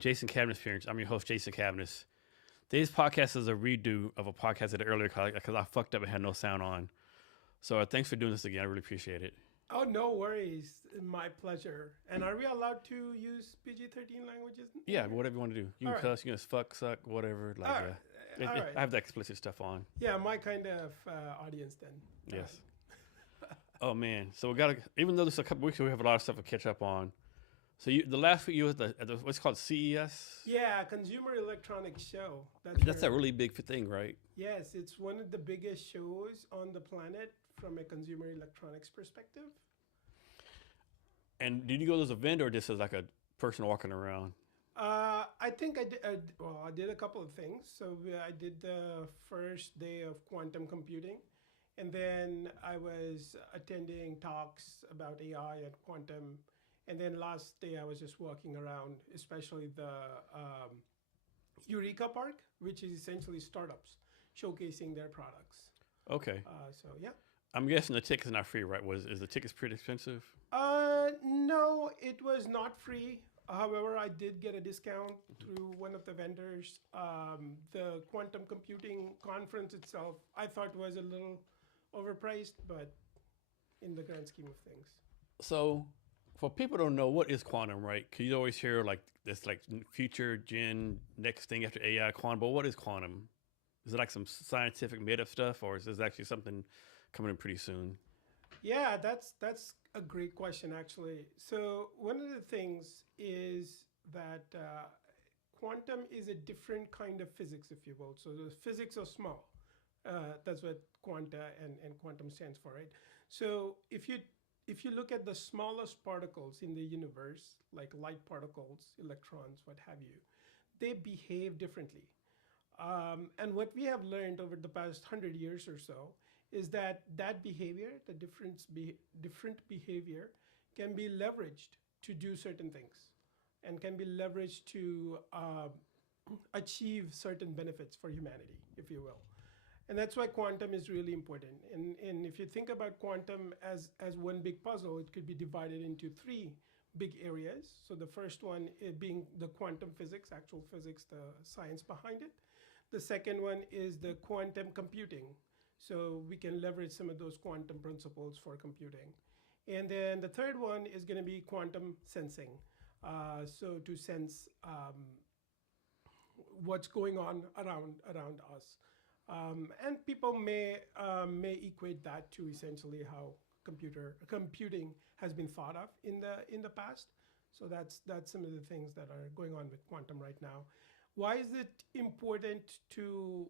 Jason Cavness Appearance. I'm your host, Jason Cavness. Today's podcast is a redo of a podcast I did earlier because I fucked up and had no sound on. So thanks for doing this again. I really appreciate it. Oh, no worries. My pleasure. And are we allowed to use PG-13 languages? Yeah, whatever you want to do. You can All cuss, right. you can fuck, suck, whatever. Like, All right. All right. I have the explicit stuff on. Yeah, my kind of audience then. Yes. Oh man. So we got to, even though this is a couple weeks ago, we have a lot of stuff to catch up on. So the last week you was at the what's called CES. Yeah, Consumer Electronics Show. That's a really big thing, right? Yes, it's one of the biggest shows on the planet from a consumer electronics perspective. And did you go to this event or just as like a person walking around? I think I did. I did a couple of things. So I did the first day of quantum computing, and then I was attending talks about AI and quantum. And then last day I was just walking around, especially the Eureka Park, which is essentially startups showcasing their products. Okay. So yeah. I'm guessing the ticket's not free, right? Is the tickets pretty expensive? No, it was not free. However, I did get a discount through one of the vendors. The quantum computing conference itself, I thought was a little overpriced, but in the grand scheme of things. So, for people who don't know, what is quantum, right? Because you always hear like this, like future gen, next thing after AI, quantum. But what is quantum? Is it like some scientific made up stuff, or is this actually something coming in pretty soon? Yeah, that's a great question, actually. So one of the things is that quantum is a different kind of physics, if you will. So the physics are small. That's what quanta and quantum stands for, right? So if you look at the smallest particles in the universe, like light particles, electrons, what have you, they behave differently. And what we have learned over the past 100 years or so is that behavior, the different behavior, can be leveraged to do certain things and can be leveraged to achieve certain benefits for humanity, if you will. And that's why quantum is really important. And if you think about quantum as one big puzzle, it could be divided into three big areas. So the first one being the quantum physics, actual physics, the science behind it. The second one is the quantum computing. So we can leverage some of those quantum principles for computing. And then the third one is going to be quantum sensing. So to sense what's going on around us. And people may equate that to essentially how computing has been thought of in the past. So that's some of the things that are going on with quantum right now. Why is it important to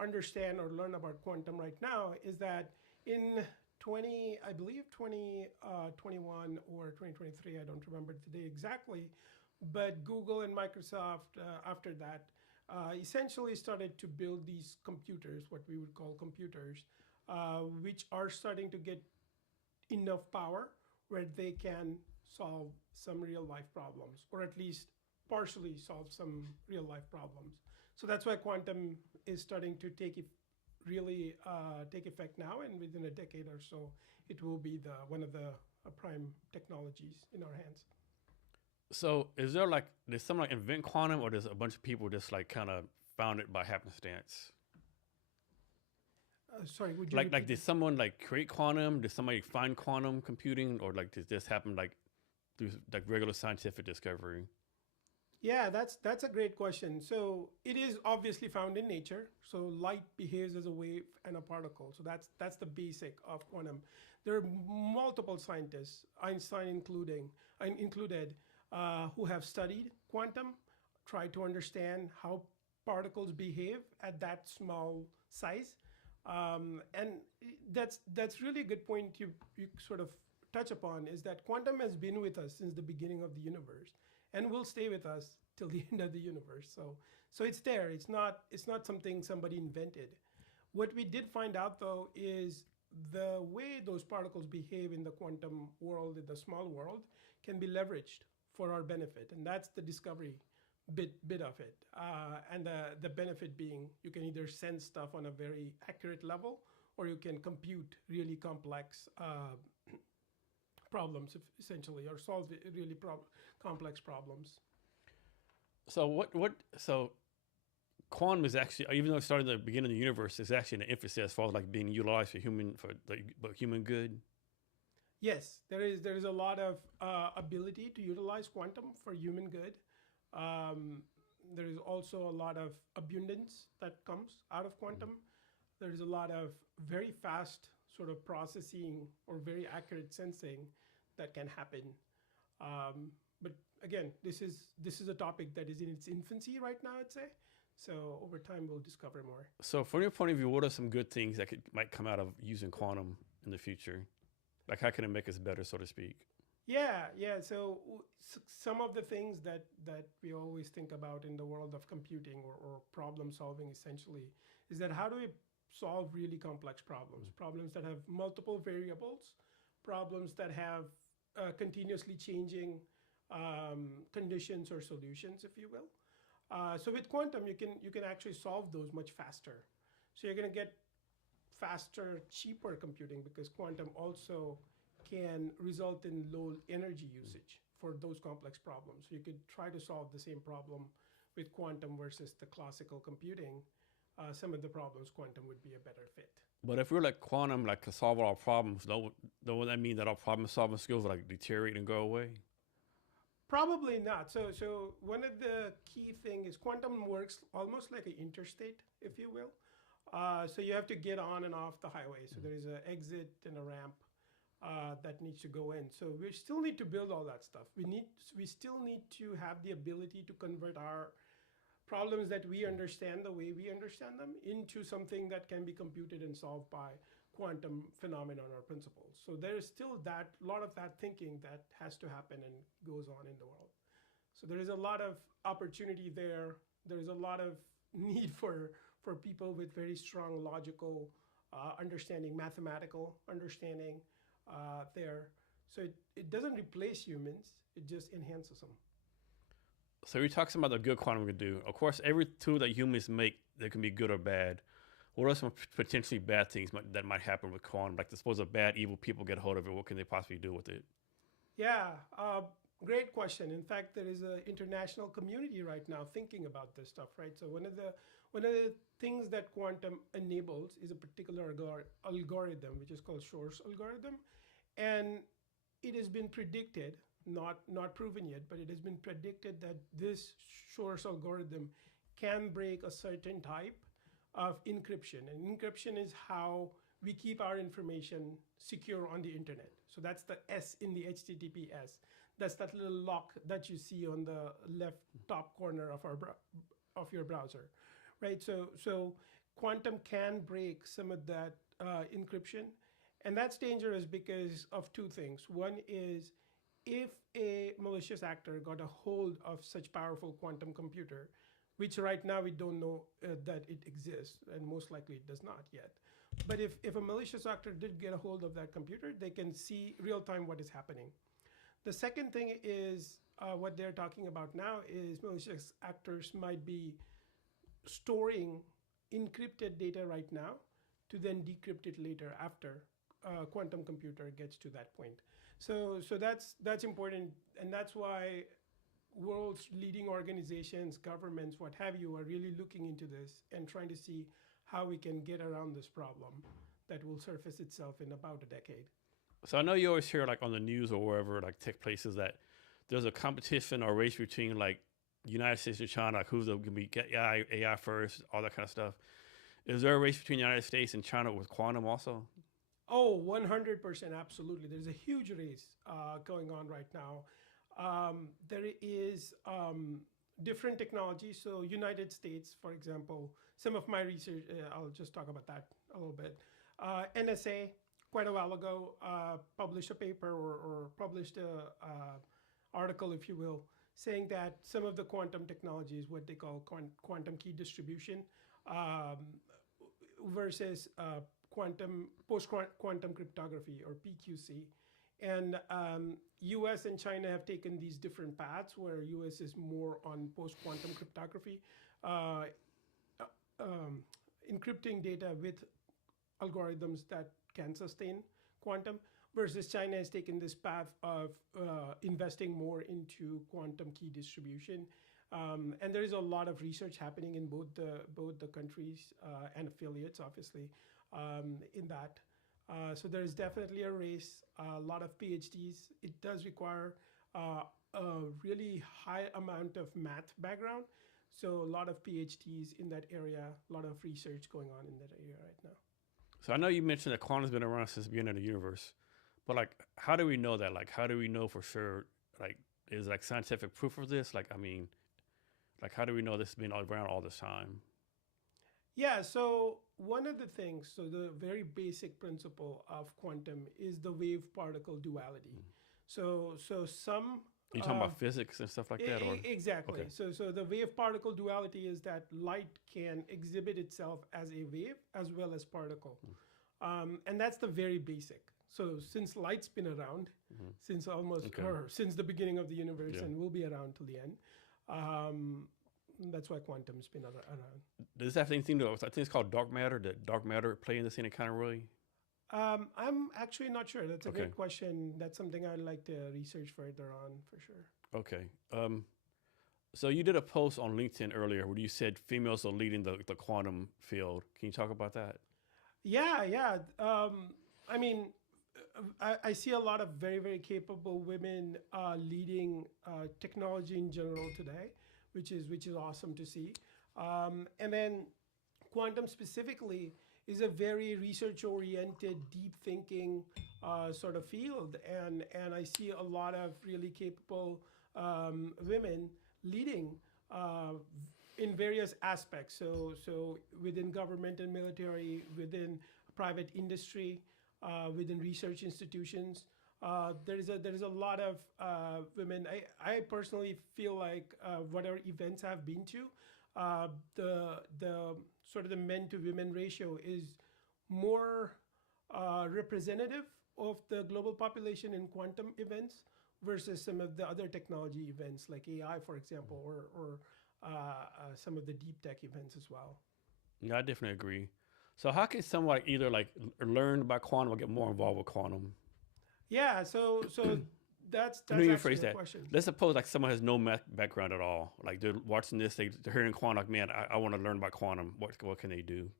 understand or learn about quantum right now? Is that in 2021 or 2023, I don't remember the day exactly, but Google and Microsoft after that essentially started to build these computers, what we would call computers, which are starting to get enough power where they can solve some real life problems, or at least partially solve some real life problems. So that's why quantum is starting to take effect now, and within a decade or so, it will be one of the prime technologies in our hands. So is there like, did someone like invent quantum, or does a bunch of people just like kind of found it by happenstance? Sorry, would you like did someone like create quantum? Did somebody find quantum computing, or like did this happen like through like regular scientific discovery? Yeah, that's a great question. So it is obviously found in nature. So light behaves as a wave and a particle. So that's the basic of quantum. There are multiple scientists, Einstein included, who have studied quantum, tried to understand how particles behave at that small size. And that's really a good point you sort of touch upon, is that quantum has been with us since the beginning of the universe and will stay with us till the end of the universe. So it's there. It's not something somebody invented. What we did find out, though, is the way those particles behave in the quantum world, in the small world, can be leveraged for our benefit. And that's the discovery bit of it. And the benefit being you can either sense stuff on a very accurate level, or you can compute really complex problems, essentially, or solve really complex problems. So so quantum is actually, even though it started at the beginning of the universe, is actually an emphasis as far as like being utilized for human good. Yes, there is a lot of ability to utilize quantum for human good. Um, there is also a lot of abundance that comes out of quantum. There is a lot of very fast sort of processing or very accurate sensing that can happen. But again, this is a topic that is in its infancy right now, I'd say. So over time, we'll discover more. So from your point of view, what are some good things that might come out of using quantum in the future? Like how can it make us better, so to speak? Yeah, yeah. So some of the things that we always think about in the world of computing or problem solving essentially is that how do we solve really complex problems, problems that have multiple variables, problems that have continuously changing conditions or solutions, if you will. So with quantum, you can actually solve those much faster. So you're going to get faster, cheaper computing because quantum also can result in low energy usage for those complex problems. So you could try to solve the same problem with quantum versus the classical computing. Some of the problems, quantum would be a better fit. But if we're like quantum, like to solve all our problems, don't that mean that our problem solving skills will like deteriorate and go away? Probably not. So one of the key thing is quantum works almost like an interstate, if you will. So you have to get on and off the highway. So there is an exit and a ramp that needs to go in. So we still need to build all that stuff. We still need to have the ability to convert our problems that we understand the way we understand them into something that can be computed and solved by quantum phenomenon or principles. So there is still that lot of that thinking that has to happen and goes on in the world. So there is a lot of opportunity there. There is a lot of need for people with very strong logical understanding, mathematical understanding there. So it doesn't replace humans, it just enhances them. So you're talking about the good quantum can do. Of course, every tool that humans make, they can be good or bad. What are some potentially bad things that might happen with quantum? Like, suppose a bad, evil people get a hold of it. What can they possibly do with it? Yeah, great question. In fact, there is an international community right now thinking about this stuff, right? So one of the things that quantum enables is a particular algorithm, which is called Shor's algorithm, and it has been predicted, not proven yet, but it has been predicted that this Shor's algorithm can break a certain type of encryption. And encryption is how we keep our information secure on the internet. So that's the S in the HTTPS. That's that little lock that you see on the left top corner of your browser, right? So quantum can break some of that encryption, and that's dangerous because of two things. One is if a malicious actor got a hold of such powerful quantum computer, which right now we don't know that it exists, and most likely it does not yet. But if a malicious actor did get a hold of that computer, they can see real time what is happening. The second thing is what they're talking about now is malicious actors might be storing encrypted data right now to then decrypt it later after a quantum computer gets to that point. So that's important, and that's why world's leading organizations, governments, what have you, are really looking into this and trying to see how we can get around this problem that will surface itself in about a decade. So I know you always hear like on the news or wherever like tech places that there's a competition or race between like the United States and China, like who's going to be get AI first, all that kind of stuff. Is there a race between the United States and China with quantum also? Oh, 100%, absolutely. There's a huge race going on right now. There is different technologies. So United States, for example, some of my research, I'll just talk about that a little bit. NSA, quite a while ago, published a paper or published a article, if you will, saying that some of the quantum technologies, what they call quantum key distribution, versus post-quantum cryptography or PQC. And US and China have taken these different paths where US is more on post-quantum cryptography, encrypting data with algorithms that can sustain quantum, versus China has taken this path of investing more into quantum key distribution, And there is a lot of research happening in both the countries and affiliates, obviously, in that. So there is definitely a race, a lot of PhDs. It does require a really high amount of math background. So a lot of PhDs in that area, a lot of research going on in that area right now. So I know you mentioned that quantum's been around since the beginning of the universe, but like, how do we know that? Like, how do we know for sure? Like, is like scientific proof of this? Like, I mean, like, how do we know this has been around all this time? Yeah, so one of the things, so the very basic principle of quantum is the wave particle duality. So some Are you talking about physics and stuff like that, or exactly. okay. So the wave particle duality is that light can exhibit itself as a wave as well as particle, and that's the very basic. So since light's been around since almost or since the beginning of the universe and will be around till the end, that's why quantum's been around. Does that have anything to do with, I think it's called dark matter? Did dark matter play in this any kind of really? I'm actually not sure. That's a great question. That's something I'd like to research further on for sure. Okay. So you did a post on LinkedIn earlier where you said females are leading the quantum field. Can you talk about that? Yeah. I mean, I see a lot of very, very capable women leading technology in general today, which is awesome to see. And then quantum specifically is a very research-oriented, deep thinking sort of field, and I see a lot of really capable women leading in various aspects. So within government and military, within private industry, within research institutions. There is a lot of women. I personally feel like whatever events I've been to, the sort of the men to women ratio is more representative of the global population in quantum events versus some of the other technology events like AI, for example, or some of the deep tech events as well. Yeah, I definitely agree. So how can someone either like learn about quantum or get more involved with quantum? Yeah, so that's Let me actually rephrase a that. question. Let's suppose like someone has no math background at all. Like they're watching this, they're hearing quantum. Like, man, I want to learn about quantum. What can they do?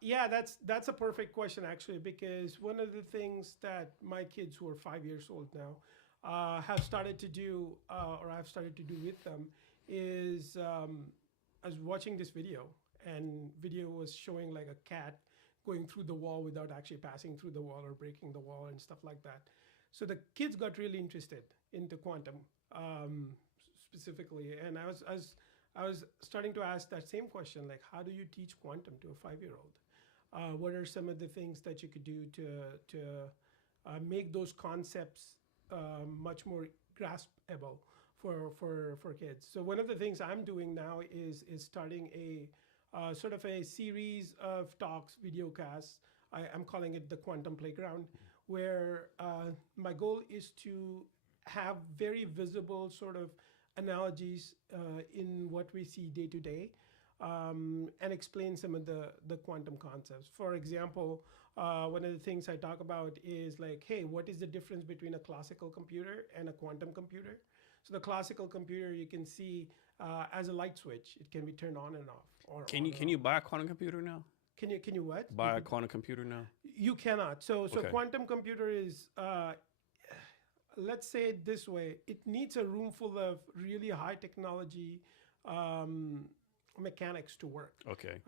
Yeah, that's a perfect question actually, because one of the things that my kids who are 5 years old now have started to do, or I've started to do with them, is I was watching this video, and video was showing like a cat going through the wall without actually passing through the wall or breaking the wall and stuff like that. So the kids got really interested into quantum specifically, and I was starting to ask that same question, like, how do you teach quantum to a 5-year-old? What are some of the things that you could do to make those concepts much more graspable for kids? So one of the things I'm doing now is starting a sort of a series of talks, videocasts. I'm calling it the Quantum Playground, where my goal is to have very visible sort of analogies in what we see day to day, and explain some of the quantum concepts. For example, one of the things I talk about is like, hey, what is the difference between a classical computer and a quantum computer? So the classical computer you can see as a light switch. It can be turned on and off. Or Can you buy a quantum computer now? Can you what? Buy a quantum computer now? You cannot. So quantum computer is let's say it this way: it needs a room full of really high technology mechanics to work. Okay.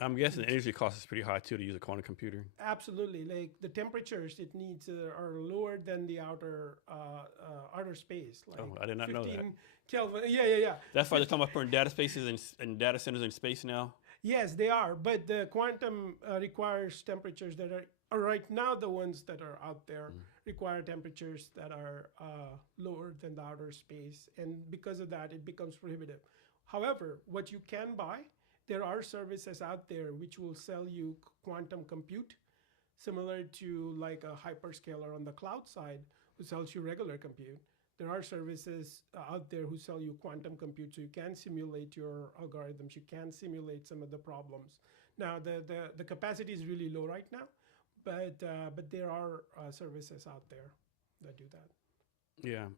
I'm guessing the energy cost is pretty high too to use a quantum computer. Absolutely. Like the temperatures it needs are lower than the outer space. Like I did not know that. Kelvin. Yeah. That's why they're talking about putting data spaces and data centers in space now. Yes, they are. But the quantum requires temperatures that are right now the ones that are out there require temperatures that are lower than the outer space, and because of that, it becomes prohibitive. However, what you can buy, there are services out there which will sell you quantum compute, similar to like a hyperscaler on the cloud side who sells you regular compute. There are services out there who sell you quantum compute, so you can simulate your algorithms, you can simulate some of the problems. Now, the capacity is really low right now, but there are services out there that do that. Yeah.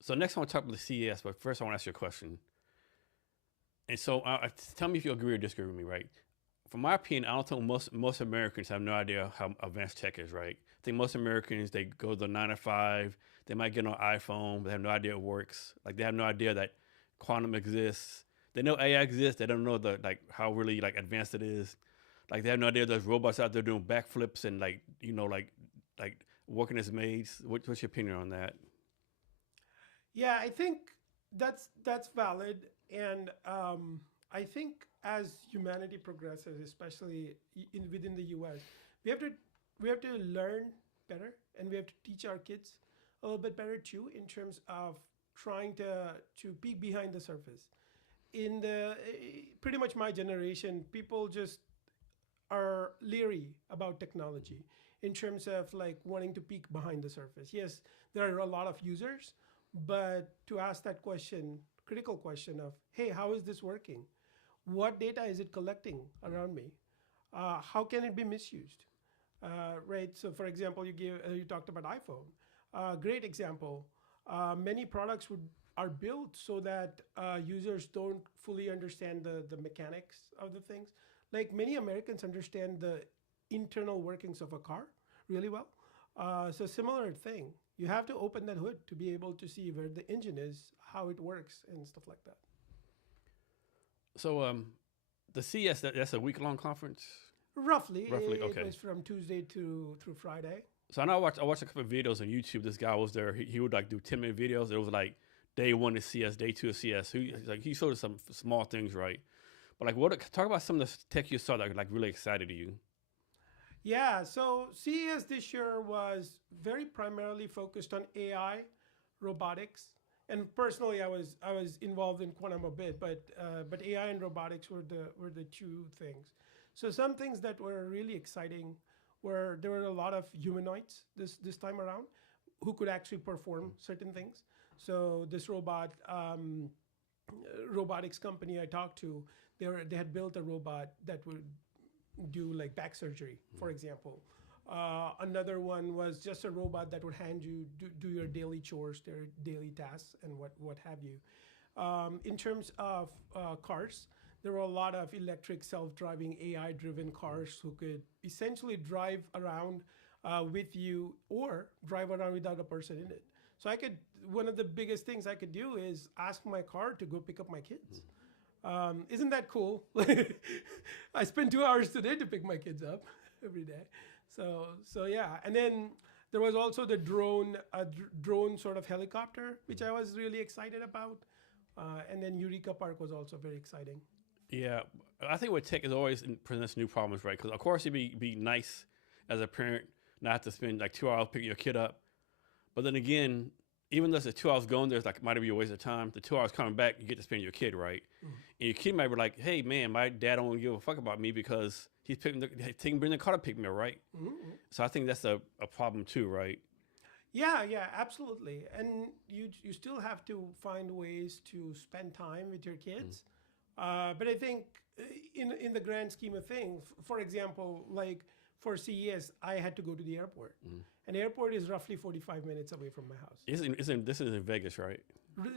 So next I want to talk about the CES, but first I want to ask you a question. And so tell me if you agree or disagree with me, right? From my opinion, I don't think most Americans have no idea how advanced tech is, right? I think most Americans, they go to the 9 to 5, they might get an iPhone, but they have no idea it works. Like they have no idea that quantum exists. They know AI exists, they don't know how really like advanced it is. Like they have no idea there's robots out there doing backflips and like working as maids. What's your opinion on that? Yeah, I think that's valid, and I think as humanity progresses, especially within the U.S., we have to we have to learn better, and we have to teach our kids a little bit better too, in terms of trying to peek behind the surface. In the pretty much my generation, people just are leery about technology in terms of like wanting to peek behind the surface. Yes, there are a lot of users, but to ask that question, critical question of, hey, how is this working? What data is it collecting around me? How can it be misused? Right. So, for example, you talked about iPhone. Great example. Many products are built so that users don't fully understand the mechanics of the things. Like many Americans understand the internal workings of a car really well. So similar thing. You have to open that hood to be able to see where the engine is, how it works, and stuff like that. So the CES, that's a week-long conference? Roughly, Roughly, it okay. was from Tuesday through Friday. So I know I watched a couple of videos on YouTube. This guy was there. He would like do 10-minute videos. It was like day 1 of CS, day 2 of CS. He showed us some small things, right? But like, talk about some of the tech you saw that like really excited you. Yeah, so CES this year was very primarily focused on AI, robotics, and personally, I was involved in quantum a bit, but AI and robotics were the two things. So some things that were really exciting were there were a lot of humanoids this time around who could actually perform certain things. So this robotics company I talked to, they had built a robot that would do like back surgery, for example. Another one was just a robot that would hand you do your daily chores, their daily tasks, and what have you. In terms of cars, there were a lot of electric, self-driving, AI-driven cars who could essentially drive around with you or drive around without a person in it. So one of the biggest things I could do is ask my car to go pick up my kids. Isn't that cool? I spend 2 hours today to pick my kids up every day. So yeah. And then there was also the drone sort of helicopter, which I was really excited about. And then Eureka Park was also very exciting. Yeah, I think with tech is always presents new problems, right? Because of course it'd be nice as a parent not to spend like 2 hours picking your kid up, but then again, even though it's 2 hours going there, it's like might be a waste of time. The 2 hours coming back, you get to spend your kid, right? Mm-hmm. And your kid might be like, "Hey, man, my dad don't give a fuck about me because he's bring the car to pick me up, right?" Mm-hmm. So I think that's a problem too, right? Yeah, absolutely. And you still have to find ways to spend time with your kids. But I think in the grand scheme of things, for example, like for CES, I had to go to the airport. And the airport is roughly 45 minutes away from my house. This is in Vegas, right?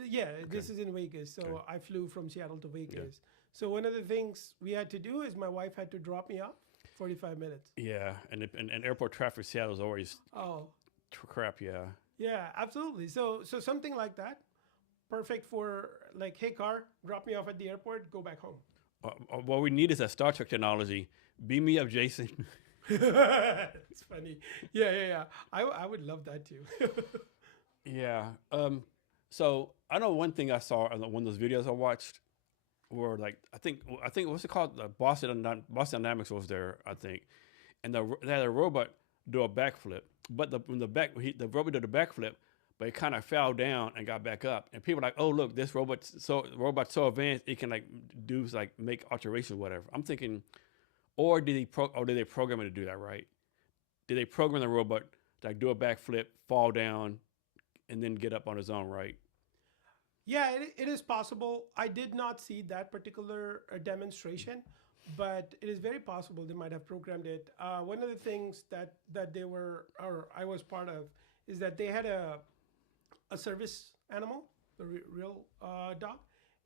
Yeah, okay. This is in Vegas. So okay. I flew from Seattle to Vegas. Yeah. So one of the things we had to do is my wife had to drop me off 45 minutes. Yeah, and airport traffic in Seattle is always crap, yeah. Yeah, absolutely. So something like that, perfect for like, hey, car, drop me off at the airport, go back home. What we need is that Star Trek technology. Beam me up, Jason. It's funny. Yeah. I would love that too. Yeah. So I know one thing I saw on one of those videos I watched were like I think what's it called? The Boston Dynamics was there, I think, and they had a robot do a backflip, but the robot did a backflip, but it kind of fell down and got back up, and people were like, oh look, this robot's so advanced it can like do like make alterations, whatever. I'm thinking. Or did they program it to do that, right? Did they program the robot to like do a backflip, fall down, and then get up on his own, right? Yeah, it is possible. I did not see that particular demonstration, but it is very possible they might have programmed it. One of the things that they were, or I was part of, is that they had a service animal, the real dog,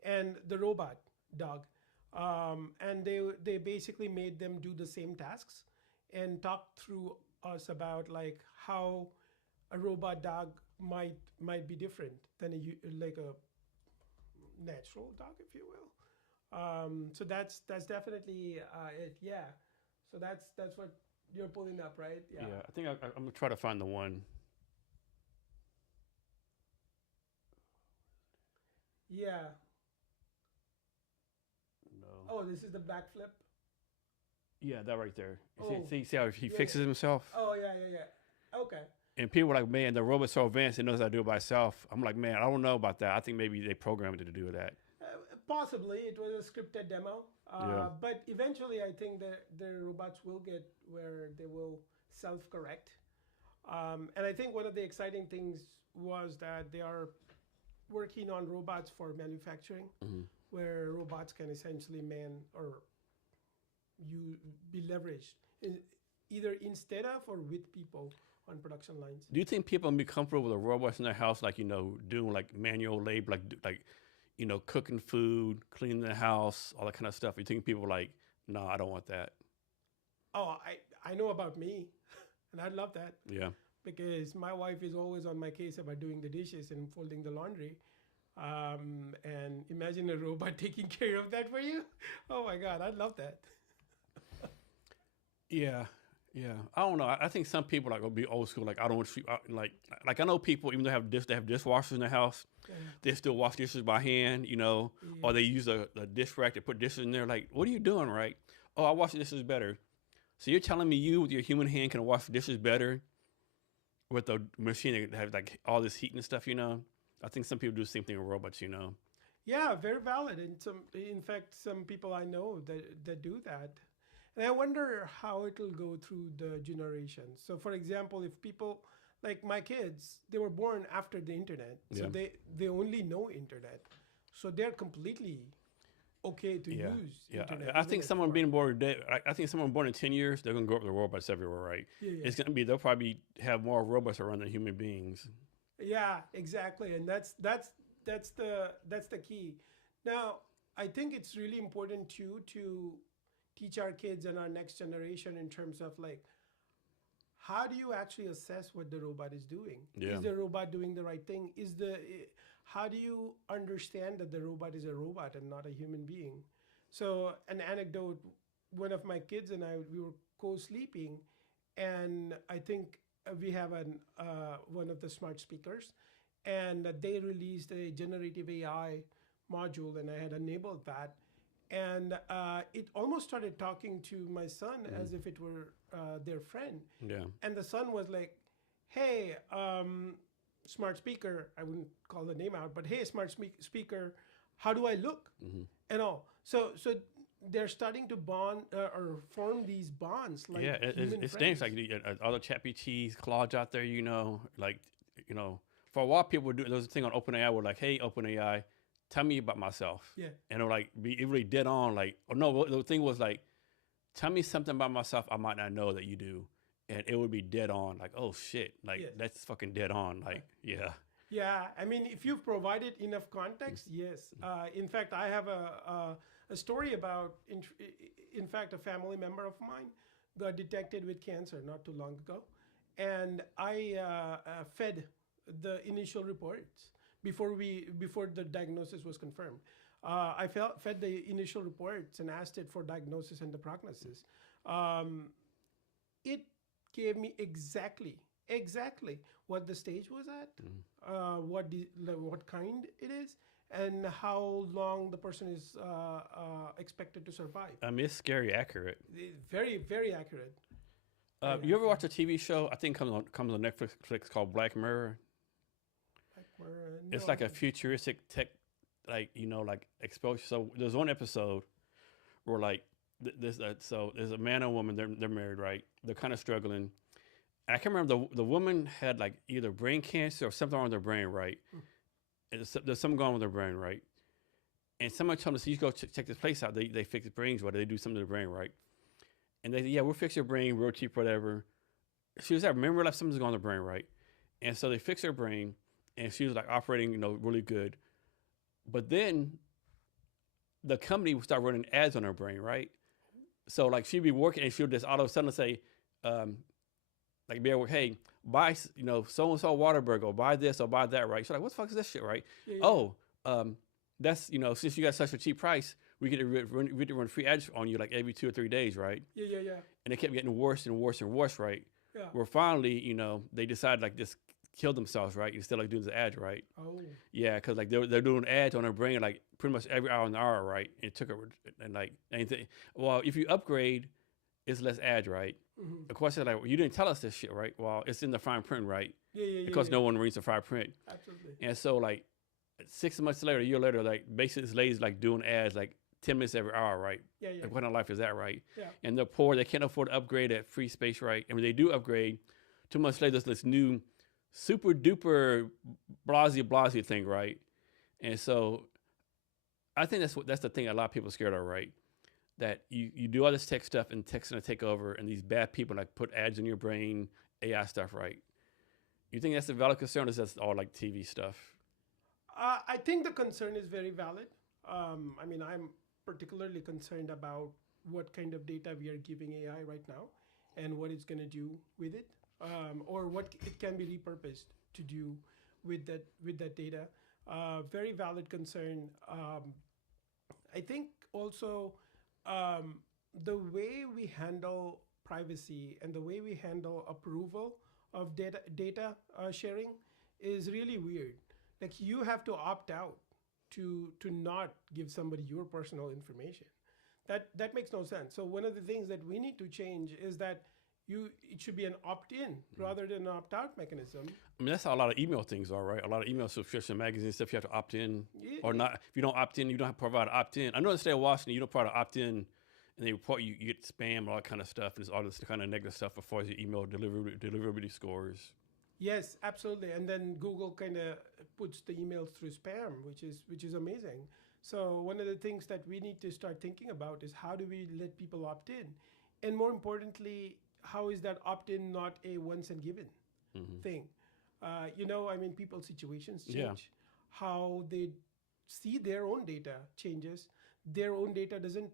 and the robot dog. And they basically made them do the same tasks and talked through us about like how a robot dog might be different than like a natural dog, if you will. So that's definitely it. Yeah. So that's what you're pulling up, right? Yeah. I think I'm gonna try to find the one. Yeah. No. Oh, this is the backflip. Yeah, that right there. Oh. See how he Yeah, fixes himself? Oh yeah. Okay. And people are like, man, the robot's so advanced, it knows how to do it by itself. I'm like, man, I don't know about that. I think maybe they programmed it to do that. Possibly it was a scripted demo, Yeah. but eventually I think that the robots will get where they will self-correct. And I think one of the exciting things was that they are working on robots for manufacturing, where robots can essentially be leveraged either instead of or with people on production lines. Do you think people be comfortable with the robots in their house, like, doing like manual labor, like cooking food, cleaning the house, all that kind of stuff? You think people are like, no, I don't want that? Oh, I know about me, and I love that. Yeah. Because my wife is always on my case about doing the dishes and folding the laundry. And imagine a robot taking care of that for you. Oh my God, I love that. Yeah. I don't know. I think some people like will be old school. Like, I don't want to like I know people, even though they have dishwashers in their house, they still wash dishes by hand, or they use a dish rack to put dishes in there. Like, what are you doing, right? Oh, I wash the dishes better. So you're telling me you with your human hand can wash dishes better with a machine that has like all this heat and stuff, I think some people do the same thing with robots, Yeah, very valid. And in fact, some people I know that do that. And I wonder how it'll go through the generations. So for example, if people like my kids, they were born after the internet. So they only know internet. So they're completely okay to use internet. I think someone being born today, I think someone born in 10 years, they're going to grow up with robots everywhere, right? It's going to be, they'll probably have more robots around than human beings. Yeah, exactly. And that's the key. Now, I think it's really important too to teach our kids and our next generation in terms of like, how do you actually assess what the robot is doing? Yeah. Is the robot doing the right thing? How do you understand that the robot is a robot and not a human being? So an anecdote, one of my kids and I, we were co-sleeping, and I think we have one of the smart speakers, and they released a generative AI module, and I had enabled that. And it almost started talking to my son as if it were their friend. Yeah. And the son was like, hey, smart speaker, I wouldn't call the name out, but hey, smart speaker, how do I look? And all. So they're starting to bond or form these bonds. Like it stinks. Like other ChatGPTs, Claude out there, for a while people would do, there was a thing on OpenAI where like, hey, OpenAI, tell me about myself. Yeah. And it'll like be really dead on. Like, or no, the thing was like, tell me something about myself I might not know that you do. And it would be dead on. Like, oh shit. Like, that's fucking dead on. Like, yeah. Yeah. I mean, if you've provided enough context, yes. In fact, I have a story about, in fact, a family member of mine got detected with cancer not too long ago. And I fed the initial reports before the diagnosis was confirmed. I fed the initial reports and asked it for diagnosis and the prognosis. It gave me exactly what the stage was at, what kind it is, and how long the person is expected to survive. I mean, it's scary accurate. Very, very accurate. You ever watch a TV show? I think comes on Netflix called Black Mirror. It's like a futuristic tech, like exposure. So there's one episode where like so there's a man and a woman. They're married, right? They're kind of struggling. And I can't remember, the woman had like either brain cancer or something wrong with their brain, right? And there's something going on with their brain, right? And someone told us, you go check this place out. They fix brains, whether they do something to the brain, right? And they said, yeah, we'll fix your brain real cheap, whatever. She was like, remember, like something's going on in the brain, right? And so they fix her brain. and she was like operating, really good. But then the company would start running ads on her brain, right? So like she'd be working and she'll just all of a sudden say, like be able, hey, buy, so and so Waterburg, or buy this or buy that, right? She's like, what the fuck is this shit, right? Yeah, Oh, that's since you got such a cheap price, we get to run free ads on you like every 2 or 3 days, right? Yeah. And it kept getting worse and worse and worse, right? Yeah. Where finally, they decided like just kill themselves, right? Instead of like doing the ads, right? Oh. Yeah, because like they're doing ads on her brain like pretty much every hour in the hour, right? It took her and like anything. Well, if you upgrade, it's less ads, right? Mm-hmm. Of course, it's like, well, you didn't tell us this shit, right? Well, it's in the fine print, right? Yeah. Of course, no one reads the fine print. Absolutely. And so like 6 months later, a year later, like basically this lady's like doing ads like 10 minutes every hour, right? Yeah. Like what kind of life is that, right? Yeah. And they're poor, they can't afford to upgrade at free space, right? And when they do upgrade, 2 months later, there's this new super duper blasey thing, right? And so I think that's the thing a lot of people are scared of, right? That you do all this tech stuff and tech's gonna take over, and these bad people like put ads in your brain, AI stuff, right? You think that's a valid concern, or is that all like TV stuff? I think the concern is very valid. I mean, I'm particularly concerned about what kind of data we are giving AI right now and what it's going to do with it, or what it can be repurposed to do with that data. Very valid concern. I think also the way we handle privacy and the way we handle approval of data sharing is really weird. Like you have to opt out to not give somebody your personal information. That makes no sense. So one of the things that we need to change is that it should be an opt-in rather than an opt-out mechanism. I mean, that's how a lot of email things are, right? A lot of email subscription magazines stuff, you have to opt in or Yeah. not. If you don't opt in, you don't have to provide an opt in. I know in the state of Washington, you don't provide an opt in, and they report you get spam and all that kind of stuff. And it's all this kind of negative stuff as far as your email deliverability scores. Yes, absolutely. And then Google kind of puts the emails through spam, which is amazing. So one of the things that we need to start thinking about is how do we let people opt in, and more importantly, how is that opt-in not a once and given thing? I mean, people's situations change. Yeah. How they see their own data changes. Their own data doesn't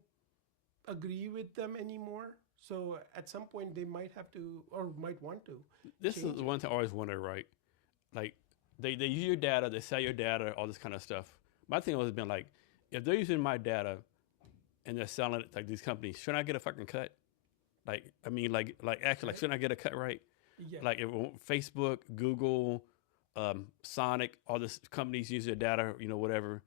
agree with them anymore. So at some point they might have to, or might want to. This is the one thing I always wonder, right? Like they use your data, they sell your data, all this kind of stuff. My thing always been like, if they're using my data and they're selling it like these companies, shouldn't I get a fucking cut? Like, I mean, actually, like, shouldn't I get a cut, right? Yeah. Like, if Facebook, Google, Sonic, all these companies use their data, whatever.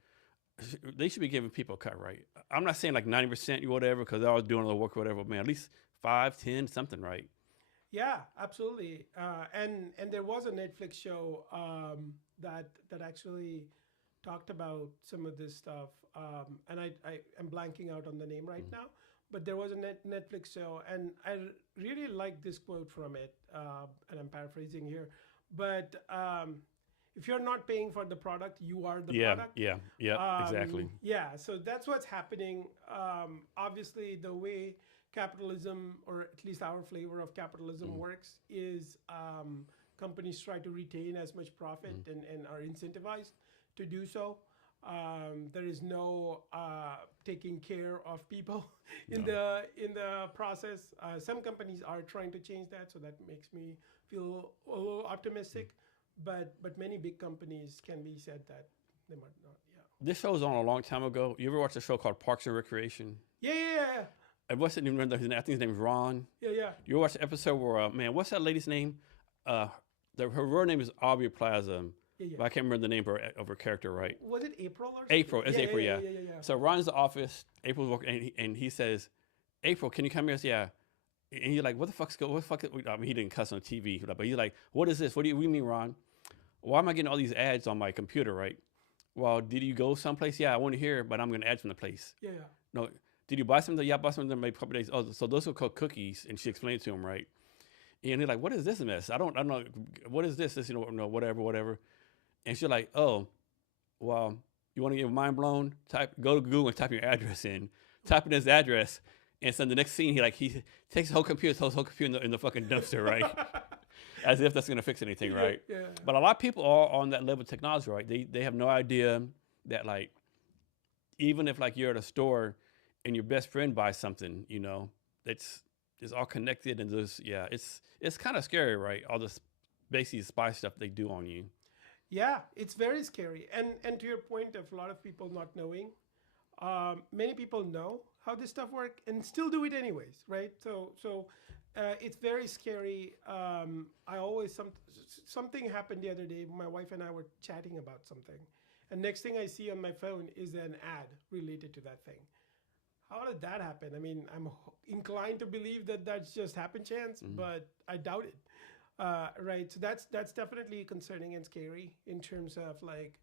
They should be giving people a cut, right? I'm not saying like 90% or whatever, because they're all doing the work or whatever, man. At least 5, 10, something, right? Yeah, absolutely. And there was a Netflix show that actually talked about some of this stuff. And I am blanking out on the name right now. But there was a Netflix show, and I really like this quote from it, and I'm paraphrasing here. But if you're not paying for the product, you are the product. Yeah, exactly. Yeah, so that's what's happening. Obviously, the way capitalism, or at least our flavor of capitalism works, is companies try to retain as much profit and are incentivized to do so. There is no taking care of people in the process. Some companies are trying to change that, so that makes me feel a little optimistic. But many big companies can be said that they might not. Yeah. This show was on a long time ago. You ever watch a show called Parks and Recreation? Yeah. And what's it? Remember, I think his name is Ron. Yeah. You watched the episode where what's that lady's name? Her real name is Aubrey Plaza. Yeah. But I can't remember the name of her character, right? Was it April or something? April. It's April, yeah. So Ron's in the office. April's working, and he says, "April, can you come here?" I said, "Yeah." And he's like, "What the fuck? I mean, he didn't cuss on TV, but he's like, "What is this? What do you mean, Ron? Why am I getting all these ads on my computer, right?" "Well, did you go someplace?" "Yeah, I want to hear, but I'm going to ads from the place." Yeah. "No, did you buy something?" "Yeah, I bought something maybe a couple days." "Oh, so those are called cookies." And she explained it to him, right? And he's like, "What is this mess? I don't know. What is this? This, whatever. And she's like, "Oh, well, you want to get your mind blown? Go to Google and type your address in. Type in his address, and so the next scene, he takes his whole computer in the fucking dumpster, right?" as if that's going to fix anything, right? Yeah. But a lot of people are on that level of technology, right? They have no idea that, like, even if like you're at a store and your best friend buys something, you know, it's all connected, and it's kind of scary, right? All this basically spy stuff they do on you. Yeah, it's very scary. And to your point of a lot of people not knowing, many people know how this stuff works and still do it anyways, right? So it's very scary. I always something happened the other day. My wife and I were chatting about something, and next thing I see on my phone is an ad related to that thing. How did that happen? I mean, I'm inclined to believe that that's just happen chance, but I doubt it. Right. So that's definitely concerning and scary in terms of like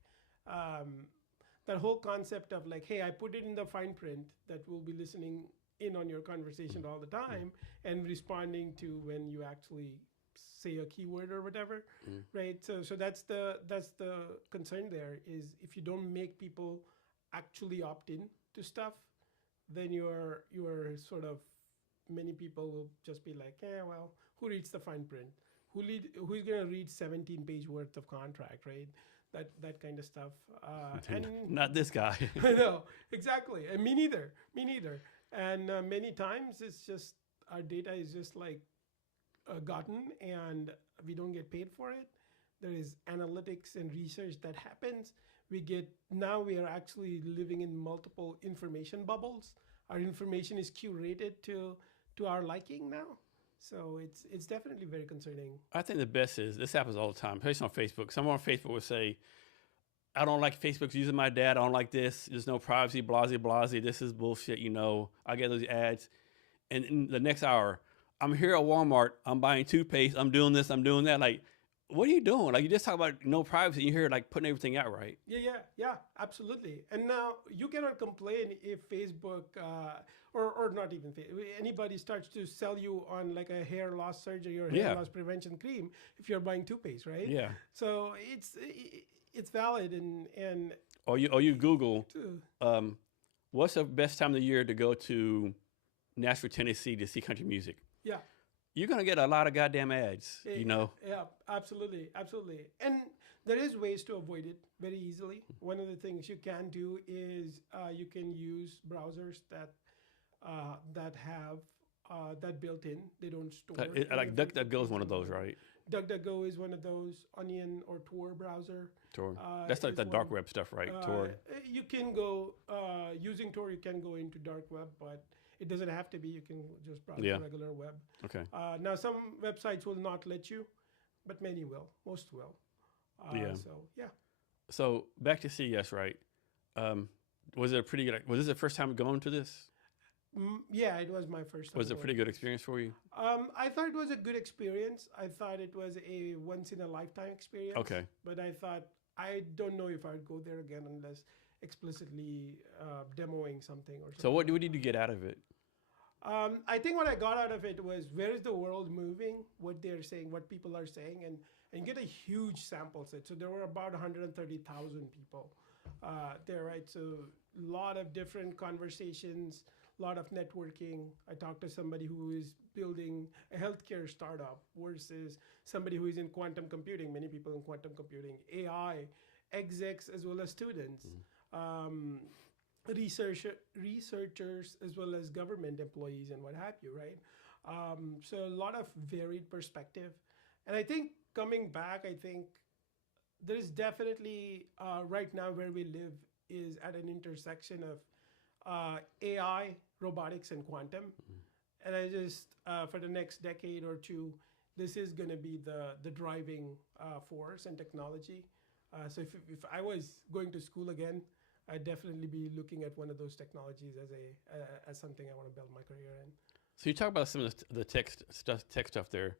that whole concept of like, hey, I put it in the fine print that we'll be listening in on your conversation all the time and responding to when you actually say a keyword or whatever, right? So that's the concern there is if you don't make people actually opt in to stuff, then you're sort of many people will just be like, yeah, well, who reads the fine print? Who's gonna read 17-page worth of contract, right? That kind of stuff. And Not this guy. I know exactly, and me neither. And many times it's just our data is just like gotten, and we don't get paid for it. There is analytics and research that happens. Now we are actually living in multiple information bubbles. Our information is curated to our liking now. So it's definitely very concerning. I think the best is, this happens all the time, especially on Facebook. Someone on Facebook will say, I don't like Facebook's using my data. I don't like this. There's no privacy, blase. This is bullshit, you know. I get those ads. And in the next hour, I'm here at Walmart. I'm buying toothpaste. I'm doing this. I'm doing that. Like, what are you doing? Like, you just talk about no privacy. You hear like putting everything out, right? Yeah, absolutely. And now you cannot complain if Facebook or not even anybody starts to sell you on like a hair loss surgery or hair loss prevention cream if you're buying toothpaste, right? Yeah. So it's valid and or you Google what's the best time of the year to go to Nashville, Tennessee to see country music. Yeah. You're going to get a lot of goddamn ads, you know? Yeah, absolutely. And there is ways to avoid it very easily. One of the things you can do is you can use browsers that have that built in. They don't store. Like DuckDuckGo is one of those, right? DuckDuckGo is one of those. Onion or Tor browser. Tor. That's like the dark web stuff, right? Tor. You can go, using Tor, you can go into dark web, but it doesn't have to be. You can just browse the regular web. Okay. Now, some websites will not let you, but many will. Most will. So back to CES, right? Was it a pretty good? Was this the first time going to this? Yeah, it was my first time. Was it a pretty good experience for you? I thought it was a good experience. I thought it was a once in a lifetime experience. Okay. But I thought, I don't know if I'd go there again unless explicitly demoing something or something. So what did you get out of it? I think what I got out of it was, where is the world moving, what they're saying, what people are saying, and get a huge sample set. So there were about 130,000 people there, right? So a lot of different conversations, a lot of networking. I talked to somebody who is building a healthcare startup versus somebody who is in quantum computing, many people in quantum computing, AI, execs as well as students. Researchers as well as government employees and what have you, right? So a lot of varied perspective. And I think coming back, I think there is definitely right now where we live is at an intersection of AI, robotics, and quantum. And I just, for the next decade or two, this is going to be the driving force and technology. So if I was going to school again, I'd definitely be looking at one of those technologies as something I want to build my career in. So you talk about some of the tech stuff there,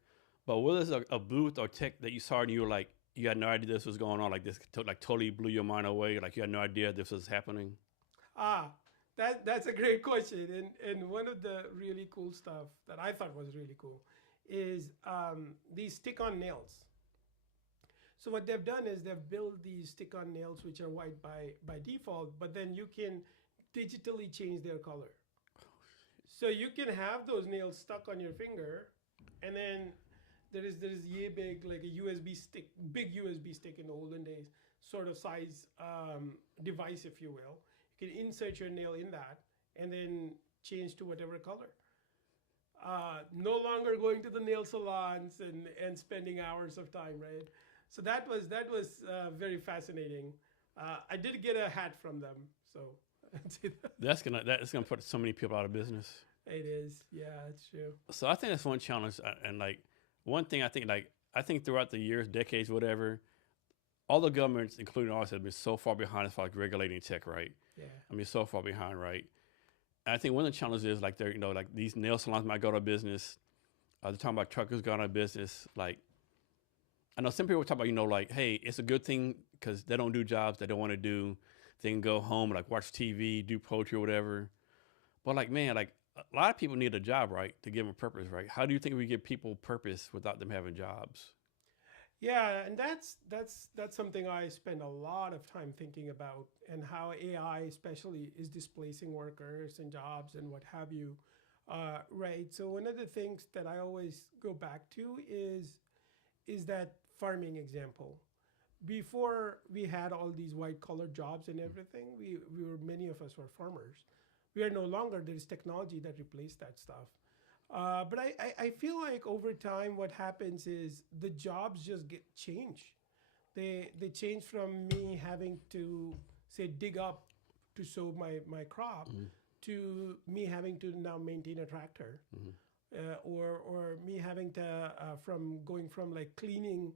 but what is a booth or tech that you saw and you were like, you had no idea this was going on, like this totally blew your mind away, like you had no idea this was happening? That's a great question. And one of the really cool stuff that I thought was really cool is these stick-on nails. So what they've done is they've built these stick-on nails, which are white by default, but then you can digitally change their color. So you can have those nails stuck on your finger, and then there is yay big, like a USB stick, big USB stick in the olden days, sort of size device, if you will. You can insert your nail in that and then change to whatever color. No longer going to the nail salons and spending hours of time, right? So that was very fascinating. I did get a hat from them, so That's gonna put so many people out of business. it is. Yeah, it's true. So I think that's one challenge, and like one thing I think throughout the years, decades, whatever, all the governments, including ours, have been so far behind as far as regulating tech, right? Yeah. I mean, so far behind, right? And I think one of the challenges is like they're, like these nail salons might go out of business. They're talking about truckers going out of business. Like, I know some people talk about, like, hey, it's a good thing because they don't do jobs they don't want to do. They can go home, like watch TV, do poetry or whatever. But like, man, like a lot of people need a job, right, to give them purpose, right? How do you think we give people purpose without them having jobs? Yeah, and that's something I spend a lot of time thinking about, and how AI especially is displacing workers and jobs and what have you, right? So one of the things that I always go back to is that farming example. Before we had all these white collar jobs and everything, many of us were farmers. We are no longer. There is technology that replaced that stuff. But I feel like over time, what happens is the jobs just change. They change from me having to, say, dig up to sow my crop, to me having to now maintain a tractor, or me having to going from like cleaning,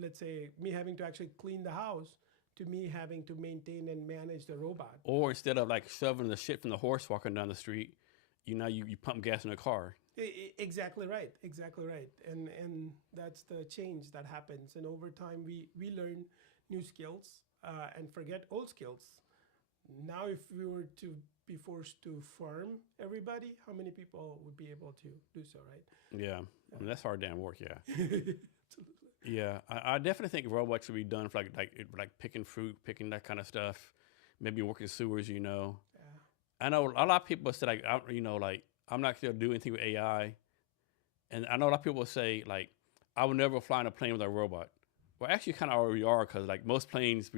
let's say me having to actually clean the house, to me having to maintain and manage the robot. Or instead of like shoving the shit from the horse walking down the street, you pump gas in a car. Exactly right. And that's the change that happens. And over time, we learn new skills and forget old skills. Now, if we were to be forced to farm everybody, how many people would be able to do so, right? Yeah, I mean, that's hard damn work. Yeah. Absolutely. Yeah, I definitely think robots should be done for like picking fruit, picking that kind of stuff. Maybe working sewers. Yeah. I know a lot of people say like, I'm not going to do anything with AI, and I know a lot of people say like, I would never fly in a plane with a robot. Well, actually, kind of already are, because like most planes,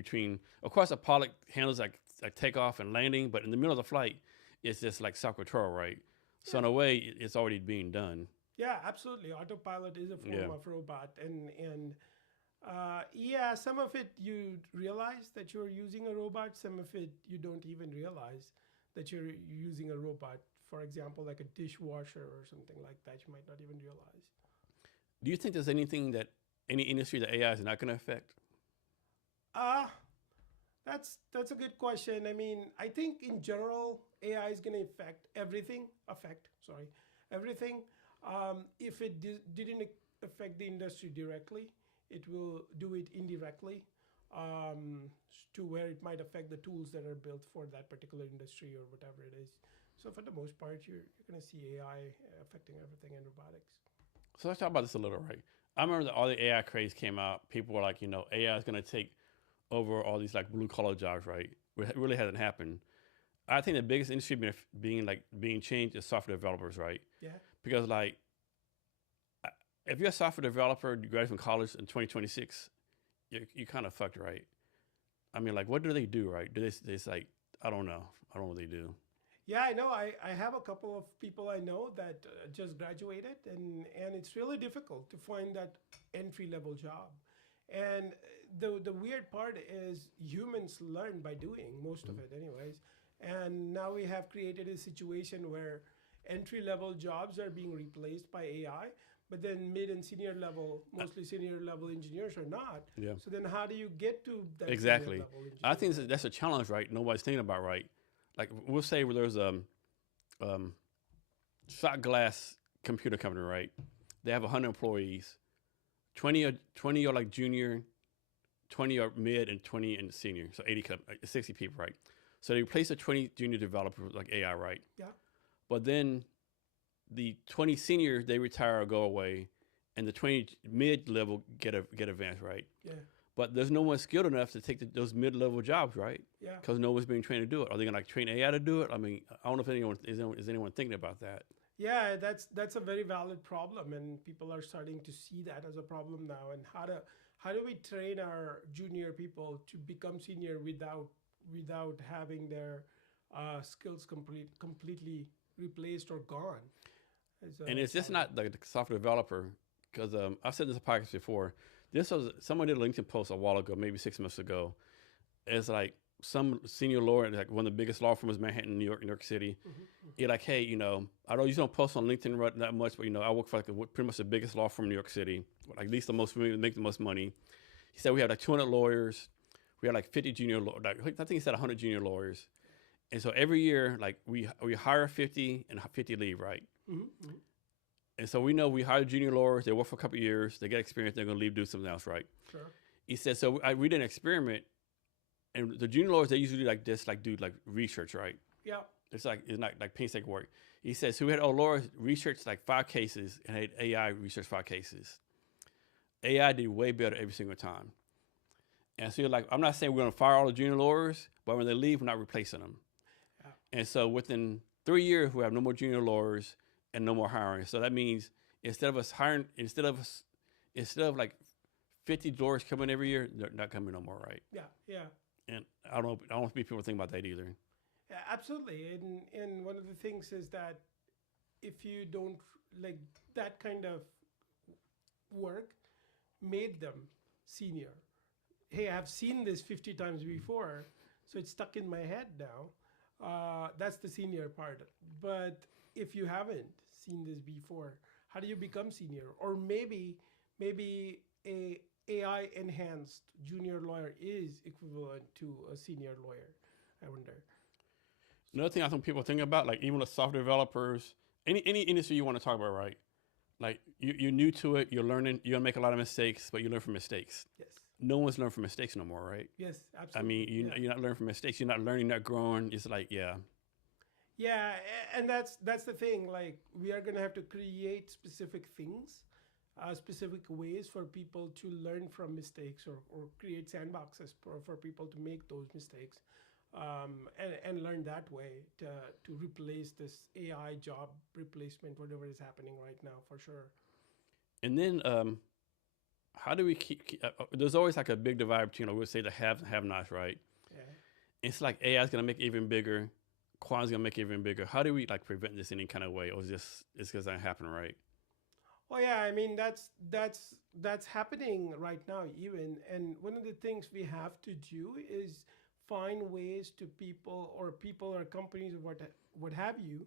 of course, a pilot handles like takeoff and landing, but in the middle of the flight, it's just like self-control, right? So in a way, it's already being done. Yeah, absolutely. Autopilot is a form of robot, and some of it you realize that you're using a robot. Some of it you don't even realize that you're using a robot. For example, like a dishwasher or something like that, you might not even realize. Do you think there's any industry that AI is not going to affect? That's a good question. I mean, I think in general, AI is going to affect everything. If it didn't affect the industry directly, it will do it indirectly, to where it might affect the tools that are built for that particular industry or whatever it is. So for the most part, you're going to see AI affecting everything in robotics. So let's talk about this a little, right? I remember that all the AI craze came out. People were like, AI is going to take over all these like blue collar jobs, right? It really hasn't happened. I think the biggest industry being changed is software developers, right? Yeah. Because like, if you're a software developer, you graduate from college in 2026, you kind of fucked, right? I mean, like, what do they do, right? It's like, I don't know what they do. Yeah, I know. I have a couple of people I know that just graduated, and it's really difficult to find that entry-level job. And the weird part is humans learn by doing, most of it anyways. And now we have created a situation where entry-level jobs are being replaced by AI, but then mid and senior level, mostly senior level engineers are not. Yeah. So then how do you get to that exactly? Senior level engineer? I think that's a challenge, right? Nobody's thinking about, right? Like we'll say where there's a shot glass computer company, right? They have 100 employees. 20 are like junior, 20 are mid, and 20 and senior. So 60 people, right? So they replace the 20 junior developers like AI, right? Yeah. But then the 20 seniors, they retire or go away, and the 20 mid-level get advanced, right? Yeah. But there's no one skilled enough to take those mid-level jobs, right? Yeah. Because no one's being trained to do it. Are they going to like train AI to do it? I mean, I don't know if is anyone thinking about that. Yeah, that's a very valid problem, and people are starting to see that as a problem now. And how do we train our junior people to become senior without having their skills completely replaced or gone? Is And a it's just challenge. not the software developer, because I've said this in podcast before. This was someone did a LinkedIn post a while ago, maybe 6 months ago. It's like some senior lawyer, like one of the biggest law firms in Manhattan, New York City. You're like, hey, I don't usually don't post on LinkedIn that much, but I work for pretty much the biggest law firm in New York City, like at least the most make the most money. He said we have like 200 lawyers, we have like 50 junior, like I think he said 100 junior lawyers, and so every year like we hire 50 and 50 leave, right? Mm-hmm. And so we know we hire junior lawyers, they work for a couple of years, they get experience, they're going to leave, do something else, right? Sure. He said so. We did an experiment, and the junior lawyers they usually do research, right? Yeah. It's not like painstaking work. He says, so we had our lawyers research like 5 cases and had AI research 5 cases. AI did way better every single time. And so you're like, I'm not saying we're going to fire all the junior lawyers, but when they leave, we're not replacing them. Yeah. And so within 3 years, we have no more junior lawyers and no more hiring. So that means instead of like 50 lawyers coming every year, they're not coming no more, right? Yeah. Yeah. And I don't think people think about that either. Yeah, absolutely. And one of the things is that if you don't like that kind of work made them senior. Hey, I've seen this 50 times before, so it's stuck in my head now. That's the senior part. But if you haven't seen this before, how do you become senior? Or maybe a AI enhanced junior lawyer is equivalent to a senior lawyer. I wonder. Another thing I think people think about, like even the software developers, any industry you want to talk about, right? Like you're new to it, you're learning, you're gonna make a lot of mistakes, but you learn from mistakes. Yes. No one's learning from mistakes no more, right? Yes, I mean, absolutely. you're not learning from mistakes. You're not learning, not growing. It's like, yeah. Yeah, and that's the thing. Like we are gonna have to create specific things, specific ways for people to learn from mistakes, or create sandboxes for people to make those mistakes, and learn that way to replace this AI job replacement, whatever is happening right now, for sure. And then, how do we keep there's always like a big divide between, we'll say the have and have-nots, right? Yeah. It's like AI is gonna make it even bigger. Quantum's gonna make it even bigger. How do we like prevent this in any kind of way, or it's because that happen, right? Oh yeah, I mean that's happening right now even, and one of the things we have to do is find ways to people or companies or what have you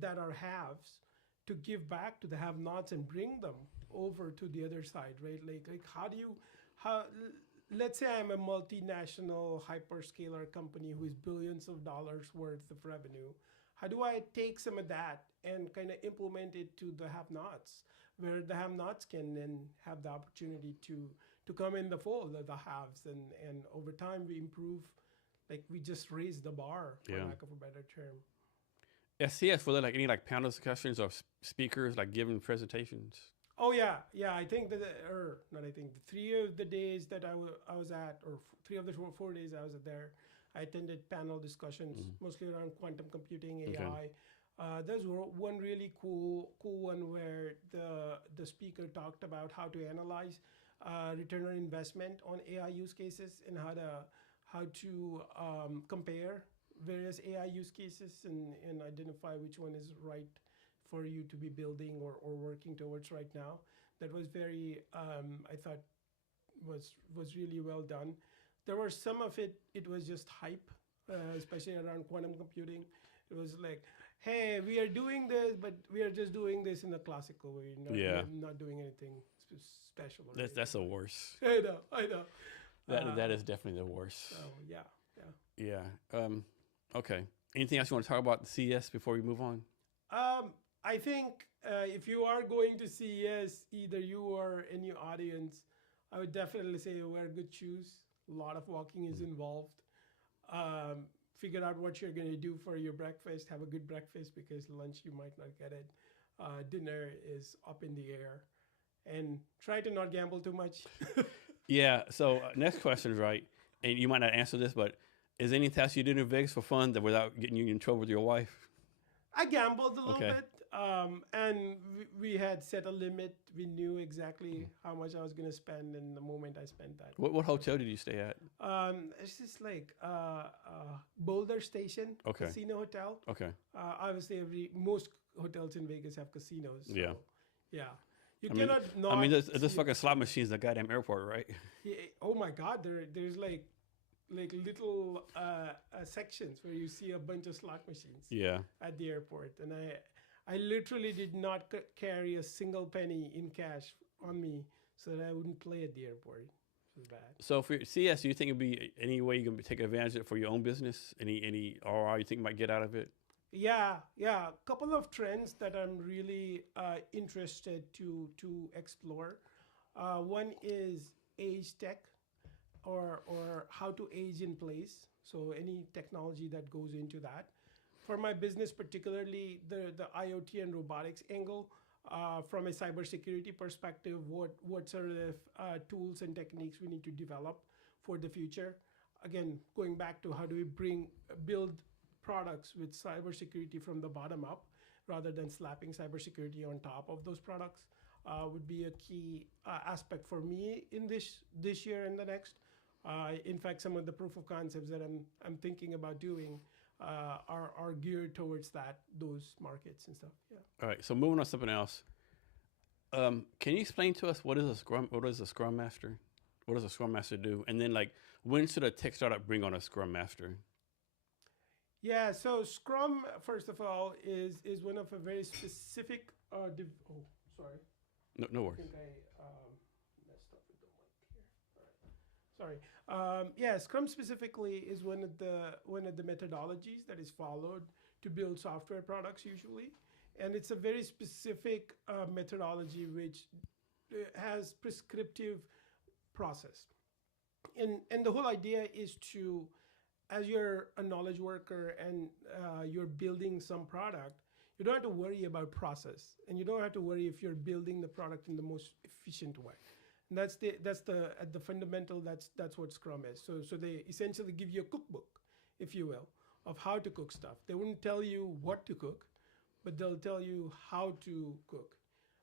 that are haves to give back to the have-nots and bring them over to the other side, right? Like how let's say I'm a multinational hyperscaler company who is billions of dollars worth of revenue. How do I take some of that and kind of implement it to the have-nots, where the have-nots can then have the opportunity to come in the fold of the haves, and over time we improve, like we just raise the bar, for Yeah. lack of a better term. SCS, were there like any like panel discussions or speakers like giving presentations? Oh yeah, yeah. I think that, or not. I think the 3 of the days that I was at, or 3 of the 4 days I was there, I attended panel discussions, mostly around quantum computing, AI. Okay. There's one really cool one where the speaker talked about how to analyze return on investment on AI use cases, and how to compare various AI use cases, and identify which one is right for you to be building or working towards right now. That was very, I thought, was really well done. There were some of it was just hype, especially around quantum computing. It was like, hey, we are doing this, but we are just doing this in a classical way. Yeah. Not doing anything special. Or That's the anything. worst. I know. That is definitely the worst. Oh yeah. Yeah. Okay. Anything else you want to talk about the CES before we move on? I think if you are going to CES, either you or any audience, I would definitely say wear good shoes. A lot of walking is involved. Figure out what you're going to do for your breakfast. Have a good breakfast, because lunch you might not get it. Dinner is up in the air. And try to not gamble too much. Yeah. So next question is, right, and you might not answer this, but is there any test you did in Vegas for fun that without getting you in trouble with your wife? I gambled a little Okay. bit. And we had set a limit. We knew exactly how much I was going to spend, and the moment I spent that. What hotel did you stay at? It's just like Boulder Station Okay. Casino Hotel. Okay. Obviously, most hotels in Vegas have casinos. So, Yeah. yeah. You I mean, cannot not. I mean, there's see a fucking slot casino. machines in the goddamn airport, right? Yeah, oh my God, there's like little sections where you see a bunch of slot machines Yeah. at the airport, and I literally did not carry a single penny in cash on me so that I wouldn't play at the airport. It was bad. So for CS, do you think it'd be any way you can take advantage of it for your own business? Any ROI you think you might get out of it? Yeah. A couple of trends that I'm really interested to explore. One is age tech, or how to age in place. So any technology that goes into that. For my business, particularly the IoT and robotics angle, from a cybersecurity perspective, what sort of tools and techniques we need to develop for the future. Again, going back to how do we build products with cybersecurity from the bottom up, rather than slapping cybersecurity on top of those products, would be a key aspect for me in this year and the next. In fact, some of the proof of concepts that I'm thinking about doing are geared towards those markets and stuff. Yeah. All right. So moving on to something else. Can you explain to us what is a Scrum Master? What does a Scrum Master do? And then, like, when should a tech startup bring on a Scrum Master? Yeah. So Scrum, first of all, is one of a very specific. Sorry. No I worries. think I messed up with the mic here. All right. Sorry. Yeah, Scrum specifically is one of the methodologies that is followed to build software products usually, and it's a very specific methodology which has prescriptive process. And the whole idea is to, as you're a knowledge worker and you're building some product, you don't have to worry about process, and you don't have to worry if you're building the product in the most efficient way. And that's at the fundamental. That's what Scrum is. So they essentially give you a cookbook, if you will, of how to cook stuff. They wouldn't tell you what to cook, but they'll tell you how to cook,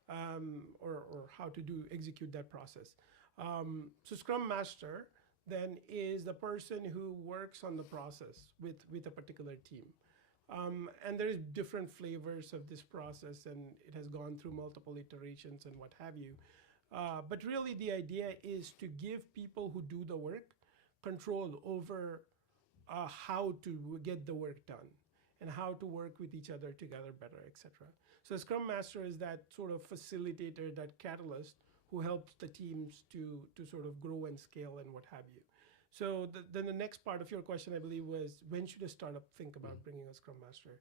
or how to execute that process. So Scrum Master then is the person who works on the process with a particular team. And there is different flavors of this process, and it has gone through multiple iterations and what have you. But really the idea is to give people who do the work control over how to get the work done and how to work with each other together better, etc. So Scrum Master is that sort of facilitator, that catalyst who helps the teams to sort of grow and scale and what have you. So then the next part of your question, I believe, was when should a startup think about bringing a Scrum Master?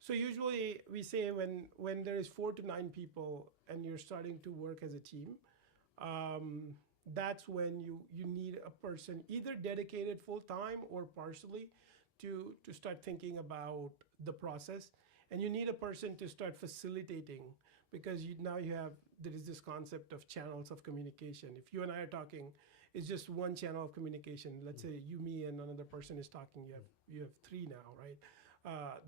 So usually we say when there is 4 to 9 people and you're starting to work as a team, that's when you need a person either dedicated full time or partially to start thinking about the process. And you need a person to start facilitating, because there is this concept of channels of communication. If you and I are talking, it's just one channel of communication. Let's say you, me, and another person is talking. You have 3 now, right?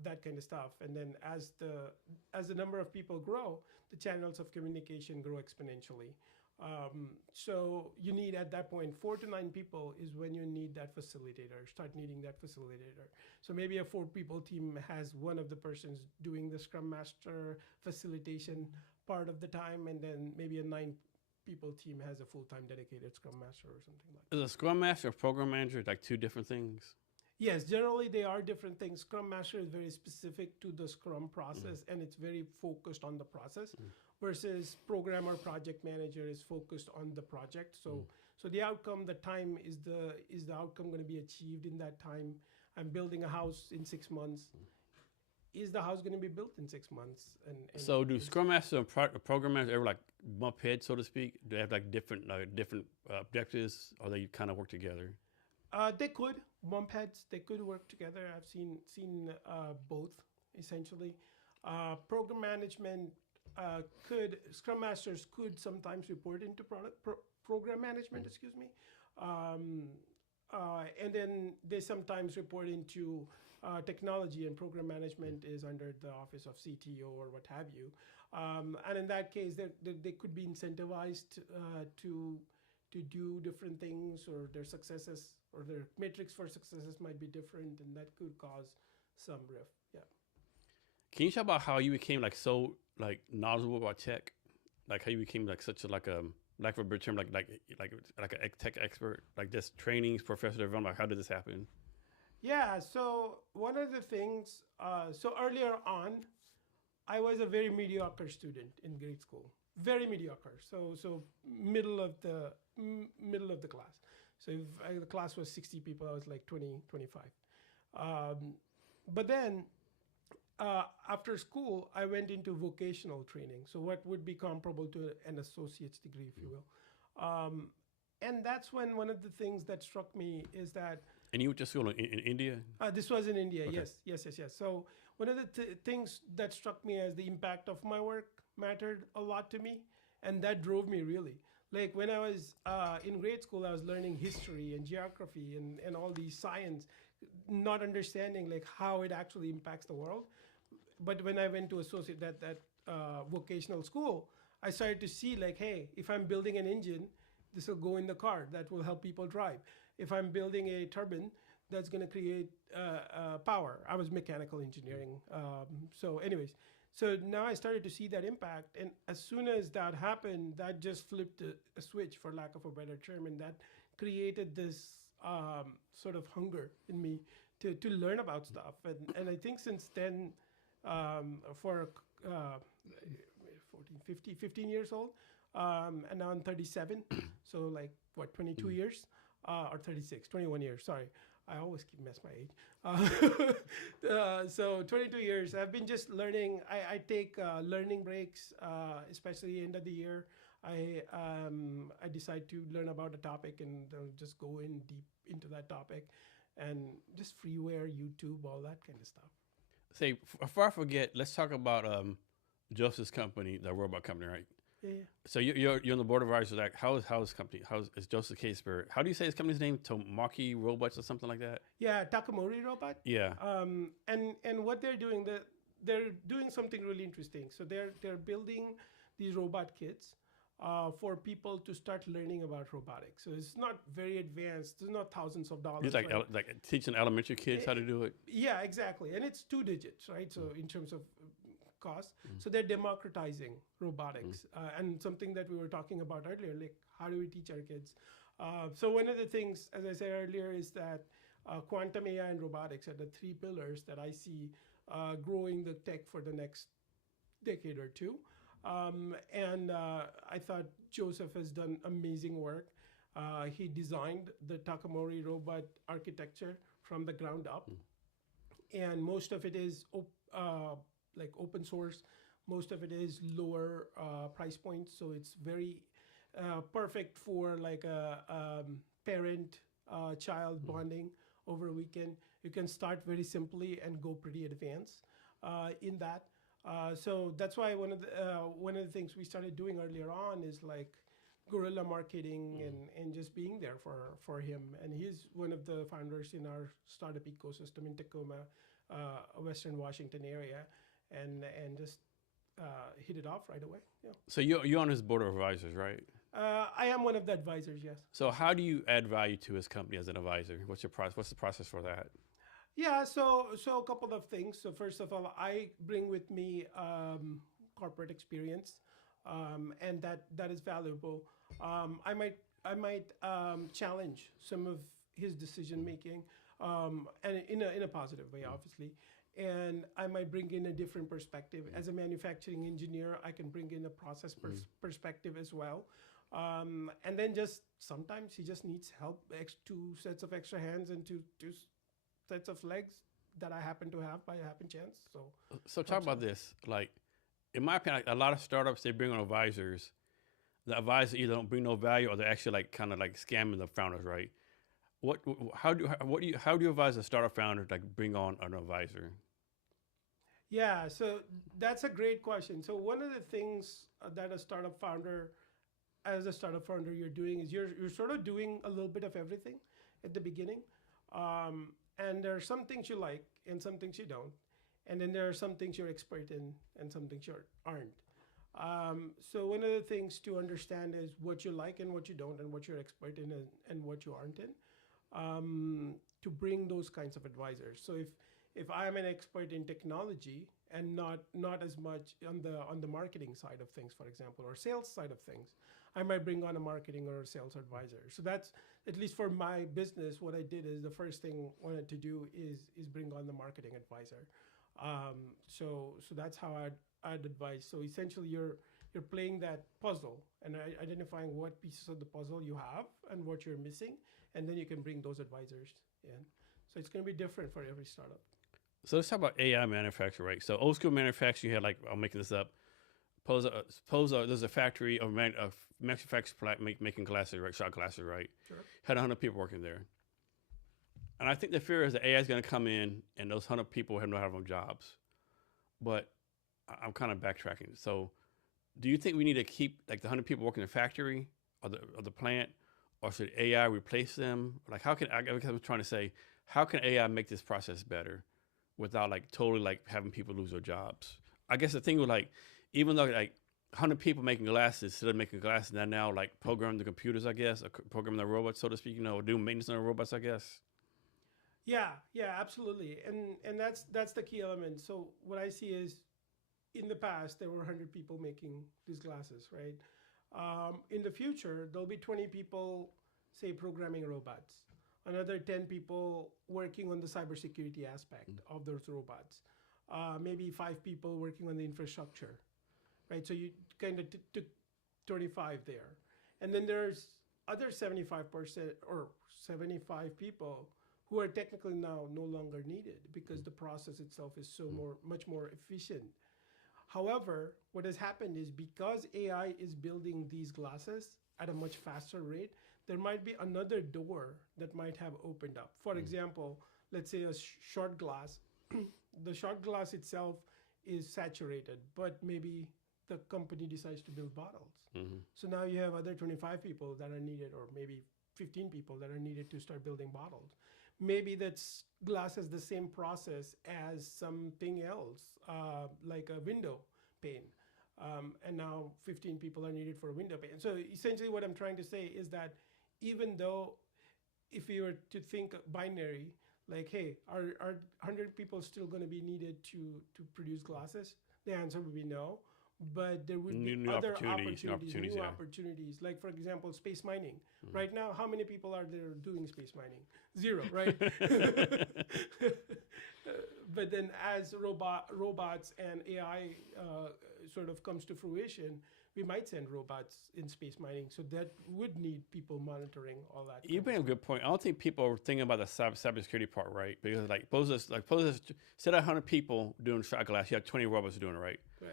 That kind of stuff. And then as the number of people grow, the channels of communication grow exponentially. So you need, at that point, 4 to 9 people is when you need that facilitator, start needing that facilitator. So maybe a 4-people team has one of the persons doing the Scrum Master facilitation part of the time, and then maybe a 9-people team has a full-time dedicated Scrum Master or something like that. Is a Scrum Master or Program Manager like 2 different things? Yes, generally they are different things. Scrum Master is very specific to the Scrum process, and it's very focused on the process, versus Program or Project Manager is focused on the project. So the outcome, the time is the outcome going to be achieved in that time? I'm building a house in 6 months. Is the house going to be built in 6 months? And so do Scrum Master and Program Manager ever like bump heads, so to speak? Do they have like different objectives, or they kind of work together? They could bump heads. They could work together. I've seen both essentially. Program management Scrum Masters could sometimes report into program management. Excuse me, and then they sometimes report into technology and program management is under the office of CTO or what have you. And in that case, they could be incentivized to do different things, or their successes or their metrics for successes might be different, and that could cause some rift. Yeah. Can you talk about how you became like so like knowledgeable about tech? Like how you became like such a like a lack of a better term like a tech expert, like just trainings, professional development. Like how did this happen? Yeah. So one of the things, so earlier on, I was a very mediocre student in grade school. Very mediocre. So middle of the class. So if the class was 60 people, I was like 20, 25. But then after school, I went into vocational training. So what would be comparable to an associate's degree, if you will. And that's when one of the things that struck me is that. And you went to school in India? This was in India, Okay. yes. So one of the things that struck me as the impact of my work mattered a lot to me, and that drove me really. Like when I was in grade school, I was learning history and geography and all these science, not understanding like how it actually impacts the world. But when I went to associate that vocational school, I started to see like, hey, if I'm building an engine, this will go in the car. That will help people drive. If I'm building a turbine, that's going to create power. I was mechanical engineering. So anyways, so now I started to see that impact. And as soon as that happened, that just flipped a switch, for lack of a better term. And that created this sort of hunger in me to learn about stuff. And I think since then, for 15 years old, and now I'm 37. So like, what, 22 years? Or 36, 21 years, sorry. I always keep mess my age. So 22 years, I've been just learning. I take learning breaks, especially end of the year. I decide to learn about a topic and just go in deep into that topic, and just freeware, YouTube, all that kind of stuff. Say, before I forget, let's talk about Joseph's company, the robot company, right? Yeah. So you're on the board of advisors. Like, how's his company? Is Joseph Caseberg? How do you say his company's name? Tomaki Robots or something like that? Yeah, Takamori Robot. Yeah. And what they're doing, they're doing something really interesting. So they're building these robot kits for people to start learning about robotics. So it's not very advanced. It's not thousands of dollars. It's like like teaching elementary kids how to do it. Yeah, exactly. And it's 2 digits, right? So in terms of cost. So they're democratizing robotics, and something that we were talking about earlier, like how do we teach our kids? So one of the things, as I said earlier, is that quantum AI and robotics are the 3 pillars that I see growing the tech for the next decade or two. And I thought Joseph has done amazing work. He designed the Takamori robot architecture from the ground up. And most of it is like open source. Most of it is lower price points, so it's very perfect for like a parent-child bonding over a weekend. You can start very simply and go pretty advanced in that. So that's why one of the things we started doing earlier on is like guerrilla marketing and just being there for him. And he's one of the founders in our startup ecosystem in Tacoma, Western Washington area. And just hit it off right away. Yeah. So you're on his board of advisors, right? I am one of the advisors, yes. So how do you add value to his company as an advisor? What's your process? What's the process for that? Yeah, so a couple of things. So first of all, I bring with me corporate experience, and that is valuable. I might challenge some of his decision making, and in a positive way, obviously. And I might bring in a different perspective. As a manufacturing engineer, I can bring in a process perspective as well. And then just sometimes he just needs help, 2 sets of extra hands and two sets of legs that I happen to have by a happen chance. So talk about this. Like, in my opinion, like a lot of startups, they bring on advisors. The advisors either don't bring no value or they're actually like kind of like scamming the founders, right? How do you advise a startup founder to like bring on an advisor? Yeah, so that's a great question. So one of the things that as a startup founder you're doing is you're sort of doing a little bit of everything at the beginning. and there are some things you like and some things you don't, and then there are some things you're expert in and some things you aren't. So one of the things to understand is what you like and what you don't, and what you're expert in and what you aren't in, to bring those kinds of advisors. So if I'm an expert in technology and not as much on the marketing side of things, for example, or sales side of things, I might bring on a marketing or a sales advisor. So that's, at least for my business, what I did is the first thing I wanted to do is bring on the marketing advisor. So that's how I'd advise. So essentially, you're playing that puzzle and identifying what pieces of the puzzle you have and what you're missing, and then you can bring those advisors in. So it's going to be different for every startup. So let's talk about AI manufacturing, right? So old school manufacturing, you had like, I'm making this up. Suppose there's a factory of manufacturing making glasses, right? Shot glasses, right? Sure. Had 100 people working there. And I think the fear is that AI is going to come in and those 100 people have no have jobs. But I'm kind of backtracking. So do you think we need to keep like the 100 people working in the factory or the plant, or should AI replace them? Like I was trying to say, how can AI make this process better without like totally like having people lose their jobs? I guess the thing was like, even though like 100 people making glasses, instead of making glasses, now like programming the computers, I guess, or programming the robots, so to speak, or doing maintenance on the robots, I guess. Yeah, absolutely, and that's the key element. So what I see is, in the past there were 100 people making these glasses, right? In the future there'll be 20 people, say, programming robots, another 10 people working on the cybersecurity aspect of those robots, maybe 5 people working on the infrastructure, right? So you kind of took 25 there, and then there's other 75% or 75 people who are technically now no longer needed because the process itself is so much more efficient. However, what has happened is, because AI is building these glasses at a much faster rate, there might be another door that might have opened up. For example, let's say a short glass. The short glass itself is saturated, but maybe the company decides to build bottles. So now you have other 25 people that are needed, or maybe 15 people that are needed to start building bottles. Maybe that's glass has the same process as something else, like a window pane. And now 15 people are needed for a window pane. So essentially what I'm trying to say is that even though, if you were to think binary, like, hey, are 100 people still going to be needed to produce glasses? The answer would be no. But there would be other opportunities, opportunities. Like, for example, space mining. Right now, how many people are there doing space mining? 0, right? But then as robots and AI sort of comes to fruition, we might send robots in space mining. So that would need people monitoring all that. You bring a good point. I don't think people are thinking about the cybersecurity part, right? Because like, suppose instead of 100 people doing shot glass, you have 20 robots doing it, right? Right.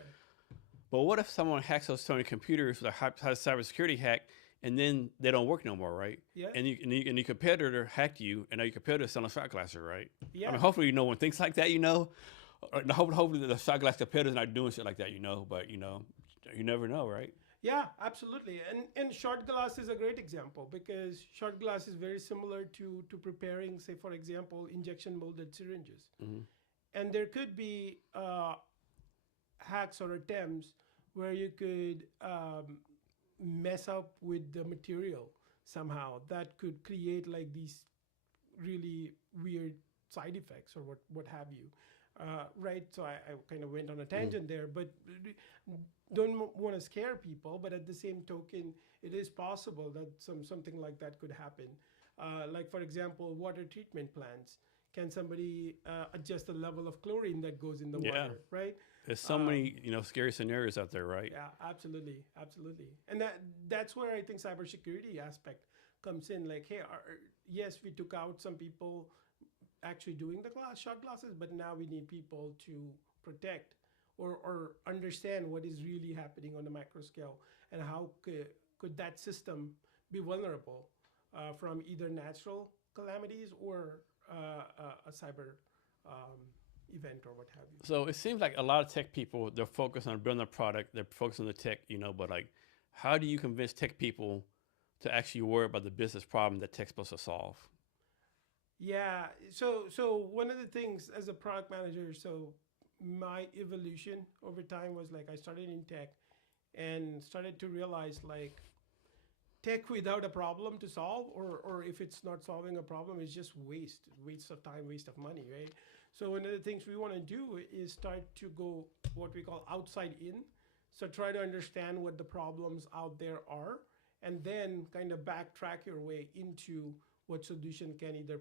But what if someone hacks those 20 computers, like has cybersecurity hack, and then they don't work no more, right? Yeah. And your competitor hacked you, and now your competitor selling shot glasses, right? Yeah. I mean, hopefully no one thinks like that, Hopefully the shot glass competitor's not doing shit like that, But you never know, right? Yeah, absolutely. And shot glass is a great example, because shot glass is very similar to preparing, say, for example, injection molded syringes. And there could be hacks or attempts where you could mess up with the material somehow that could create like these really weird side effects or what have you. Right, so I kind of went on a tangent there, but don't want to scare people. But at the same token, it is possible that something like that could happen. Like, for example, water treatment plants. Can somebody adjust the level of chlorine that goes in the water, right? There's so many, scary scenarios out there, right? Yeah, absolutely. And that's where I think cybersecurity aspect comes in. Like, hey, yes, we took out some people actually doing the shot glasses, but now we need people to protect or understand what is really happening on the macro scale, and how could that system be vulnerable from either natural calamities or a cyber event or what have you. So it seems like a lot of tech people, they're focused on building a product, they're focused on the tech, but like, how do you convince tech people to actually worry about the business problem that tech's supposed to solve? Yeah. So one of the things as a product manager, so my evolution over time was like I started in tech and started to realize like tech without a problem to solve, or if it's not solving a problem, it's just waste of time, waste of money, right? So one of the things we want to do is start to go what we call outside in. So try to understand what the problems out there are, and then kind of backtrack your way into what solution can either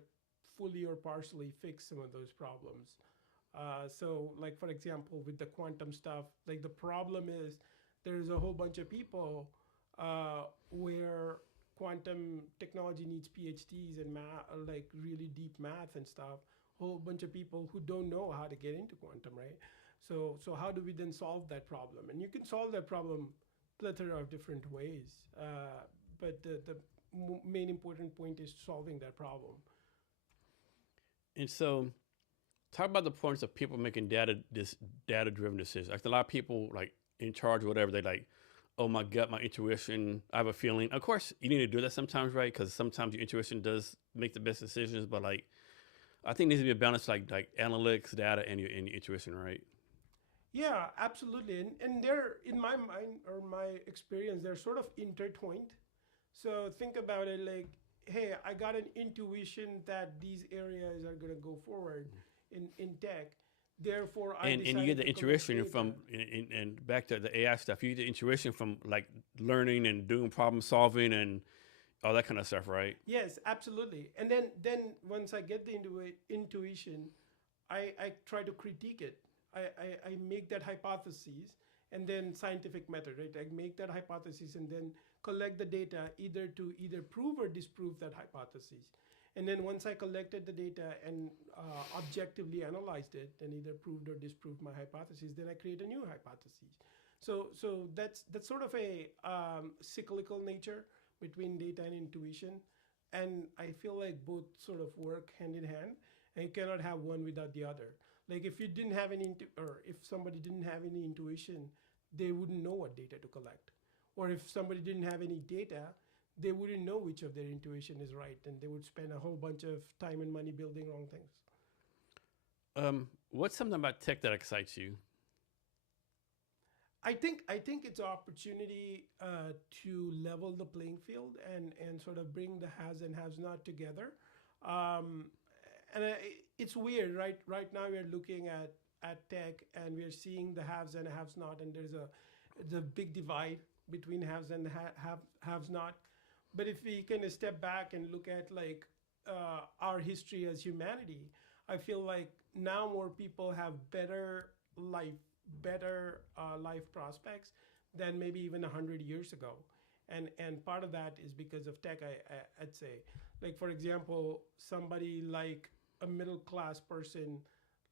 fully or partially fix some of those problems. So like for example with the quantum stuff, like the problem is there's a whole bunch of people where quantum technology needs PhDs and math, like really deep math and stuff. Whole bunch of people who don't know how to get into quantum, right? So how do we then solve that problem? And you can solve that problem plethora of different ways. But the main important point is solving that problem. And so, talk about the importance of people making data driven decisions. Like a lot of people, like in charge or whatever, they like, oh my gut, my intuition, I have a feeling. Of course, you need to do that sometimes, right? Because sometimes your intuition does make the best decisions. But like, I think there needs to be a balance, like analytics, data, and your intuition, right? Yeah, absolutely. And they're, in my mind or my experience, they're sort of intertwined. So think about it like, hey, I got an intuition that these areas are going to go forward in tech. Therefore, I And you get decided the to collect intuition data. from and back to the AI stuff. You get the intuition from like learning and doing problem solving and all that kind of stuff, right? Yes, absolutely. And then once I get the intuition, I try to critique it. I make that hypothesis and then scientific method, right? I make that hypothesis and then collect the data either prove or disprove that hypothesis. And then once I collected the data and objectively analyzed it and either proved or disproved my hypothesis, then I create a new hypothesis. So that's sort of a cyclical nature between data and intuition, and I feel like both sort of work hand in hand, and you cannot have one without the other. Like if you didn't have or if somebody didn't have any intuition, they wouldn't know what data to collect. Or if somebody didn't have any data, they wouldn't know which of their intuition is right, and they would spend a whole bunch of time and money building wrong things. What's something about tech that excites you? I think it's an opportunity to level the playing field and sort of bring the has and has not together. Um, and it's weird, right? Right now we're looking at tech and we're seeing the haves and haves not, and there's a big divide between haves and haves not. But if we kind of step back and look at like our history as humanity, I feel like now more people have life, better life prospects than maybe even 100 years ago. And part of that is because of tech. I'd say, like for example, somebody like a middle class person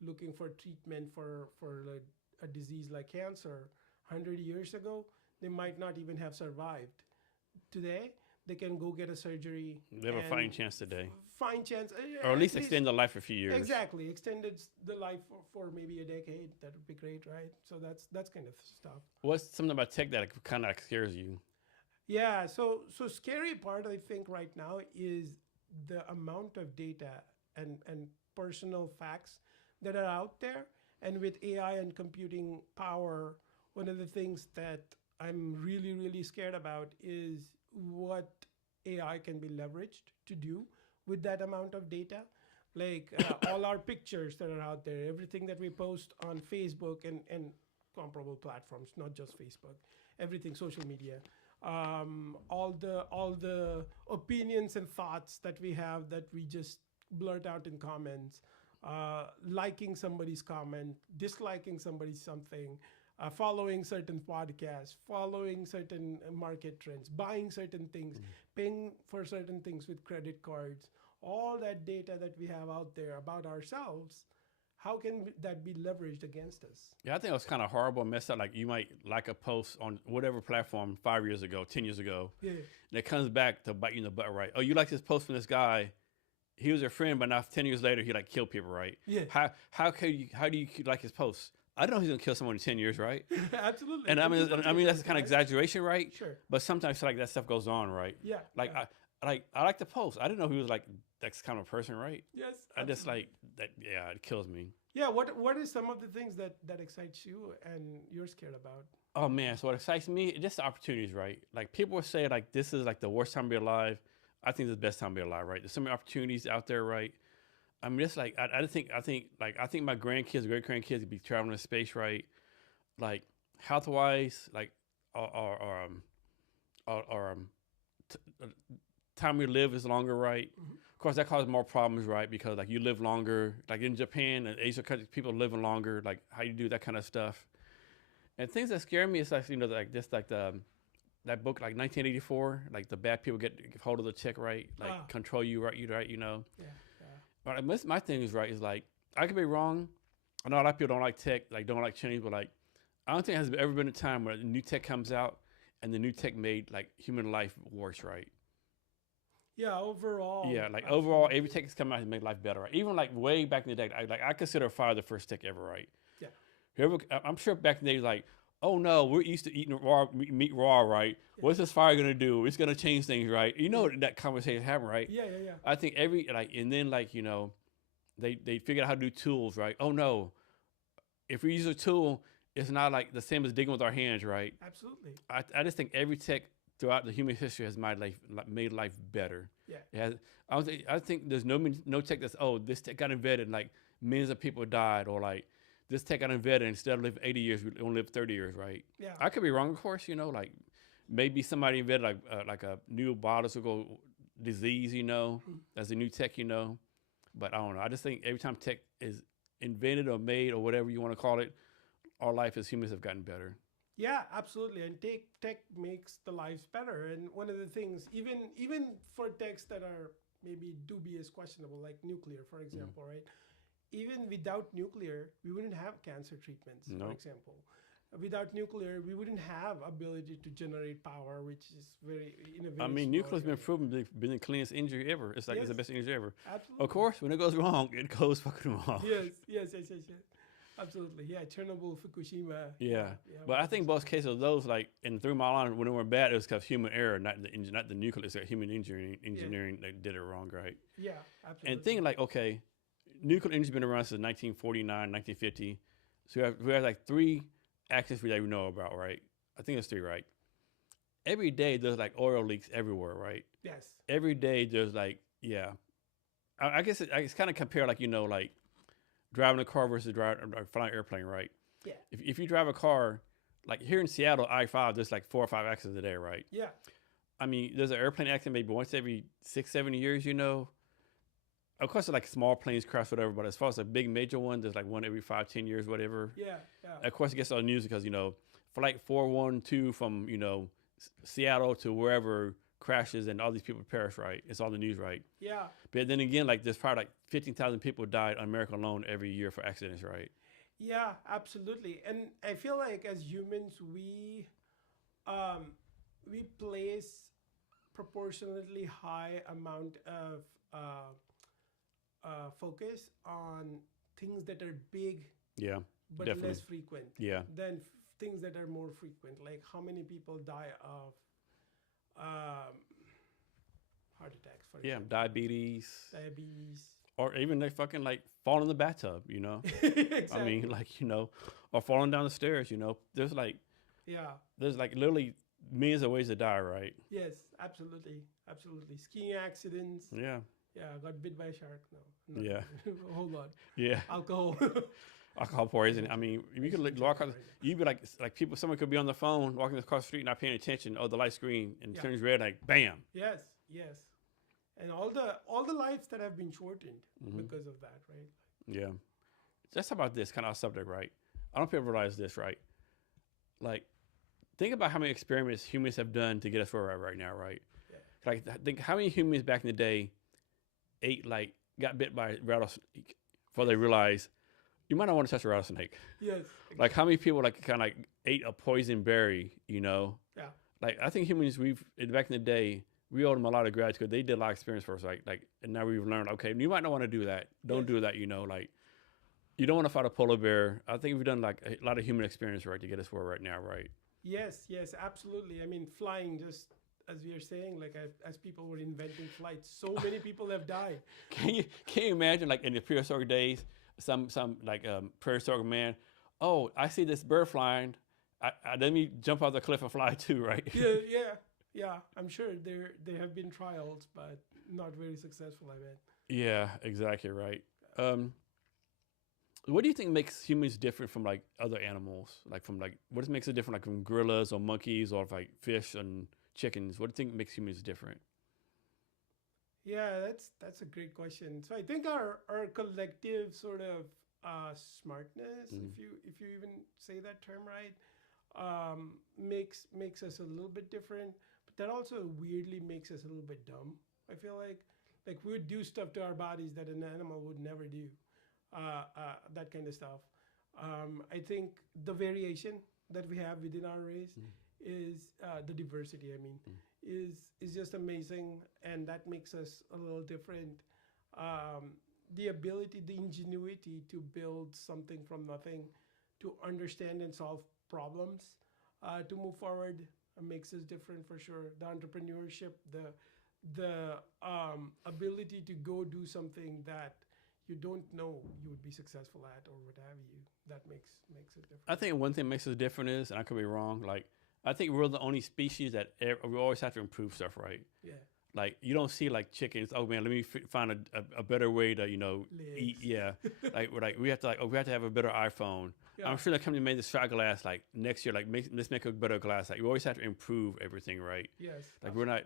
looking for treatment for a disease like cancer 100 years ago, they might not even have survived. Today, they can go get a surgery. They have a fighting chance today, Fine chance, or at least extend their life a few years. exactly extended the life for maybe a decade. That would be great, right? So that's kind of stuff. What's something about tech that kind of scares you? Yeah. So scary part I think right now is the amount of data and personal facts that are out there. And with AI and computing power, one of the things that I'm really, really scared about is what AI can be leveraged to do with that amount of data. Like all our pictures that are out there, everything that we post on Facebook and comparable platforms, not just Facebook, everything, social media, all the opinions and thoughts that we have that we just blurt out in comments, liking somebody's comment, disliking somebody's something, following certain podcasts, following certain market trends, buying certain things, paying for certain things with credit cards, all that data that we have out there about ourselves, how can that be leveraged against us? Yeah, I think it was kind of horrible and messed up. Like you might like a post on whatever platform 5 years ago, 10 years ago, Yeah. and it comes back to bite you in the butt, right? Oh, you like this post from this guy? He was your friend, but now 10 years later, he like killed people, right? Yeah. How do you like his posts? I don't know he's gonna kill someone in 10 years, right? Absolutely. And I mean People that's take kind of those, right? exaggeration, right? Sure. But sometimes like that stuff goes on, right? Yeah. Like yeah. like I like to post. I didn't know he was like that kind of person, right? Yes, I just absolutely. like that. Yeah, it kills me. Yeah, what is some of the things that excites you and you're scared about? Oh man, so what excites me? Just the opportunities, right? Like people will say like this is like the worst time to be alive. I think it's the best time to be alive, right? There's so many opportunities out there, right? I mean, it's like I think my grandkids, great grandkids, could be traveling in space, right? Like health wise, like or t- uh, time we live is longer, right? Hmm. Of course, that causes more problems, right? Because like you live longer, like in Japan and Asian countries, people living longer. Like how you do that kind of stuff, and things that scare me is like like this, like the that book, like 1984, like the bad people get hold of the check, right? Like Ah, control you, right? You right, you know. yeah, yeah. But my thing is right is like I could be wrong. I know a lot of people don't like tech, like don't like change, but like I don't think there's ever been a time where new tech comes out and the new tech made like human life worse, right? Yeah, Yeah, overall, like overall, every absolutely. tech has come out and made life better, right? Even like way back in the day, I consider fire the first tech ever, right? Yeah. Whoever, I'm sure back in the day, like, oh no, we're used to eating raw meat raw, right? Yeah. What's this fire gonna do? It's gonna change things, right? You know Yeah. that conversation happened, right? Yeah, yeah, yeah. I think every like, and then like you know, they figured out how to do tools, right? Oh no, if we use a tool, it's not like the same as digging with our hands, right? Absolutely. I just think every tech throughout the human history has made life better. Yeah. It has. I think there's no tech that's this tech got invented and like millions of people died or like this tech got invented instead of living 80 years we only live 30 years, right? Yeah. I could be wrong, of course. You know, like maybe somebody invented like a new biological disease, you know, Mm. as a new tech, you know. But I don't know. I just think every time tech is invented or made or whatever you want to call it, our life as humans have gotten better. Yeah, absolutely. And tech makes the lives better. And one of the things, even for techs that are maybe dubious, questionable, like nuclear, for Mm. example, right? Even without nuclear, we wouldn't have cancer treatments, for No. example. Without nuclear, we wouldn't have ability to generate power, which is very in a I very mean, small nuclear's been area. proven to be the cleanest energy ever. It's like it's Yes, the best energy ever. Of absolutely. course, when it goes wrong, it goes fucking wrong. Yes, yes, yes, yes, yes. Absolutely. Yeah, Chernobyl, Fukushima. Yeah, Yeah, but I which think is both cases of those, like, and through my line, when it went bad, it was because human error, not the nuclear. It's like human yeah, engineering that did it wrong, right? yeah, And absolutely. thinking like, okay, nuclear energy's been around since 1949, 1950. So we have like three accidents that we know about, right? I think it's three, right? Every day there's like oil leaks everywhere, right? Yes. Every day there's like, yeah. I guess it's kind of compare like like driving a car versus driving or flying an airplane, right? Yeah. If you drive a car, like here in Seattle, I-5, there's like 4 or 5 accidents a day, right? Yeah. I mean, there's an airplane accident maybe once every 6, 7 years, you know. Of course, like small planes crash, whatever. But as far as a big major one, there's like one every 5, 10 years, whatever. Yeah. Yeah. Of course, it gets on the news because flight 412 from Seattle to wherever crashes and all these people perish, right? It's all the news, right? Yeah. But then again, like there's probably like 15,000 people died on America alone every year for accidents, right? Yeah, absolutely. And I feel like as humans, um, we place proportionately high amount of focus on things that are big Yeah, but definitely. less frequent Yeah, than things that are more frequent. Like how many people die of um, heart attacks, for yeah, example, diabetes, diabetes. or even they fucking like fall in the bathtub, you know. I Exactly. mean, like or falling down the stairs, you know. Yeah. There's like literally millions of ways to die, right? Yes. Absolutely. Absolutely. Skiing accidents. Yeah, Yeah. Got bit by a shark. No. yeah, Not hold on. yeah. Alcohol. Alcohol poisoning. I mean, if you could like, walk across, you'd be like people. Someone could be on the phone walking across the street, not paying attention. Oh, the light screen and Yeah. turns red, like bam. Yes. Yes. And all the lives that have been shortened Hmm. because of that, right? Yeah. Just about this kind of subject, right? I don't know if people realize this, right? Like, think about how many experiments humans have done to get us where we're at right now, right? Yeah. Like, think how many humans back in the day got bit by a rattlesnake before they realized you might not want to touch a rattlesnake. Yes. Like, how many people kind of like ate a poison berry, you know? Yeah. Like, I think humans, back in the day, we owed them a lot of gratitude. They did a lot of experience for us, and now we've learned, okay, you might not want to do that. Don't Yes. do that, like, you don't want to fight a polar bear. I think we've done like a lot of human experience, right, to get us where we're at now, right? Yes, yes, absolutely. I mean, flying just as we are saying, like as people were inventing flights, so many people have died. Can you imagine, like in the prehistoric days, some like prehistoric man, oh, I see this bird flying, let me jump off the cliff and fly too, right? Yeah. I'm sure there have been trials, but not very successful. I bet. Yeah, exactly right. What do you think makes humans different from like other animals? Like from like what makes it different, like from gorillas or monkeys or like fish and chickens? What do you think makes humans different? Yeah, that's a great question. So I think our collective sort of smartness, Mm. if you even say that term right, makes us a little bit different. But that also weirdly makes us a little bit dumb. I feel like we would do stuff to our bodies that an animal would never do. That kind of stuff. I think the variation that we have within our race Mm. is the diversity. I mean, Mm. is just amazing, and that makes us a little different. The ability, the ingenuity to build something from nothing, to understand and solve problems, to move forward, makes us different for sure. The entrepreneurship, the ability to go do something that you don't know you would be successful at or what have you, that makes it different. I think one thing that makes us different is, and I could be wrong, like I think we're the only species that we always have to improve stuff, right? Yeah. Like you don't see like chickens. Oh man, let me find a better way to eat. Legs. Yeah, like we have to we have to have a better iPhone. Yeah. I'm sure the company made the shot glass like next year. Like let's make a better glass. Like we always have to improve everything, right? Yes. Like we're not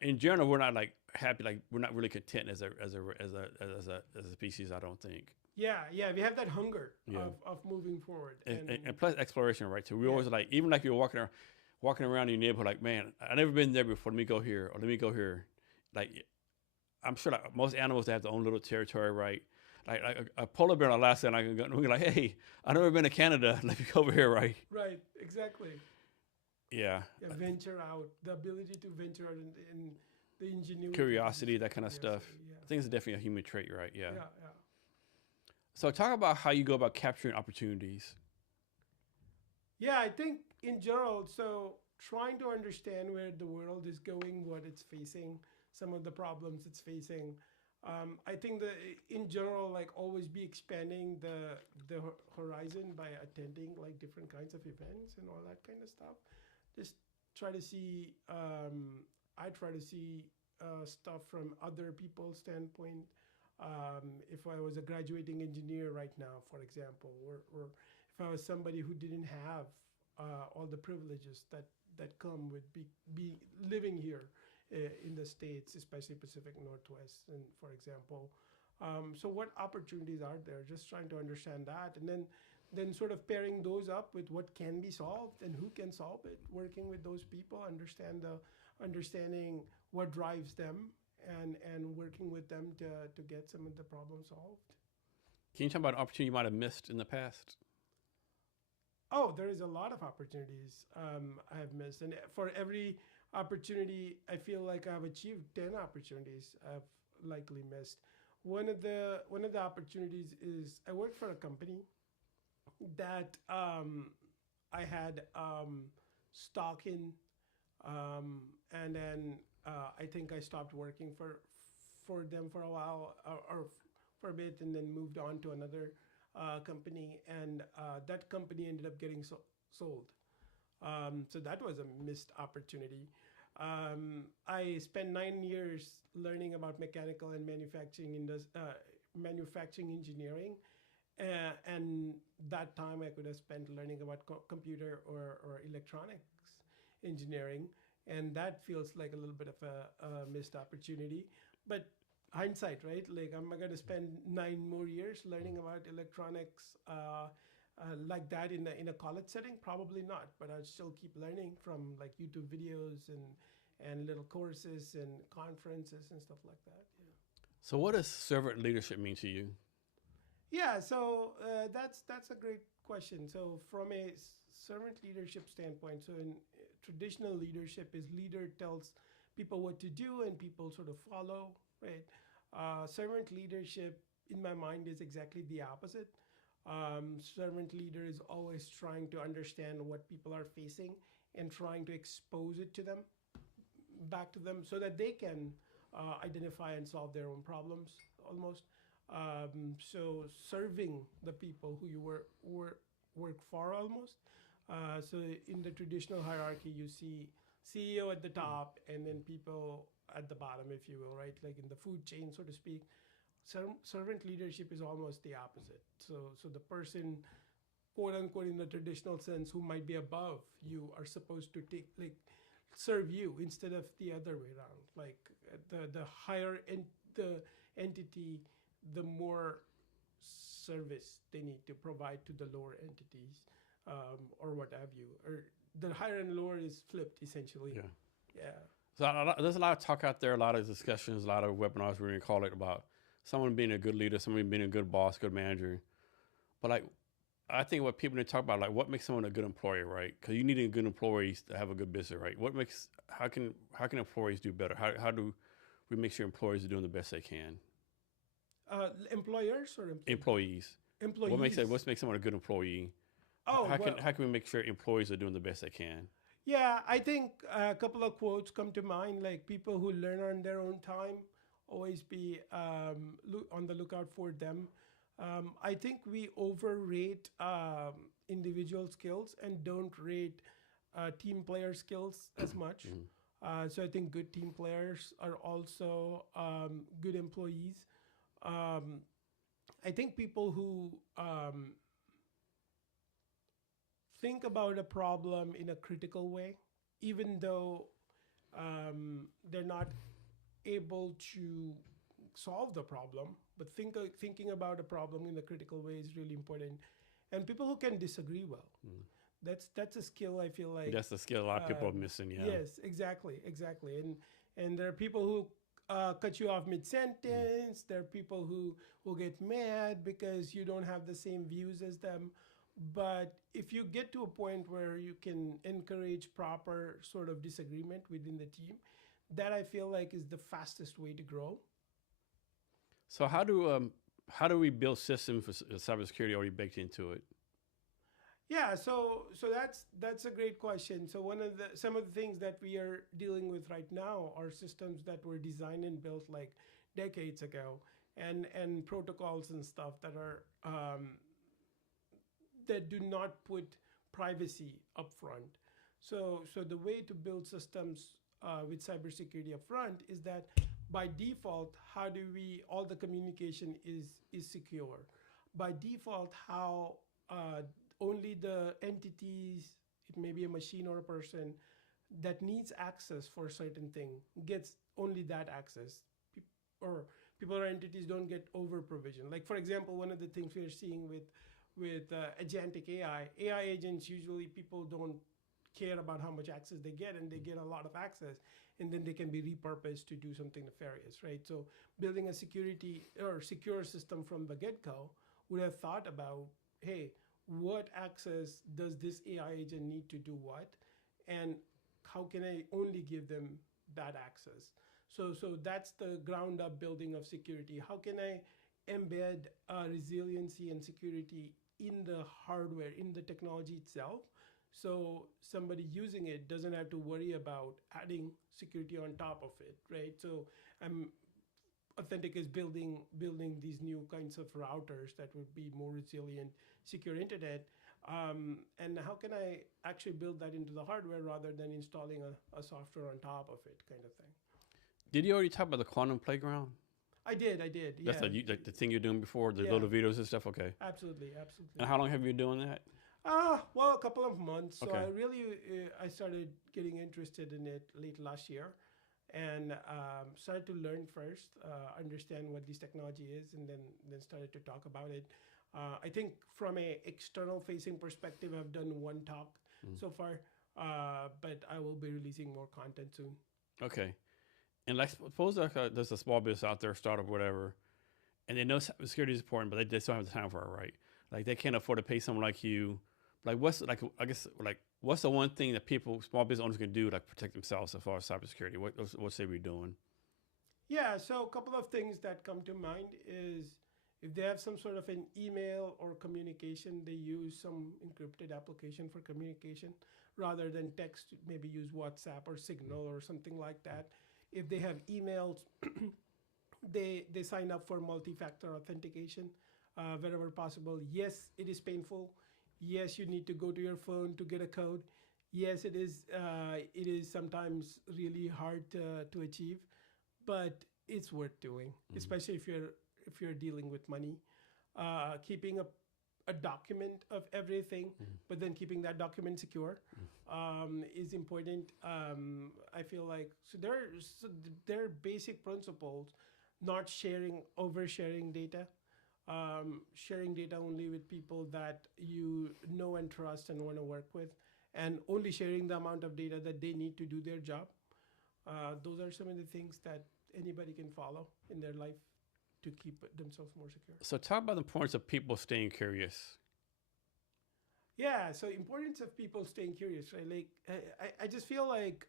in general. We're not like happy. Like we're not really content as a species. I don't think. Yeah, we have that hunger Yeah. of moving forward. And plus exploration, right? So we Yeah. always like even like you're walking around in your neighborhood, like man, I never been there before. Let me go here or let me go here. Like I'm sure like most animals they have their own little territory, right? Like a polar bear in Alaska, and I can go and we're like, hey, I've never been to Canada. Let me go over here, right? Right, exactly. Yeah. Yeah, venture out, the ability to venture out in the ingenuity, Curiosity, that kind of stuff. Yeah. I think it's definitely a human trait, right? Yeah. Yeah. So talk about how you go about capturing opportunities. Yeah, I think in general, so trying to understand where the world is going, what it's facing, some of the problems it's facing. I think that in general, like always be expanding the horizon by attending like different kinds of events and all that kind of stuff. Just try to see. I try to see stuff from other people's standpoint. If I was a graduating engineer right now, for example, or if I was somebody who didn't have all the privileges that come with be living here in the States, especially Pacific Northwest, and for example. So what opportunities are there? Just trying to understand that, and then sort of pairing those up with what can be solved and who can solve it. Working with those people, understanding what drives them, and working with them to get some of the problems solved. Can you talk about an opportunity you might have missed in the past? Oh, there is a lot of opportunities I have missed, and for every opportunity, I feel like I've achieved 10 opportunities I've likely missed. One of the opportunities is I worked for a company that I had stock in, and then I think I stopped working for them for a while or for a bit, and then moved on to another company, and that company ended up getting sold. So that was a missed opportunity. I spent 9 years learning about mechanical and manufacturing engineering, and that time I could have spent learning about computer or electronics engineering, and that feels like a little bit of a missed opportunity. But hindsight, right? Like, am I going to spend 9 more years learning about electronics like that in a college setting? Probably not, but I'd still keep learning from like YouTube videos and little courses and conferences and stuff like that. Yeah. So what does servant leadership mean to you? Yeah, so that's a great question. So from a servant leadership standpoint, so in traditional leadership is leader tells people what to do and people sort of follow, right? Servant leadership, in my mind, is exactly the opposite. Servant leader is always trying to understand what people are facing and trying to expose it to them back to them so that they can identify and solve their own problems almost. So serving the people who you work for almost. So in the traditional hierarchy, you see CEO at the top and then people at the bottom, if you will, right? Like in the food chain, so to speak. Servant leadership is almost the opposite. So the person, quote unquote, in the traditional sense, who might be above you, are supposed to serve you instead of the other way around. Like the higher the entity, the more service they need to provide to the lower entities, or what have you. Or the higher and lower is flipped essentially. Yeah. Yeah. So there's a lot of talk out there, a lot of discussions, a lot of webinars we're going to call it about someone being a good leader, someone being a good boss, good manager. But like, I think what people need to talk about, like what makes someone a good employee, right? Because you need a good employee to have a good business, right? How can employees do better? How do we make sure employees are doing the best they can? Employers or employees? Employees. What makes someone a good employee? Oh, how can we make sure employees are doing the best they can? Yeah, I think a couple of quotes come to mind, like people who learn on their own time, always be on the lookout for them. I think we overrate individual skills and don't rate team player skills as much. So I think good team players are also good employees. I think people who think about a problem in a critical way, even though they're not able to solve the problem, but thinking about a problem in a critical way is really important. And people who can disagree well. That's a skill I feel like. That's the skill a lot of people are missing, yeah. Yes, exactly. And there are people who cut you off mid-sentence. There are people who get mad because you don't have the same views as them. But if you get to a point where you can encourage proper sort of disagreement within the team, that I feel like is the fastest way to grow. So how do we build systems for cybersecurity already baked into it? Yeah, so that's a great question. So some of the things that we are dealing with right now are systems that were designed and built like decades ago, and protocols and stuff that are that do not put privacy up front. So the way to build systems with cybersecurity up front is that by default, all the communication is secure. By default, how only the entities, it may be a machine or a person, that needs access for a certain thing gets only that access. Or people or entities don't get over provision. Like for example, one of the things we're seeing with agentic AI agents, usually people don't care about how much access they get, and they get a lot of access, and then they can be repurposed to do something nefarious, right? So building a secure system from the get-go would have thought about, hey, what access does this AI agent need to do what, and how can I only give them that access? So that's the ground up building of security. How can I embed resiliency and security in the hardware, in the technology itself, so somebody using it doesn't have to worry about adding security on top of it, right? So Othentk is building these new kinds of routers that would be more resilient, secure internet. And how can I actually build that into the hardware rather than installing a software on top of it, kind of thing? Did you already talk about the quantum playground? I did. Yeah. That's the thing you're doing before, the little videos and stuff? Okay. Absolutely. And how long have you been doing that? Well, a couple of months. So okay. I started getting interested in it late last year, and started to learn first, understand what this technology is, and then started to talk about it. I think from a external facing perspective, I've done one talk so far, but I will be releasing more content soon. Okay. And like, suppose there's a small business out there, startup, whatever, and they know security is important, but they just don't have the time for it, right? Like they can't afford to pay someone like you. Like what's the one thing that small business owners can do to protect themselves as far as cybersecurity? What say we're doing? Yeah, so a couple of things that come to mind is If they have some sort of an email or communication, they use some encrypted application for communication rather than text. Maybe use WhatsApp or Signal or something like that. If they have emails, they sign up for multi-factor authentication wherever possible. Yes, it is painful. Yes, you need to go to your phone to get a code. Yes, it is. It is sometimes really hard to achieve, but it's worth doing, especially if you're dealing with money. Keeping a document of everything, but then keeping that document secure is important. I feel like there are basic principles: not sharing, oversharing data, sharing data only with people that you know and trust and want to work with, and only sharing the amount of data that they need to do their job. Those are some of the things that anybody can follow in their life to keep themselves more secure. So talk about the importance of people staying curious. Yeah, so importance of people staying curious, right? Like I just feel like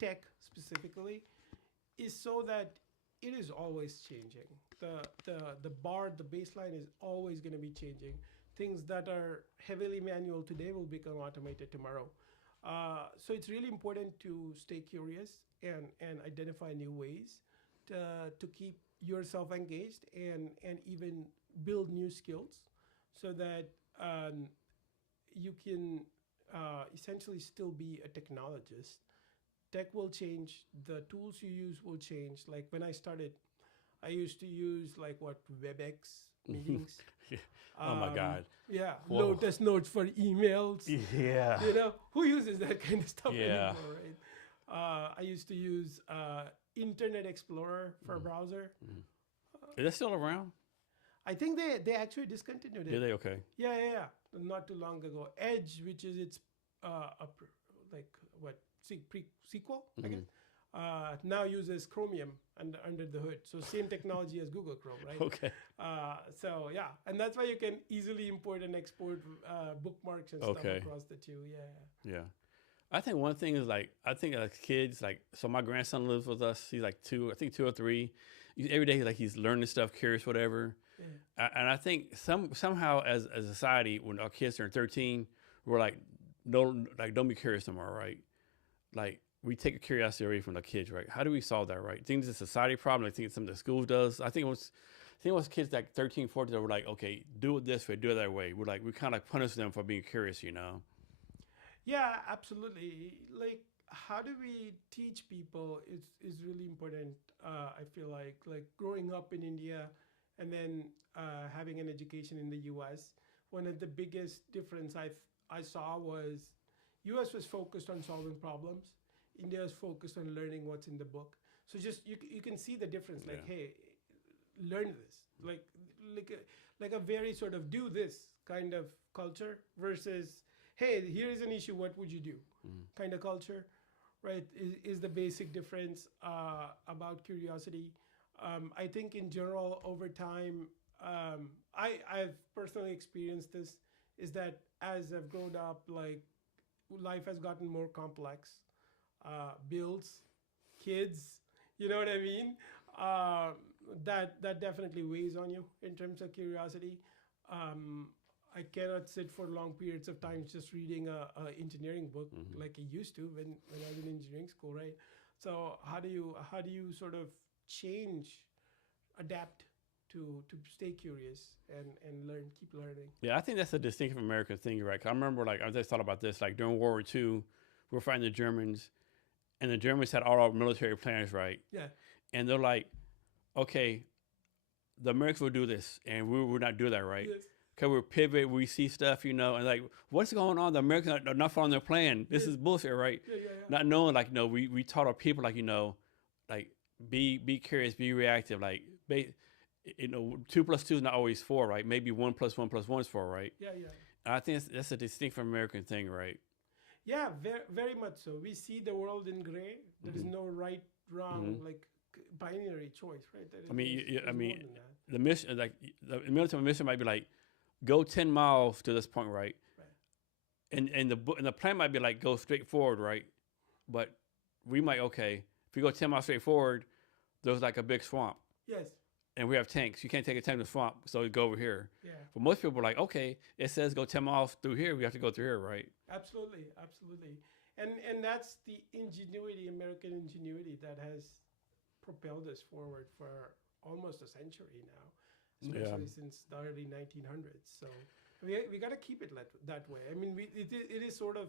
tech specifically is so that it is always changing. The bar, the baseline is always going to be changing. Things that are heavily manual today will become automated tomorrow. So it's really important to stay curious and identify new ways to keep yourself engaged and even build new skills so that you can essentially still be a technologist. Tech will change, the tools you use will change. Like when I started, I used to use like WebEx meetings. Yeah. Oh my God. Yeah, Whoa. Lotus Notes for emails. Yeah. You know, who uses that kind of stuff Yeah. anymore, right? I used to use Internet Explorer for a browser. Is that still around? I think they actually discontinued it. Did they? Okay. Yeah. Not too long ago. Edge, which is its sequel, I guess, now uses Chromium under the hood. So same technology as Google Chrome, right? Okay. So yeah, and that's why you can easily import and export bookmarks and stuff across the two. Yeah. Yeah. I think one thing is like, I think as kids, like, so my grandson lives with us. He's like 2 or 3. Every day, like he's learning stuff, curious, whatever. Yeah. And I think somehow as a society, when our kids turn 13, we're like, don't be curious no more, right? Like we take a curiosity away from the kids, right? How do we solve that, right? I think it's a society problem. I think it's something the school does. I think it was kids like 13, 14 that were like, okay, do it this way, do it that way. We kind of punish them for being curious, you know? Yeah, absolutely. Like, how do we teach people is really important. I feel like growing up in India and then having an education in the U.S. One of the biggest difference I saw was U.S. was focused on solving problems. India is focused on learning what's in the book. So just you can see the difference. Like, hey, learn this. Like a very sort of do this kind of culture versus, hey, here is an issue, what would you do? Kind of culture, right? Is the basic difference about curiosity. I think in general, over time, I've personally experienced this, is that as I've grown up, like life has gotten more complex. Bills, kids, you know what I mean? That definitely weighs on you in terms of curiosity. I cannot sit for long periods of time just reading a engineering book like I used to when I was in engineering school, right? So how do you sort of adapt to stay curious and learn, keep learning? Yeah, I think that's a distinctive American thing, right? 'Cause I remember, like, I just thought about this, like during World War II, we were fighting the Germans, and the Germans had all our military plans, right? Yeah. And they're like, okay, the Americans will do this, and we will not do that, right? Yes. Because we're pivot, we see stuff, you know, and like, what's going on? The Americans are not following their plan. This is bullshit, right? Yeah. Not knowing, like, no, we taught our people, like, you know, like, be curious, be reactive, like, 2 + 2 is not always 4, right? Maybe 1 + 1 + 1 is 4, right? Yeah. And I think that's a distinct American thing, right? Yeah, very, very much so. We see the world in gray. There is no right, wrong, like binary choice, right? The mission, like the military mission, might be like, go 10 miles to this point, right? And the plan might be like, go straight forward, right? But we might, okay, if we go 10 miles straight forward, there's like a big swamp. Yes. and we have tanks. You can't take a tank to the swamp, so you go over here. Yeah. But most people are like, okay, it says go 10 miles through here. We have to go through here, right? Absolutely, absolutely. And that's the ingenuity, American ingenuity, that has propelled us forward for almost a century now, especially since the early 1900s. So we got to keep it that way. I mean, it is sort of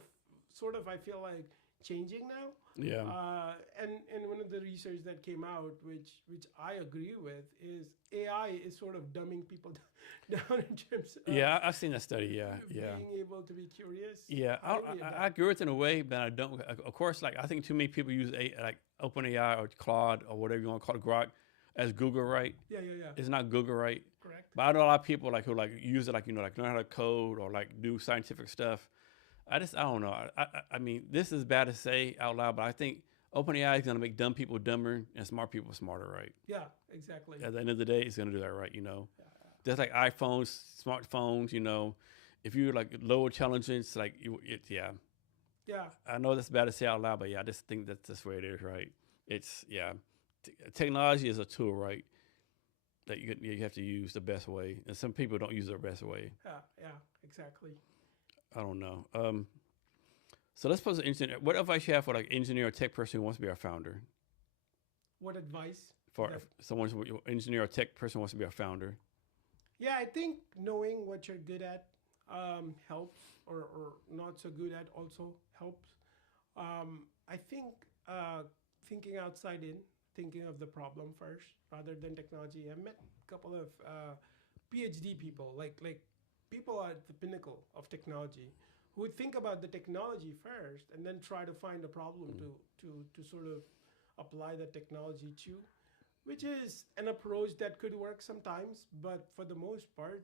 I feel like changing now. Yeah. And one of the research that came out, which I agree with, is AI is sort of dumbing people down in terms of Yeah, I've seen that study. Yeah, yeah. being able to be curious. Yeah, I agree with it in a way, but I don't. Of course, like I think too many people use like OpenAI or Claude or whatever you want to call it, Grok, as Google, right? Yeah. It's not Google, right? Correct. But I know a lot of people like who like use it, like like learn how to code or like do scientific stuff. I don't know. I mean, this is bad to say out loud, but I think OpenAI is going to make dumb people dumber and smart people smarter, right? Yeah, exactly. At the end of the day, it's going to do that, right? Yeah. Just like iPhones, smartphones, if you're like low intelligence, like Yeah. I know that's bad to say out loud, but yeah, I just think that's the way it is, right? It's technology is a tool, right? That you have to use the best way, and some people don't use it the best way. Yeah, exactly. I don't know. So let's pose an engineer. What advice you have for like engineer or tech person who wants to be our founder? What advice? For someone who's engineer or tech person who wants to be our founder? Yeah, I think knowing what you're good at helps, or not so good at also helps. I think thinking outside in, thinking of the problem first rather than technology. I met a couple of PhD people, like people at the pinnacle of technology, who would think about the technology first and then try to find a problem to sort of apply that technology to, which is an approach that could work sometimes, but for the most part,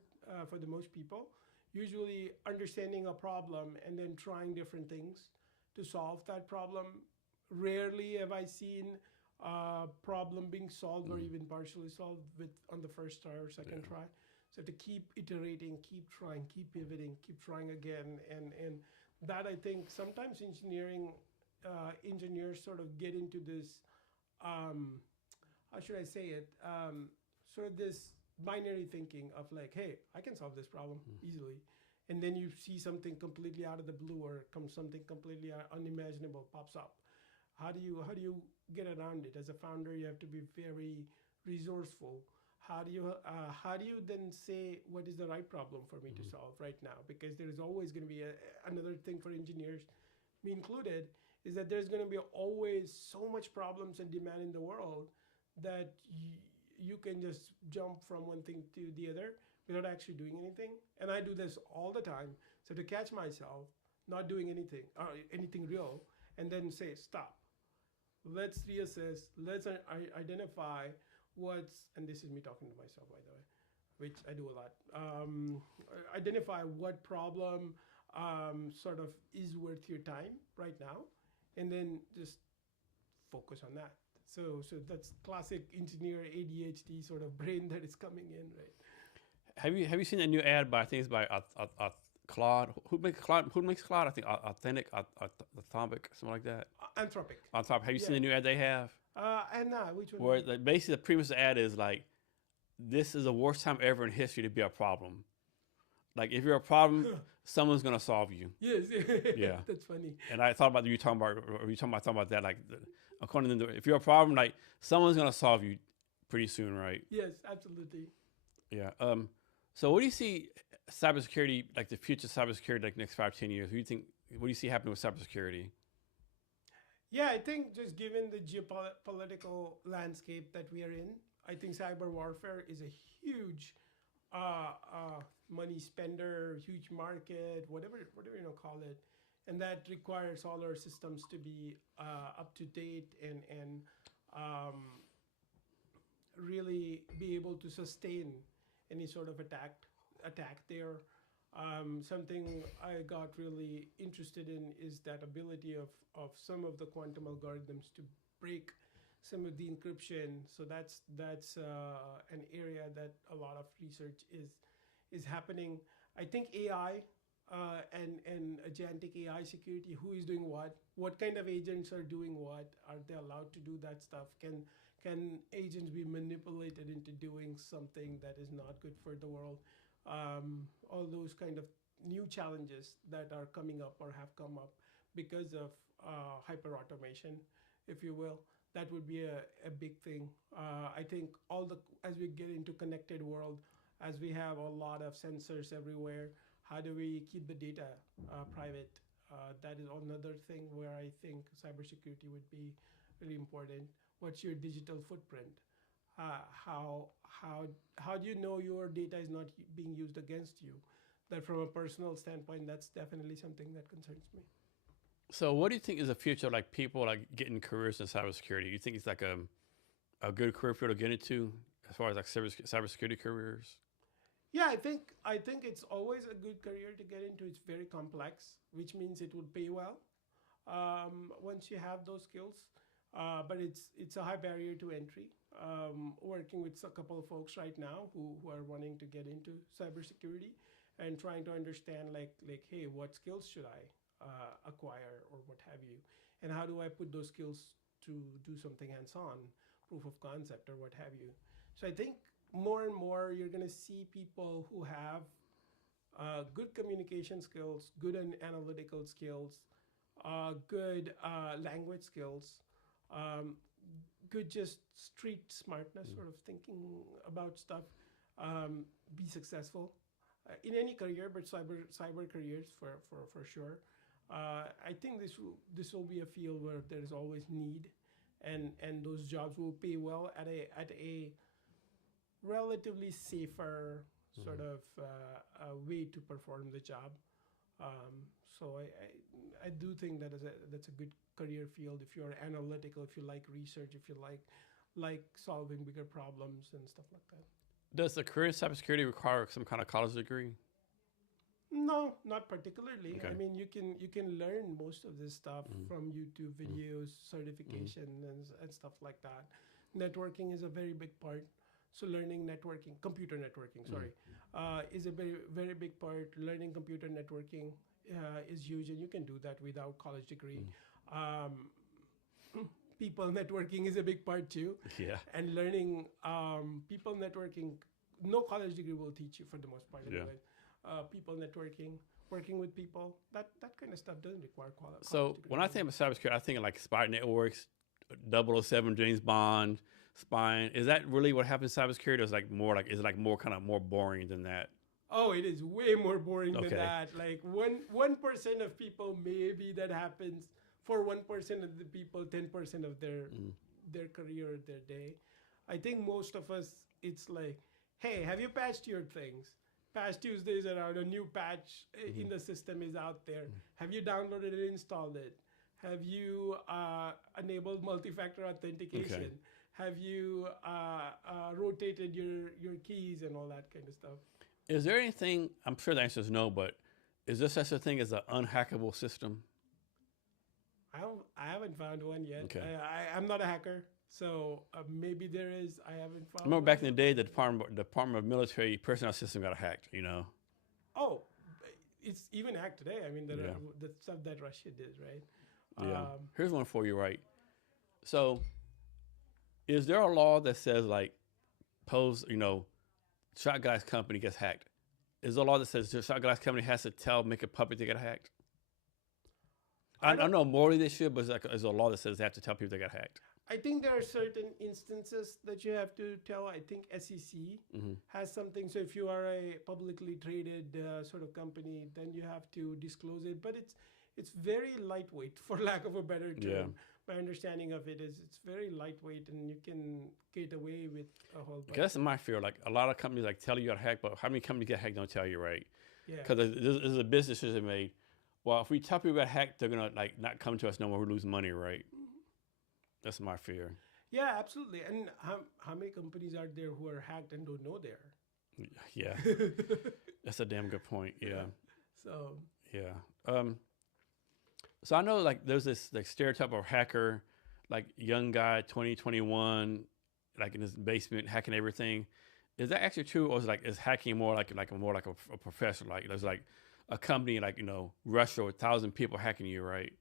for the most people, usually understanding a problem and then trying different things to solve that problem. Rarely have I seen a problem being solved or even partially solved on the first try or second try. So to keep iterating, keep trying, keep pivoting, keep trying again, and that, I think sometimes engineers sort of get into this, how should I say it, sort of this binary thinking of like, hey, I can solve this problem easily, and then you see something completely out of the blue or something completely unimaginable pops up. How do you get around it? As a founder, you have to be very resourceful. How do you then say what is the right problem for me to solve right now? Because there is always going to be another thing for engineers, me included, is that there's going to be always so much problems and demand in the world that you can just jump from one thing to the other without actually doing anything. And I do this all the time. So to catch myself not doing anything or anything real, and then say, stop. Let's reassess. Let's identify and this is me talking to myself, by the way, which I do a lot. Identify what problem sort of is worth your time right now, and then just focus on that. So that's classic engineer ADHD sort of brain that is coming in, right? Have you seen a new ad by, I think it's by Claude? Who makes Claude? I think Authentic, Athombic, something like that. Anthropic. Have you seen the new ad they have? And which one? Where like, basically the premise of the ad is like, this is the worst time ever in history to be a problem. Like if you're a problem, someone's gonna solve you. Yes. Yeah. That's funny. And I thought about you talking about that. Like according to if you're a problem, like someone's gonna solve you pretty soon, right? Yes, absolutely. Yeah. So what do you see cybersecurity, like the future cybersecurity, like next 5-10 years? What do you see happening with cybersecurity? Yeah, I think just given the geopolitical landscape that we are in, I think cyber warfare is a huge money spender, huge market, whatever you call it, and that requires all our systems to be up to date and really be able to sustain any sort of attack there. Something I got really interested in is that ability of some of the quantum algorithms to break some of the encryption. So that's an area that a lot of research is happening. I think AI and agentic AI security, who is doing what kind of agents are doing what, are they allowed to do that stuff, can Can agents be manipulated into doing something that is not good for the world? All those kind of new challenges that are coming up or have come up because of hyper automation, if you will. That would be a big thing. I think as we get into connected world, as we have a lot of sensors everywhere, how do we keep the data private? That is another thing where I think cybersecurity would be really important. What's your digital footprint? How do you know your data is not being used against you? That from a personal standpoint, that's definitely something that concerns me. So what do you think is the future of like people like getting careers in cybersecurity? Do you think it's like a good career field to get into as far as like cybersecurity careers? Yeah, I think it's always a good career to get into. It's very complex, which means it would pay well once you have those skills. But it's a high barrier to entry. Working with a couple of folks right now who are wanting to get into cybersecurity and trying to understand like hey, what skills should I acquire or what have you, and how do I put those skills to do something hands-on, proof of concept or what have you. So I think more and more you're going to see people who have good communication skills, good analytical skills, good language skills, good just street smartness, sort of thinking about stuff, be successful in any career, but cyber careers for sure. I think this will be a field where there is always need, and those jobs will pay well at a relatively safer sort of way to perform the job. So I do think that's a good career field if you're analytical, if you like research, if you like solving bigger problems and stuff like that. Does the career in cybersecurity require some kind of college degree? No, not particularly. Okay. I mean, you can learn most of this stuff from YouTube videos, certification, and stuff like that. Networking is a very big part. So learning networking, computer networking, sorry, is a very, very big part. Learning computer networking is huge, and you can do that without college degree. People networking is a big part too. Yeah. And learning people networking, no college degree will teach you for the most part anyway. People networking, working with people, that kind of stuff doesn't require college So degree. when I think of cybersecurity, I think of like spy networks, 007, James Bond, spying. Is that really what happens in cybersecurity? Or is it like more kind of more boring than that? Oh, it is way more boring Okay. than that. Like 1% of people, maybe that happens for 1% of the people, 10% of their career, their day. I think most of us, it's like, hey, have you patched your things? Patch Tuesdays around, a new patch in the system is out there. Have you downloaded and installed it? Have you enabled multi-factor authentication? Okay. Have you rotated your keys and all that kind of stuff? Is there anything, I'm sure the answer is no, but is there such a thing as an unhackable system? I haven't found one yet. Okay. I'm not a hacker, so maybe there is. I haven't found I remember one. back in the day, the Department of Military personnel system got hacked, you know? Oh, it's even hacked today. I mean, the Yeah. stuff that Russia did, right? Yeah. Here's one for you, right? So is there a law that says like, Shot Guy's company gets hacked? Is there a law that says the Shot Guy's company has to make it public they get hacked? I know morally they should, but is there a law that says they have to tell people they got hacked? I think there are certain instances that you have to tell. I think SEC has something. So if you are a publicly traded sort of company, then you have to disclose it. But it's very lightweight, for lack of a better term. Yeah. My understanding of it is it's very lightweight, and you can get away with a whole bunch. That's my fear. Like a lot of companies like tell you got hacked, but how many companies get hacked don't tell you, right? Yeah. Because there's a business decision made. Well, if we tell people got hacked, they're gonna like not come to us no more. We lose money, right? That's my fear. Yeah, absolutely. And how many companies are there who are hacked and don't know they are? Yeah, that's a damn good point. Yeah. So Yeah. So I know like there's this like stereotype of hacker, like young guy, 20, 21, like in his basement hacking everything. Is that actually true, or is hacking more like a professional? Like there's like a company like Russia with 1,000 people hacking you, right?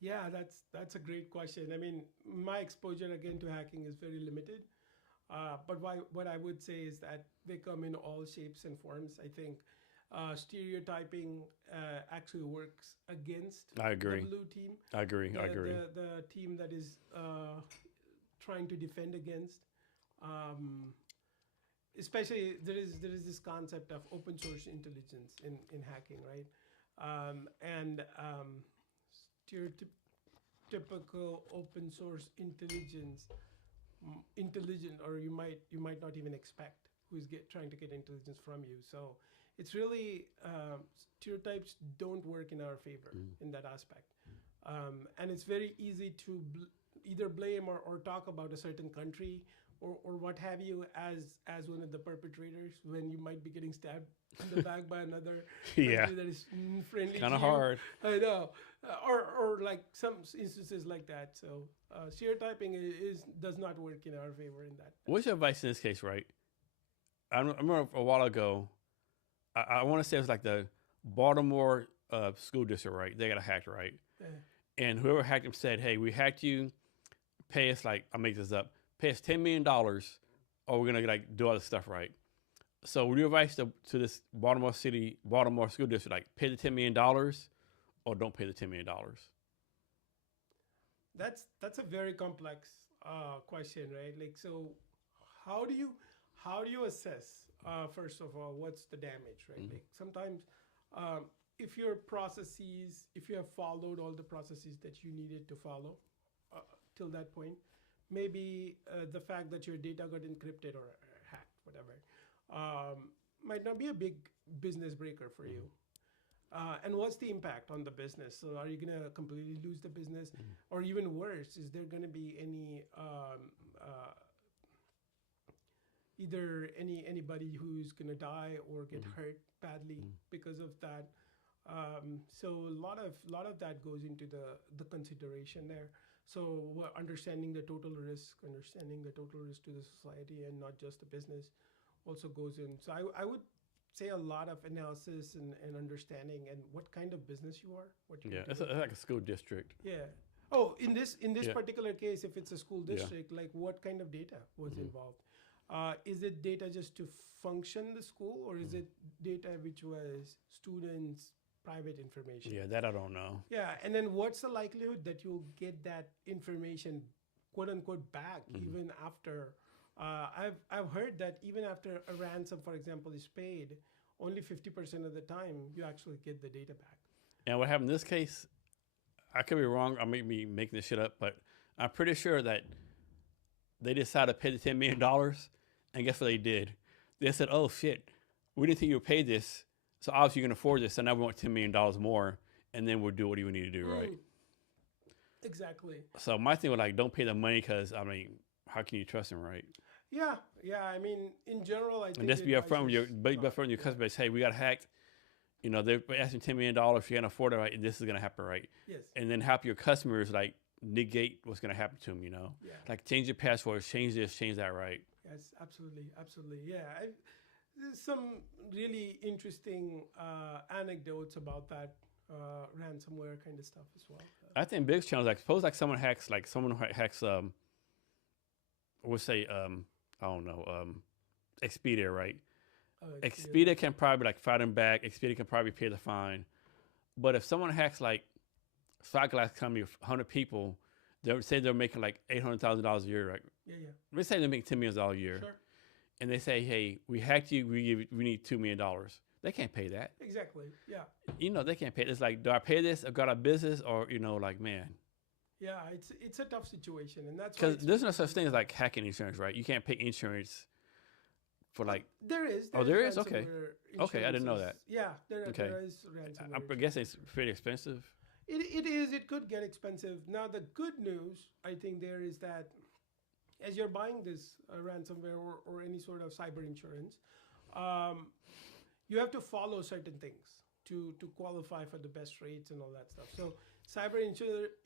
Yeah, that's a great question. I mean, my exposure again to hacking is very limited. But what I would say is that they come in all shapes and forms. I think stereotyping actually works against I the agree. blue team, I agree. I agree. the team that is trying to defend against. Um, Especially there is this concept of open source intelligence in hacking, right? And stereotypical open source intelligence, intelligent, or you might not even expect who's trying to get intelligence from you. So it's really stereotypes don't work in our favor in that aspect, and it's very easy to either blame or talk about a certain country or what have you as one of the perpetrators when you might be getting stabbed in the back by another Yeah. country that is friendly Kind to of you. hard. I know, or like some instances like that. So stereotyping does not work in our favor in that. What's your advice in this case, right? I remember a while ago, I want to say it was like the Baltimore school district, right? They got hacked, right? And whoever hacked them said, "Hey, we hacked you. Pay us like I'll make this up. Pay us $10 million, or we're gonna like do all this stuff, right?" So, would your advice to this Baltimore school district, like pay the $10 million, or don't pay the $10 million? That's a very complex question, right? Like, so how do you assess first of all what's the damage, right? Like sometimes if your processes, if you have followed all the processes that you needed to follow till that point, maybe the fact that your data got encrypted or hacked, whatever, might not be a big business breaker for you. And what's the impact on the business? So are you going to completely lose the business? Or even worse, is there going to be any either anybody who's going to die or get hurt badly because of that? So a lot of that goes into the consideration there. So understanding the total risk to the society and not just the business also goes in. So I would say a lot of analysis and understanding and what kind of business you are. What you're It's doing. like a school district. Yeah. Oh, in this Yeah. particular case, if it's a school district, like what kind of data was involved? Is it data just to function the school, or is it data which was students' private information? Yeah, that I don't know. Yeah, and then what's the likelihood that you'll get that information, quote unquote, back even after? I've heard that even after a ransom, for example, is paid, only 50% of the time you actually get the data back. And what happened in this case, I could be wrong. I may be making this shit up, but I'm pretty sure that they decided to pay the $10 million, and guess what they did? They said, "Oh shit, we didn't think you would pay this, so obviously you can afford this, so now we want $10 million more, and then we'll do what you need to do, right?" Exactly. So my thing was like, don't pay the money, because I mean, how can you trust them, right? Yeah. I mean, in general, I think. And just be upfront with your customer base. Hey, we got hacked. You know, they're asking $10 million. If you can't afford it, right, this is gonna happen, right? Yes. And then help your customers like negate what's gonna happen to them. You know, like change your passwords, change this, change that, right? Yes, absolutely. Yeah, there's some really interesting anecdotes about that ransomware kind of stuff as well. I think big challenge, like suppose like someone hacks we'll say I don't know, Expedia, right? Expedia can probably like fight them back. Expedia can probably pay the fine. But if someone hacks like Spyglass company of 100 people, they say they're making like $800,000 a year, right? Yeah. Let's say they're making $10 million a year. Sure. And they say, "Hey, we hacked you. We need $2 million." They can't pay that. Exactly. Yeah. You know, they can't pay. It's like, do I pay this? I've got a business, or like, man. Yeah, it's a tough situation, and that's because there's no such thing as like hacking insurance, right? You can't pay insurance for like. There is. There is. Okay. Okay, I didn't know that. Yeah, there is ransomware. I guess it's pretty expensive. It is. It could get expensive. Now the good news, I think, there is that as you're buying this ransomware or any sort of cyber insurance, you have to follow certain things to qualify for the best rates and all that stuff. So cyber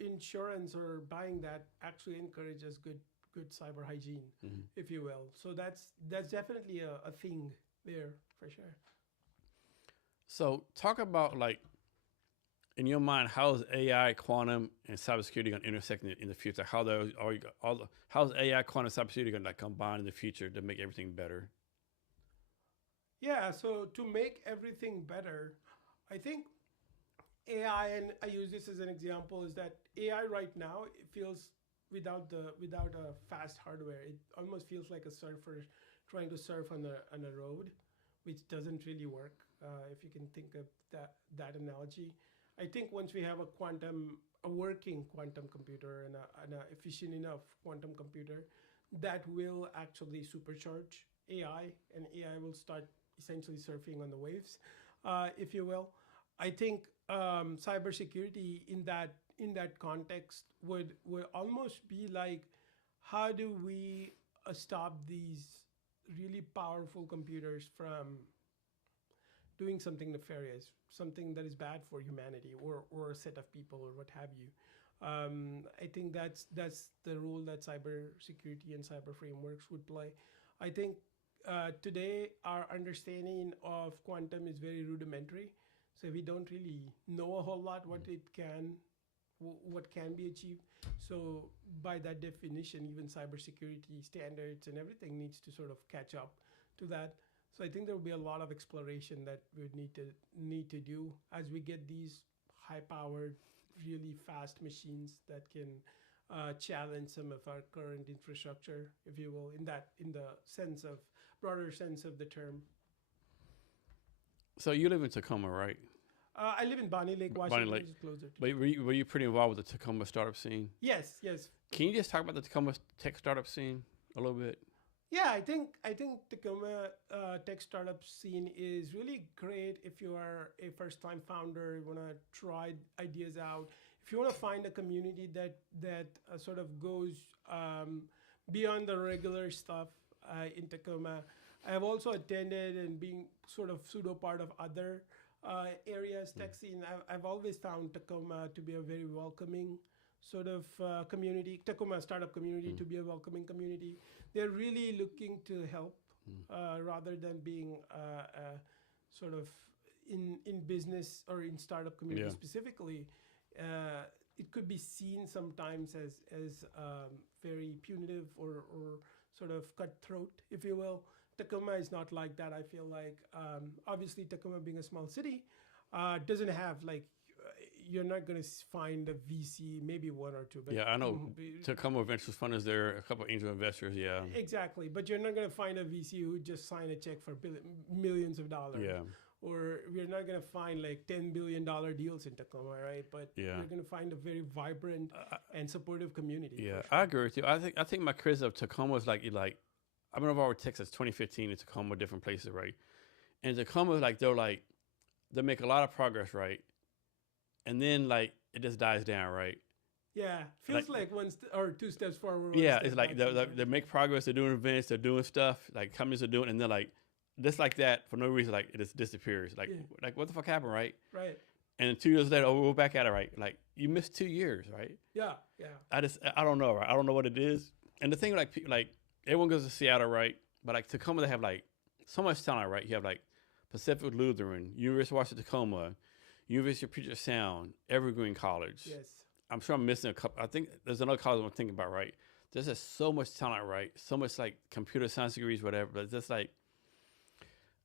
insurance or buying that actually encourages good cyber hygiene, if you will. So that's definitely a thing there for sure. So talk about like In your mind, how is AI, quantum, and cybersecurity going to intersect in the future? How those are how's AI, quantum, cybersecurity going to like combine in the future to make everything better? Yeah, so to make everything better, I think AI, and I use this as an example, is that AI right now it feels without a fast hardware, it almost feels like a surfer trying to surf on a road, which doesn't really work. If you can think of that analogy, I think once we have a working quantum computer and a efficient enough quantum computer, that will actually supercharge AI, and AI will start essentially surfing on the waves, if you will. I think cybersecurity in that context would almost be like, how do we stop these really powerful computers from doing something nefarious, something that is bad for humanity or a set of people or what have you. I think that's the role that cybersecurity and cyber frameworks would play. I think today our understanding of quantum is very rudimentary, so we don't really know a whole lot what can be achieved. So by that definition, even cybersecurity standards and everything needs to sort of catch up to that. So I think there will be a lot of exploration that we would need to do as we get these high-powered, really fast machines that can challenge some of our current infrastructure, if you will, in the sense of broader sense of the term. So you live in Tacoma, right? I live in Bonnie Lake, Bonnie Washington, Lake. which is closer. But were you pretty involved with the Tacoma startup scene? Yes, yes. Can you just talk about the Tacoma tech startup scene a little bit? Yeah, I think Tacoma tech startup scene is really great if you are a first-time founder, you want to try ideas out. If you want to find a community that sort of goes beyond the regular stuff in Tacoma. I have also attended and being sort of pseudo part of other areas tech scene. I've always found Tacoma to be a very welcoming sort of community, Tacoma startup community to be a welcoming community. They're really looking to help rather than being sort of in business or in startup community specifically. It could be seen sometimes as very punitive or sort of cutthroat, if you will. Tacoma is not like that. I feel like obviously Tacoma being a small city doesn't have like you're not going to find a VC, maybe one or two. But yeah, I know. Tacoma Ventures Fund is there, a couple of angel investors, yeah. Exactly, but you're not going to find a VC who just sign a check for millions of dollars. Yeah. Or we're not going to find like $10 billion deals in Tacoma, right? But we're going to find a very vibrant and supportive community. Yeah, sure. I agree with you. I think my criticism of Tacoma is like I've been over Texas 2015 in Tacoma, different places, right? And Tacoma, like they make a lot of progress, right? And then like it just dies down, right? Yeah, feels like one or two steps forward. Yeah, it's like they make progress. They're doing events. They're doing stuff. Like companies are doing, and they're like just like that for no reason. Like it just disappears. Like what the fuck happened, right? Right. And 2 years later, we're back at it, right? Like you missed 2 years, right? Yeah, yeah. I don't know, right? I don't know what it is. And the thing like everyone goes to Seattle, right? But like Tacoma, they have like so much talent, right? You have like Pacific Lutheran, University of Washington Tacoma, University of Puget Sound, Evergreen College. Yes. I'm sure I'm missing a couple. I think there's another college I'm thinking about, right? There's just so much talent, right? So much like computer science degrees, whatever. But it's just like,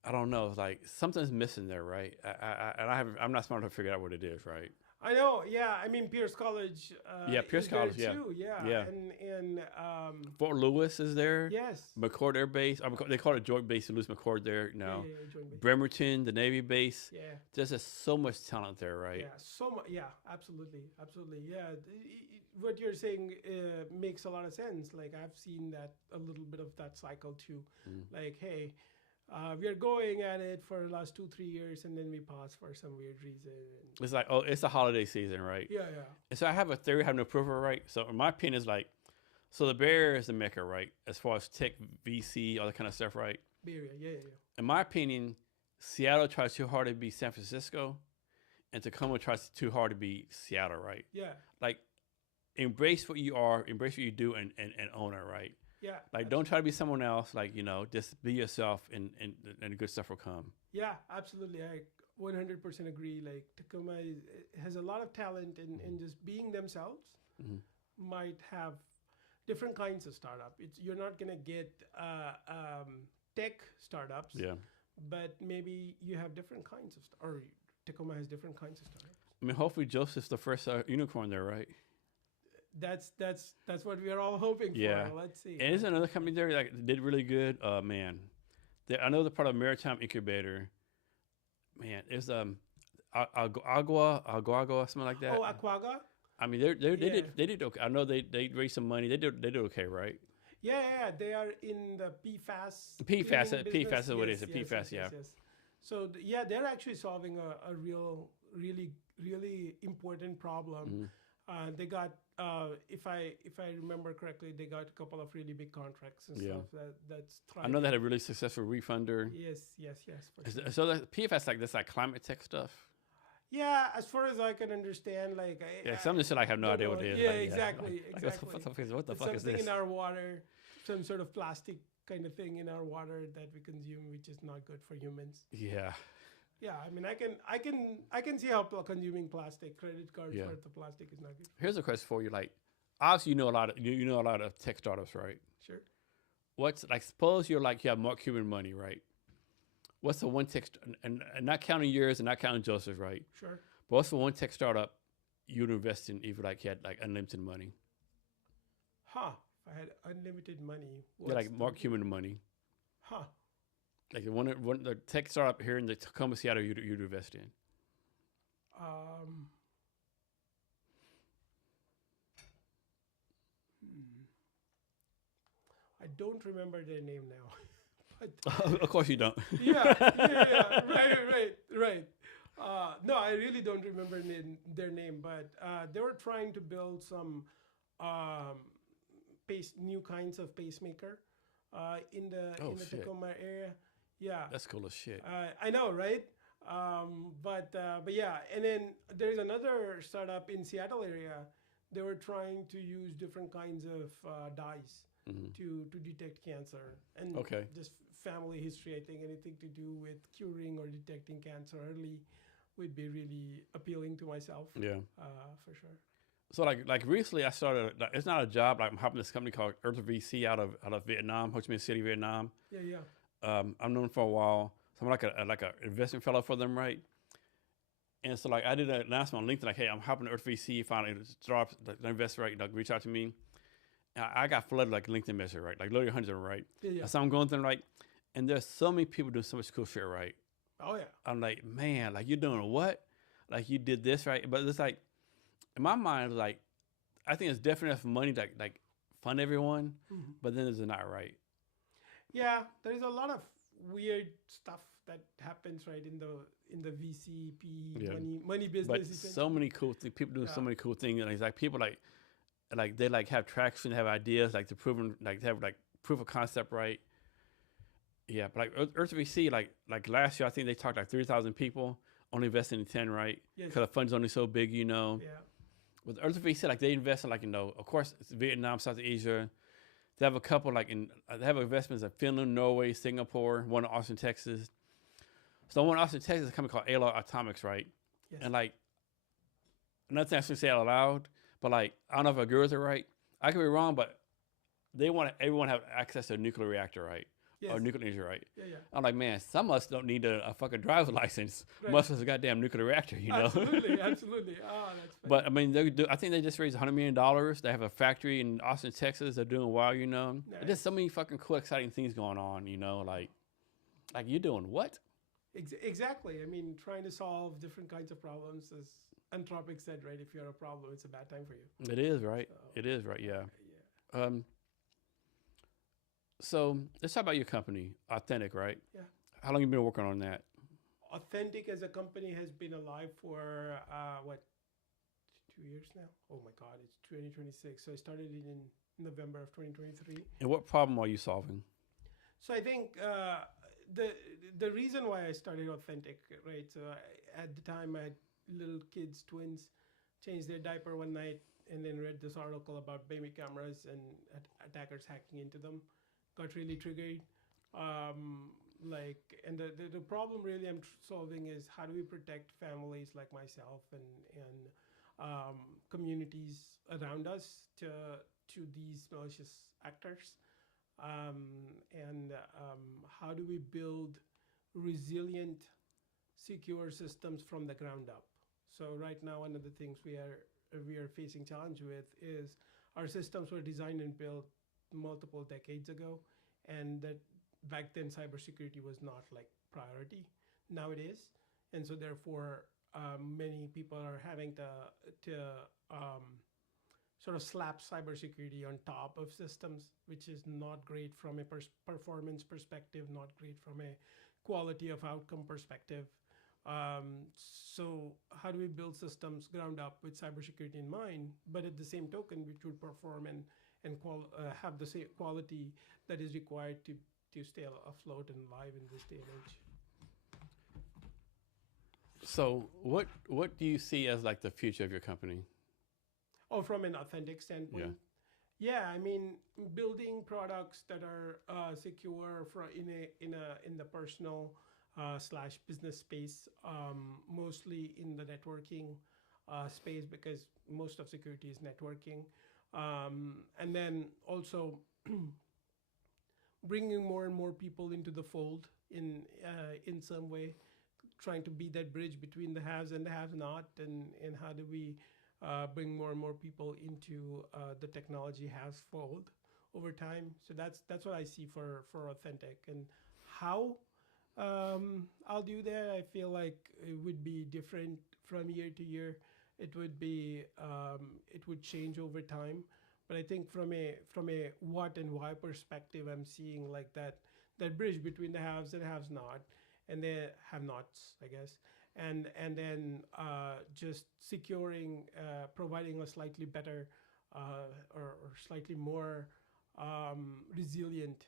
I don't know. It's like something's missing there, right? I'm not smart enough to figure out what it is, right? I know, yeah. I mean, Pierce College. Pierce College, yeah. Too, yeah. Yeah. And Fort Lewis is there. Yes. McCord Air Base. They call it Joint Base in Lewis McCord there now. Yeah, Joint Base. Bremerton, the Navy base. Yeah. There's just so much talent there, right? Yeah, so much. Yeah, absolutely. Yeah. What you're saying makes a lot of sense. Like, I've seen that a little bit of that cycle too. Like, hey, we are going at it for the last 2-3 years, and then we pause for some weird reason. It's like, oh, it's the holiday season, right? Yeah. And so I have a theory, I have no proof of it, right? So in my opinion, is like, so the Bay Area is the mecca, right? As far as tech, VC, all that kind of stuff, right? Bay Area, yeah. In my opinion, Seattle tries too hard to be San Francisco, and Tacoma tries too hard to be Seattle, right? Yeah. Like, embrace what you are, embrace what you do, and own it, right? Yeah. Like, don't try to be someone else. Like, just be yourself, and good stuff will come. Yeah, absolutely. I 100% agree. Like Tacoma has a lot of talent in just being themselves. Might have different kinds of startup. You're not gonna get tech startups. Yeah. But maybe you have different kinds of or Tacoma has different kinds of startups. I mean, hopefully Joseph's the first unicorn there, right? That's what we are all hoping for. Let's see. And isn't another company there that did really good? Man, I know they're part of Maritime Incubator. Man, it's Agua, something like that. Oh, Aquaga. I mean, they did okay. I know they raised some money. They did okay, right? Yeah. They are in the PFAS. PFAS is what it is. PFAS, yeah. Yes. So they're actually solving a really important problem. They got, if I remember correctly, they got a couple of really big contracts and stuff. That's. I know they had a really successful refunder. Yes. For sure. So that PFAS that's like climate tech stuff. Yeah, as far as I can understand, like some of this I have no idea what it is. Yeah, exactly. What the fuck is this? Something in our water, some sort of plastic kind of thing in our water that we consume, which is not good for humans. Yeah. Yeah, I mean, I can see how consuming plastic, credit cards worth of plastic is not good. Here's a question for you. Like, obviously, you know a lot of tech startups, right? Sure. What's like? Suppose you have Mark Cuban money, right? What's the one tech, and not counting yours and not counting Joseph's, right? Sure. But what's the one tech startup you'd invest in if you had like unlimited money? Huh. If I had unlimited money. Like Mark Cuban money. Huh. Like the tech startup here in the Tacoma, Seattle, you'd invest in. I don't remember their name now. Of course you don't. Yeah. Right. No, I really don't remember their name, but they were trying to build some new kinds of pacemaker in the Tacoma area. Yeah, that's cool as shit. I know, right? But yeah, and then there's another startup in Seattle area. They were trying to use different kinds of dyes to detect cancer and just family history. I think anything to do with curing or detecting cancer early would be really appealing to myself. Yeah, for sure. So like recently, I started. It's not a job. Like I'm helping this company called Earth VC out of Vietnam, Ho Chi Minh City, Vietnam. Yeah. I've known for a while. So I'm like a investment fellow for them, right? And so like I did an announcement on LinkedIn, like, hey, I'm helping Earth VC find a startup, the investor, right? Like reach out to me. And I got flooded like LinkedIn message, right? Like literally hundreds of them, right? Yeah. So I'm going through them, right? And there's so many people doing so much cool shit, right? Oh yeah. I'm like, man, like you're doing what? Like you did this, right? But it's like in my mind, like I think it's definitely enough money to like fund everyone, but then it's not right. Yeah, there's a lot of weird stuff that happens right in the VC money business. But so many cool things. People doing so many cool things, and it's like people like they like have traction, have ideas, like to proven like have like proof of concept, right? Yeah, but like Earth VC, like last year, I think they talked like 3,000 people, only invested in 10, right? Yes. Because the fund's only so big, you know. Yeah. With Earth VC, like they invest in like of course it's Vietnam, South Asia. They have a couple they have investments in Finland, Norway, Singapore, one in Austin, Texas. So one in Austin, Texas is a company called Alor Atomics, right? Yes. And like, another thing I should say out loud, but like, I don't know if I agree with it right. I could be wrong, but they want everyone to have access to a nuclear reactor, right? Yes. Or nuclear energy, right? Yeah. I'm like, man, some of us don't need a fucking driver's license, Right. much as a goddamn nuclear reactor, you know? Absolutely. Oh, that's funny. But I mean, I think they just raised $100 million. They have a factory in Austin, Texas. They're doing well, you know. Nice. There's so many fucking cool, exciting things going on, you know. Like you're doing what? Exactly. I mean, trying to solve different kinds of problems, as Anthropic said, right? If you're a problem, it's a bad time for you. It is, right? So, It is, right? Yeah. Yeah. So let's talk about your company, Othentk, right? Yeah. How long have you been working on that? Othentk as a company has been alive for 2 years now? Oh my God, it's 2026. So I started it in November of 2023. And what problem are you solving? So I think the reason why I started Othentk, right? So at the time I had little kids, twins, changed their diaper one night and then read this article about baby cameras and attackers hacking into them. Got really triggered. and the problem really I'm solving is how do we protect families like myself and communities around us to these malicious actors, and how do we build resilient, secure systems from the ground up. So right now, one of the things we are facing challenge with is our systems were designed and built multiple decades ago, and that back then cybersecurity was not like priority. Now it is, and so therefore many people are having to um, sort of slap cybersecurity on top of systems, which is not great from a performance perspective, not great from a quality of outcome perspective. So how do we build systems ground up with cybersecurity in mind, but at the same token, which would perform and have the same quality that is required to stay afloat and alive in this day and age. So what do you see as like the future of your company? Oh, from an Othentk standpoint? Yeah, I mean, building products that are secure in the personal slash business space, mostly in the networking space, because most of security is networking, and then also bringing more and more people into the fold in some way, trying to be that bridge between the haves and the have-not, and how do we bring more and more people into the technology has fold over time. So that's what I see for Othentk, and how I'll do that. I feel like it would be different from year to year. It would be it would change over time. But I think from a what and why perspective, I'm seeing like that bridge between the haves and haves not, and the have-nots, I guess. And then just securing, providing a slightly better or slightly more resilient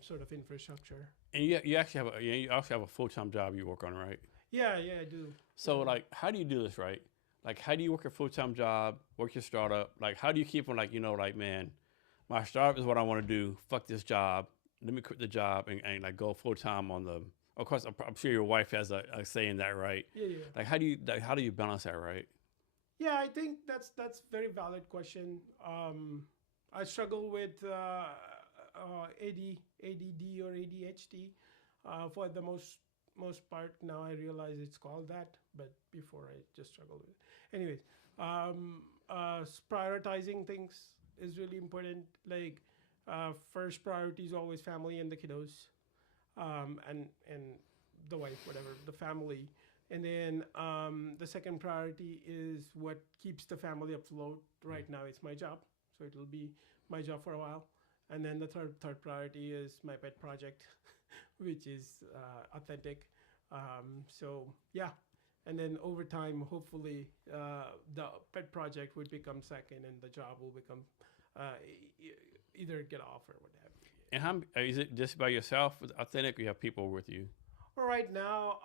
sort of infrastructure. And you actually have you also have a full-time job you work on, right? Yeah, I do. So like, how do you do this, right? Like, how do you work a full-time job, work your startup? Like, how do you keep on like, like, man, my startup is what I want to do. Fuck this job. Let me quit the job and like go full-time on the. Of course, I'm sure your wife has a say in that, right? Yeah. Like, how do you balance that, right? Yeah, I think that's very valid question. I struggle with ADD or ADHD for the most part. Now I realize it's called that, but before I just struggled with it. Anyways, prioritizing things is really important. Like first priority is always family and the kiddos. And the wife, whatever, the family. And then the second priority is what keeps the family afloat. Right now it's my job, so it'll be my job for a while. And then the third priority is my pet project, which is Othentk. So yeah, and then over time, hopefully the pet project would become second and the job will become either get off or what have you. And how is it just by yourself with Othentk, or you have people with you? Well, right now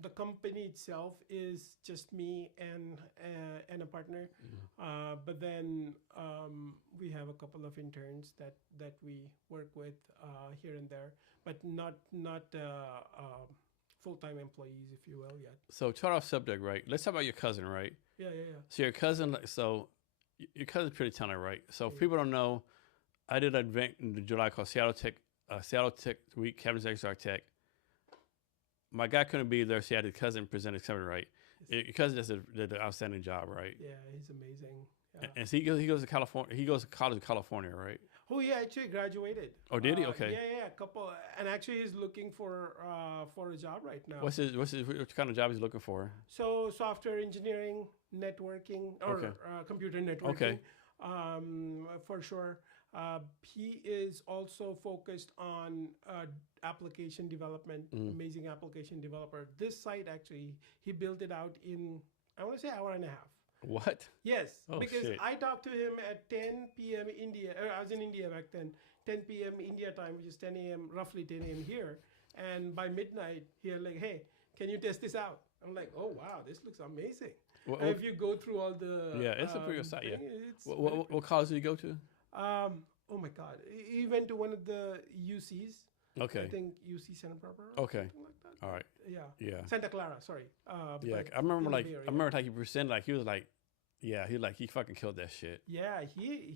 the company itself is just me and a partner. Mm-hmm. But then we have a couple of interns that we work with here and there, but not full-time employees, if you will, yet. So start off subject, right? Let's talk about your cousin, right? Yeah. So your cousin's pretty talented, right? So if Yeah. people don't know, I did an event in July called Seattle Tech Week, Cabinet Secretary Tech. My guy couldn't be there, so he had his cousin present his company, right? Yes. Your cousin did an outstanding job, right? Yeah, he's amazing. Yeah. And so he goes to California. He goes to college in California, right? Oh, he actually graduated. Oh, did he? Okay. Yeah, a couple, and actually he's looking for a job right now. What kind of job he's looking for? So software engineering, networking, or Okay. Computer networking. Okay. For sure. He is also focused on application development, amazing application developer. This site actually, he built it out in, I want to say, hour and a half. What? Yes, Oh, because shit. I talked to him at 10 p.m. India. I was in India back then. 10 p.m. India time, which is 10 a.m. roughly 10 a.m. here. And by midnight, he was like, "Hey, can you test this out?" I'm like, "Oh wow, this looks amazing." And if you go through all the it's a pretty good site. Yeah. it's What college did you go to? oh my God, he went to one of the UCs. Okay. I think UC Santa Barbara. Okay. Something like that. All right. Yeah. Yeah. Santa Clara. Sorry. Yeah. But I remember in the like Bay Area. I remember like he presented like he was like, yeah, he fucking killed that shit. Yeah,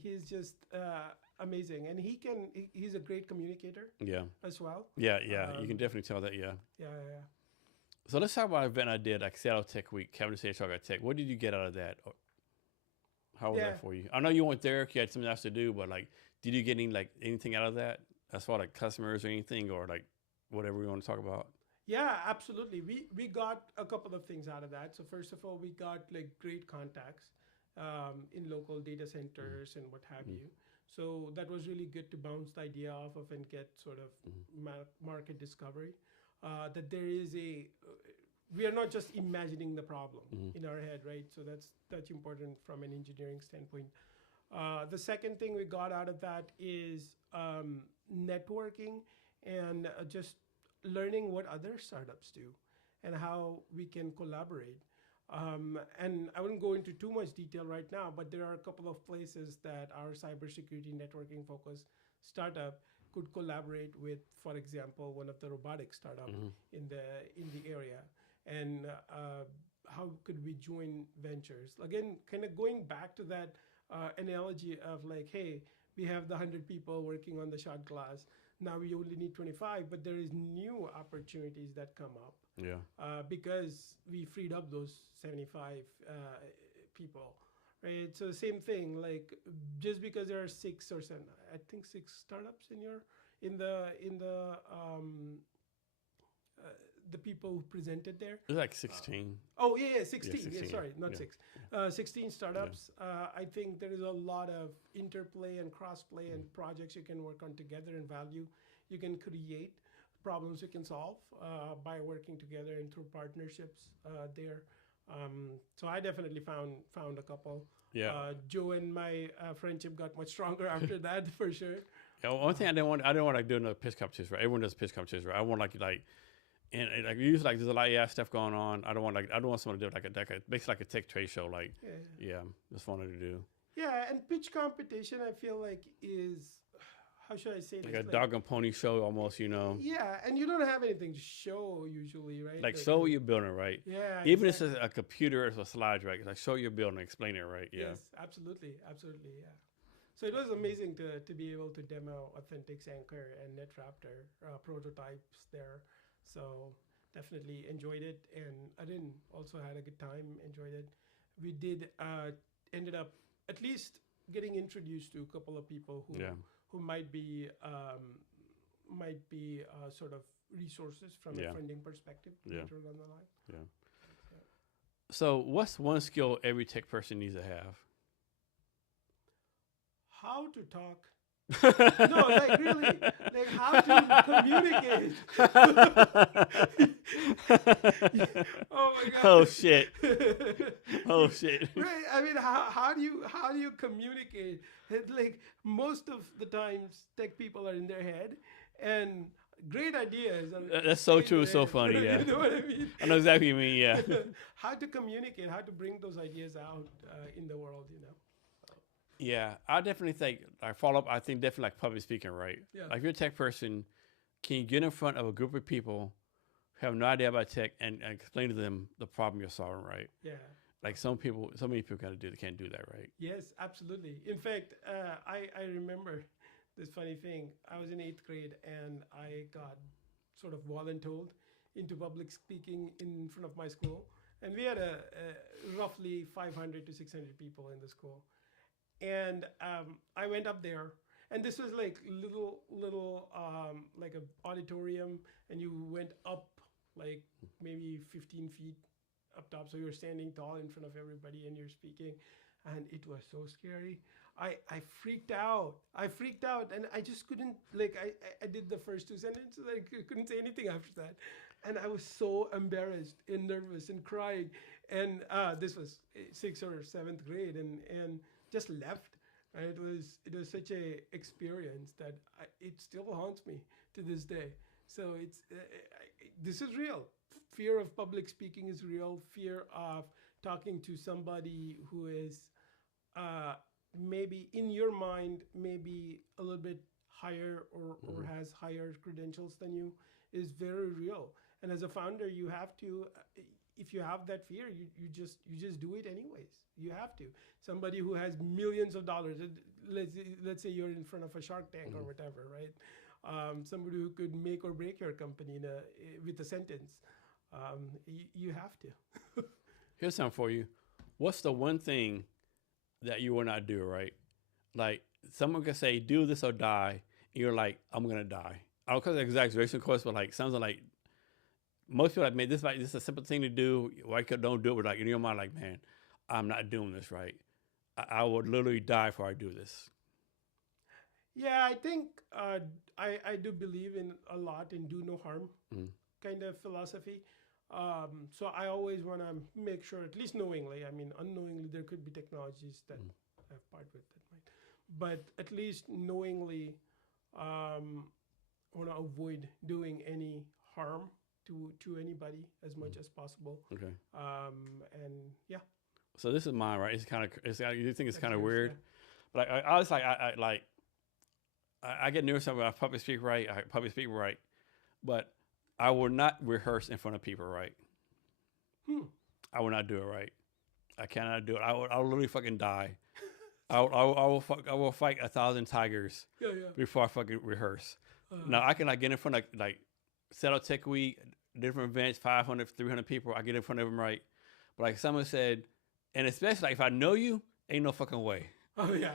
he's just amazing, and he's a great communicator Yeah. as well. Yeah. Yeah. You can definitely tell that. Yeah. Yeah, yeah. So let's talk about an event I did, like Seattle Tech Week, Cabinet State Talk at Tech. What did you get out of that? How was that for you? I know you weren't there, you had something else to do, but like, did you get anything out of that as far as like customers or anything, or like whatever we want to talk about? Yeah, absolutely. We got a couple of things out of that. So first of all, we got like great contacts in local data centers and what have you. So that was really good to bounce the idea off of and get sort of market discovery. That there is we are not just imagining the problem in our head, right? So that's important from an engineering standpoint. The second thing we got out of that is networking and just learning what other startups do and how we can collaborate. And I wouldn't go into too much detail right now, but there are a couple of places that our cybersecurity networking focused startup could collaborate with, for example, one of the robotics startup in the area. And how could we join ventures? Again, kind of going back to that analogy of like, hey, we have the 100 people working on the shot glass. Now we only need 25, but there is new opportunities that come up. Yeah. Because we freed up those 75 people, right? So same thing, like just because there are 6 or 7, I think 6 startups in the people who presented there. It was like 16. Oh yeah, 16. 16, Yeah, sorry, not 6. 16 startups. I think there is a lot of interplay and crossplay and projects you can work on together and value you can create, problems you can solve by working together and through partnerships there. So I definitely found a couple. Yeah. Joe and my friendship got much stronger after that for sure. Yeah, one thing I didn't want to do another pitch competition, right? Everyone does pitch competition, right? I want like and like usually like there's a lot of AI stuff going on. I don't want someone to do it like basically like a tech trade show. Like just wanted to do. Yeah, and pitch competition I feel like is, how should I say like this? A dog and pony show almost, you know. Yeah, and you don't have anything to show usually, right? Like show what you're building, right? Yeah. Even if it's a computer or a slide, right? Like show your building, explain it, right? Yeah. Yes, absolutely, yeah. So it was amazing to be able to demo Authentk Anchor and NetRaptor prototypes there. So definitely enjoyed it, and Arin also had a good time, enjoyed it. We did ended up at least getting introduced to a couple of people who might be sort of resources from a funding perspective later down the line. Yeah. So what's one skill every tech person needs to have? How to talk. No, like really, like how to communicate. Oh my god. Oh shit. Oh shit. Right. I mean, how do you communicate? Like most of the times, tech people are in their head, and great ideas. That's so true. It's so funny. Yeah. You know what I mean? I know exactly what you mean. Yeah. How to communicate? How to bring those ideas out in the world? You know. Yeah, I definitely think like follow up. I think definitely like public speaking, right? Yeah. Like if you're a tech person, can you get in front of a group of people who have no idea about tech and explain to them the problem you're solving, right? Yeah. Like so many people can't do that, right? Yes, absolutely. In fact, I remember this funny thing. I was in 8th grade and I got sort of voluntold into public speaking in front of my school, and we had a roughly 500 to 600 people in the school. And I went up there, and this was like little like an auditorium, and you went up like maybe 15 feet up top, so you're standing tall in front of everybody and you're speaking, and it was so scary. I freaked out, and I just couldn't, like I did the first 2 sentences, I couldn't say anything after that, and I was so embarrassed and nervous and crying, and this was 6th or 7th grade, and just left. And it was such a experience that it still haunts me to this day. So it's this is real. Fear of public speaking is real. Fear of talking to somebody who is maybe in your mind maybe a little bit higher or has higher credentials than you is very real. And as a founder, you have to, if you have that fear, you just do it anyways. You have to. Somebody who has millions of dollars, let's say you're in front of a Shark Tank or whatever, right? Somebody who could make or break your company with a sentence. You have to. Here's something for you. What's the one thing that you will not do, right? Like someone could say, do this or die. And you're like, I'm going to die. I don't call it exaggeration, of course, but like something like most people like, man, this is a simple thing to do. Why don't do it? But like in your mind, like, man, I'm not doing this, right? I would literally die before I do this. Yeah, I think I do believe in a lot in do no harm kind of philosophy. So I always want to make sure, at least knowingly, I mean, unknowingly, there could be technologies that I've part with that might, but at least knowingly, want to avoid doing any harm to anybody as much as possible. Okay. And yeah. So this is mine, right? It's kind of, you think it's kind of yours, weird, yeah. but I was like, I get nervous when I public speak right. But I will not rehearse in front of people, right? I will not do it, right? I cannot do it. I'll literally fucking die. I will fight 1,000 tigers before I fucking rehearse. Now I can like get in front of like set up tech week, different events, 500, 300 people. I get in front of them, right? But like someone said, and especially like if I know you, ain't no fucking way. Oh yeah.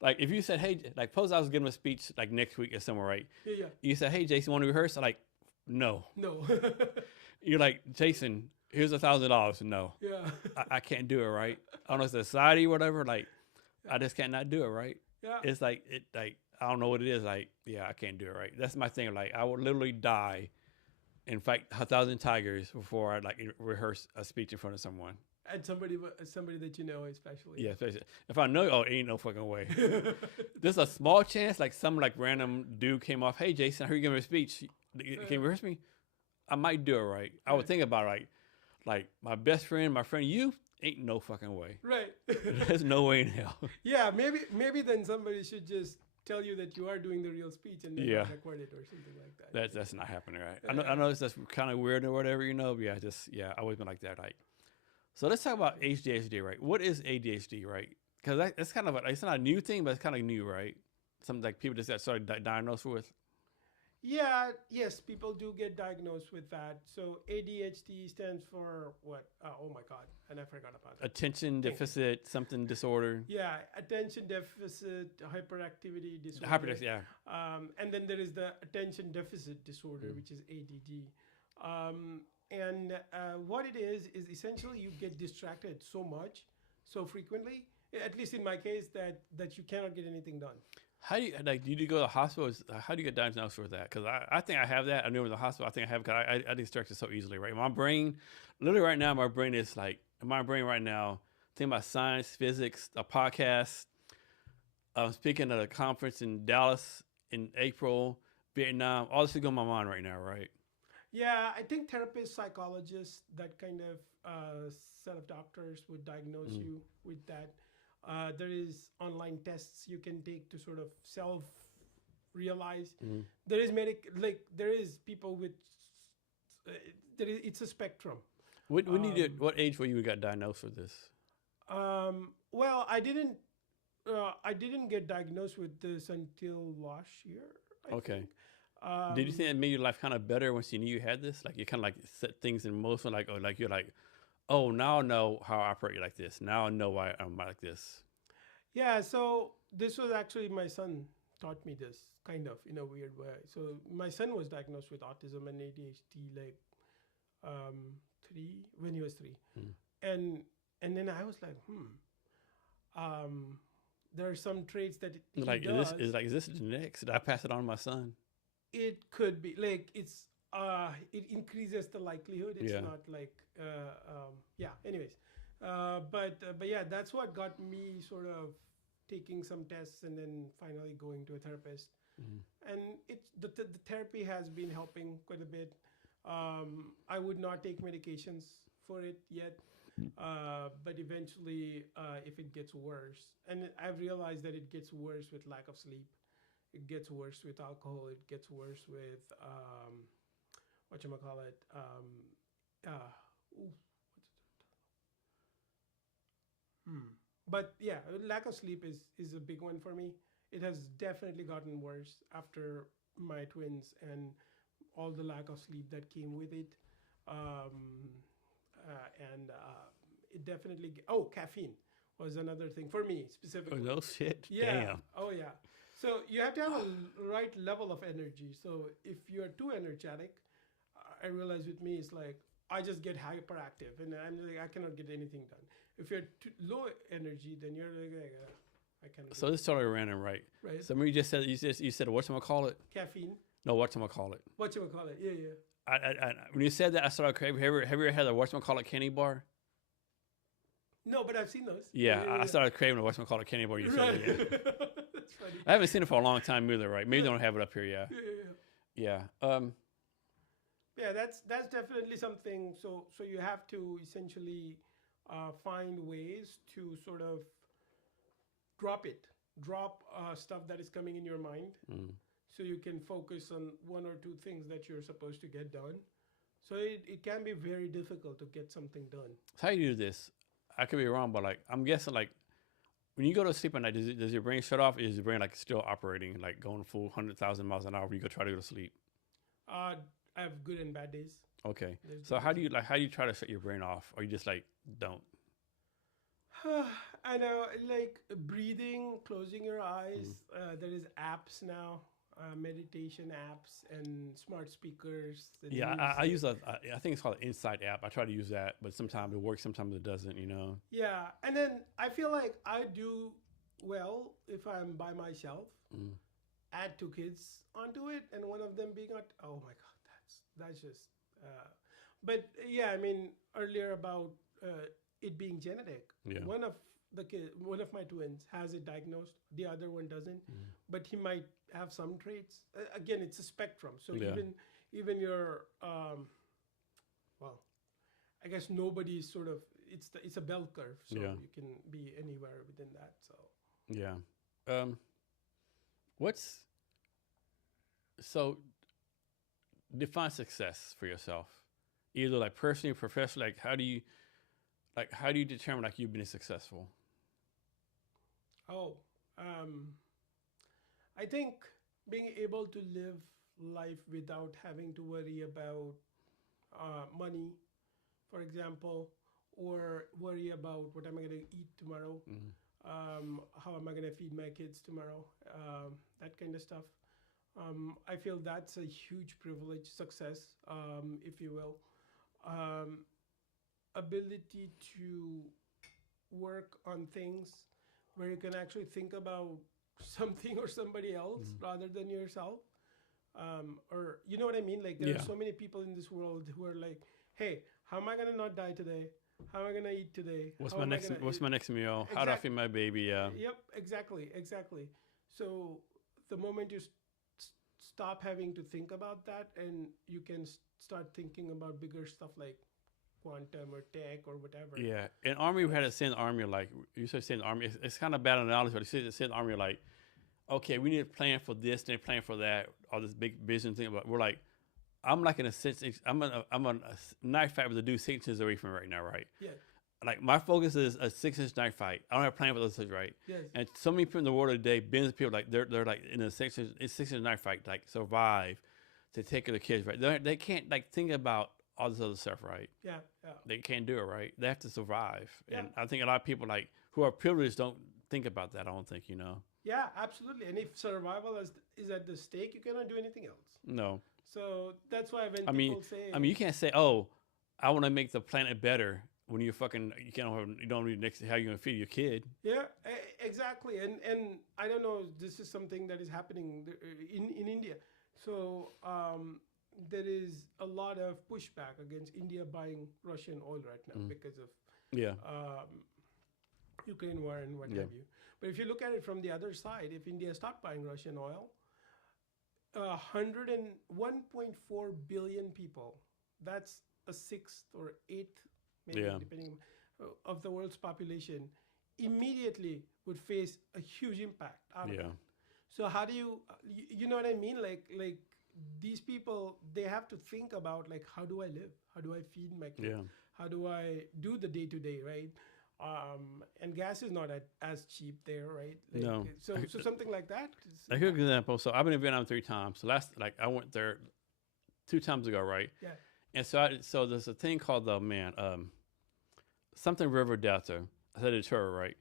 Like if you said, hey, like suppose I was giving a speech like next week or somewhere, right? Yeah. You said, hey, Jason, want to rehearse? I'm like, no. You're like, Jason, here's $1,000. No. Yeah. I can't do it, right? I don't know if it's society or whatever. Like, I just cannot do it, right? Yeah. It's like I don't know what it is. Like, yeah, I can't do it, right? That's my thing. Like, I would literally die and fight 1,000 tigers before I like rehearse a speech in front of someone. And somebody that you know, especially. Yeah, especially if I know, oh, ain't no fucking way. There's a small chance, like some like random dude came off. Hey, Jason, I heard you giving a speech. Can you rehearse me? I might do it, right? I would think about it, like my best friend, my friend, you ain't no fucking way. Right. There's no way in hell. Yeah, maybe then somebody should just tell you that you are doing the real speech and then record it or something like that. That's not happening, right? I know it's just kind of weird or whatever, but yeah, I always been like that, right? So let's talk about ADHD, right? What is ADHD, right? Because it's kind of it's not a new thing, but it's kind of new, right? Something like people just got started diagnosed with. Yeah, yes, people do get diagnosed with that. So ADHD stands for what? Oh my God, and I forgot about that. Attention deficit something disorder. Yeah, attention deficit hyperactivity disorder. Hyperactivity, yeah. And then there is the attention deficit disorder, which is ADD. And what it is essentially you get distracted so much, so frequently, at least in my case, that you cannot get anything done. How do you like? Do you go to the hospital? How do you get diagnosed with that? Because I think I have that. I knew in the hospital. I think I have because I get distracted so easily. Right, my brain, literally right now, my brain is like right now. Thinking about science, physics, a podcast. I'm speaking at a conference in Dallas in April, Vietnam. All this is going on my mind right now. Right. Yeah, I think therapists, psychologists, that kind of set of doctors would diagnose you with that. There is online tests you can take to sort of self-realize. There is there is people with it's a spectrum. What age were you got diagnosed with this? Well, I didn't get diagnosed with this until last year. I think. Did you think it made your life kind of better once you knew you had this? Like you kind of like set things in motion, like you're like, oh, now I know how I operate like this. Now I know why I'm like this. Yeah. So this was actually my son taught me this kind of in a weird way. So my son was diagnosed with autism and ADHD like when he was 3, and then I was like, there are some traits that he does. Is this genetics? Did I pass it on to my son? It could be like it increases the likelihood. It's not like anyways, but yeah, that's what got me sort of taking some tests and then finally going to a therapist. And it's the therapy has been helping quite a bit. I would not take medications for it yet, but eventually if it gets worse, and I've realized that it gets worse with lack of sleep. It gets worse with alcohol. It gets worse with whatchamacallit. Ooh, But yeah, lack of sleep is a big one for me. It has definitely gotten worse after my twins and all the lack of sleep that came with it. Um, and it definitely, oh, caffeine was another thing for me Oh, specifically. no shit. Yeah. Damn. Oh, yeah. So you have to have a right level of energy. So if you're too energetic, I realize with me, it's like I just get hyperactive and I'm like, I cannot get anything done. If you're too low energy, then you're like, I cannot. So this is totally random, right? Right. So when you said whatchamacallit? Caffeine. No, whatchamacallit. Whatchamacallit. Yeah, yeah. When you said that, I started craving. Have you ever had a whatchamacallit candy bar? No, but I've seen those. Yeah, I started craving a whatchamacallit candy bar. You said Right. that, yeah. That's funny. I haven't seen it for a long time either, right? Maybe they don't have it up here, yeah. Yeah. Yeah. Yeah, that's definitely something. So you have to essentially find ways to sort of drop stuff that is coming in your mind, so you can focus on one or two things that you're supposed to get done. So it can be very difficult to get something done. How do you do this? I could be wrong, but like I'm guessing like when you go to sleep at night, does your brain shut off? Or is your brain like still operating, like going full 100,000 miles an hour when you go try to go to sleep? I have good and bad days. Okay. There's So good how days. do you try to shut your brain off, or you just like don't? I know, like breathing, closing your eyes. There is apps now, meditation apps and smart speakers. And Yeah, I music. use I think it's called an Insight app. I try to use that, but sometimes it works, sometimes it doesn't. You know. Yeah, and then I feel like I do well if I'm by myself. Add two kids onto it, and one of them being oh my god, that's just. But yeah, I mean earlier about it being genetic. Yeah. One of my twins has it diagnosed. The other one doesn't, but he might have some traits. Again, it's a spectrum. So Yeah. even your well, I guess nobody's sort of it's a bell curve. So Yeah. you can be anywhere within that. So Yeah. So define success for yourself, either like personally, professionally. Like how do you determine like you've been successful? I think being able to live life without having to worry about money, for example, or worry about what am I going to eat tomorrow, how am I going to feed my kids tomorrow, that kind of stuff. I feel that's a huge privilege, success, if you will. Ability to work on things where you can actually think about something or somebody else rather than yourself. Or you know what I mean? Like there are so many people in this world who are like, hey, how am I going to not die today? How am I going to eat today? What's my next meal? How do I feed my baby? Yep, exactly. So the moment you stop having to think about that, and you can start thinking about bigger stuff like quantum or tech or whatever. Yeah, in Army we had to say in the Army, like you said, say in the Army, it's kind of bad analogy, but you say in the Army, like, okay, we need a plan for this, then a plan for that, all this big vision thing. But we're like, I'm like in a sense, I'm a knife fight with a dude 6 inches away from me right now, right? Yeah. Like my focus is a 6-inch knife fight. I don't have a plan for those things, right? Yes. And so many people in the world today, billions of people, like they're like in a 6-inch knife fight, like survive, to take care of the kids, right? They can't like think about all this other stuff, right? Yeah. They can't do it, right? They have to survive. Yeah. And I think a lot of people like who are privileged don't think about that. I don't think, Yeah, absolutely. And if survival is at the stake, you cannot do anything else. No. So that's why when people say, you can't say, "Oh, I want to make the planet better," when you don't need next. How you gonna feed your kid? Yeah, exactly. And I don't know. This is something that is happening in India. So there is a lot of pushback against India buying Russian oil right now because of Ukraine war and what have you. But if you look at it from the other side, if India stopped buying Russian oil, 1.4 billion people, that's a sixth or eighth, maybe depending of the world's population, immediately would face a huge impact out of it. So how do you know what I mean? Like these people, they have to think about like, how do I live? How do I feed my kids? Yeah. How do I do the day to day, right? And gas is not as cheap there, right? Like, No. so something like that. A good example. So I've been in Vietnam 3 times. So I went there 2 times ago, right? Yeah. And so there's a thing called something River Delta. I said a tour, right?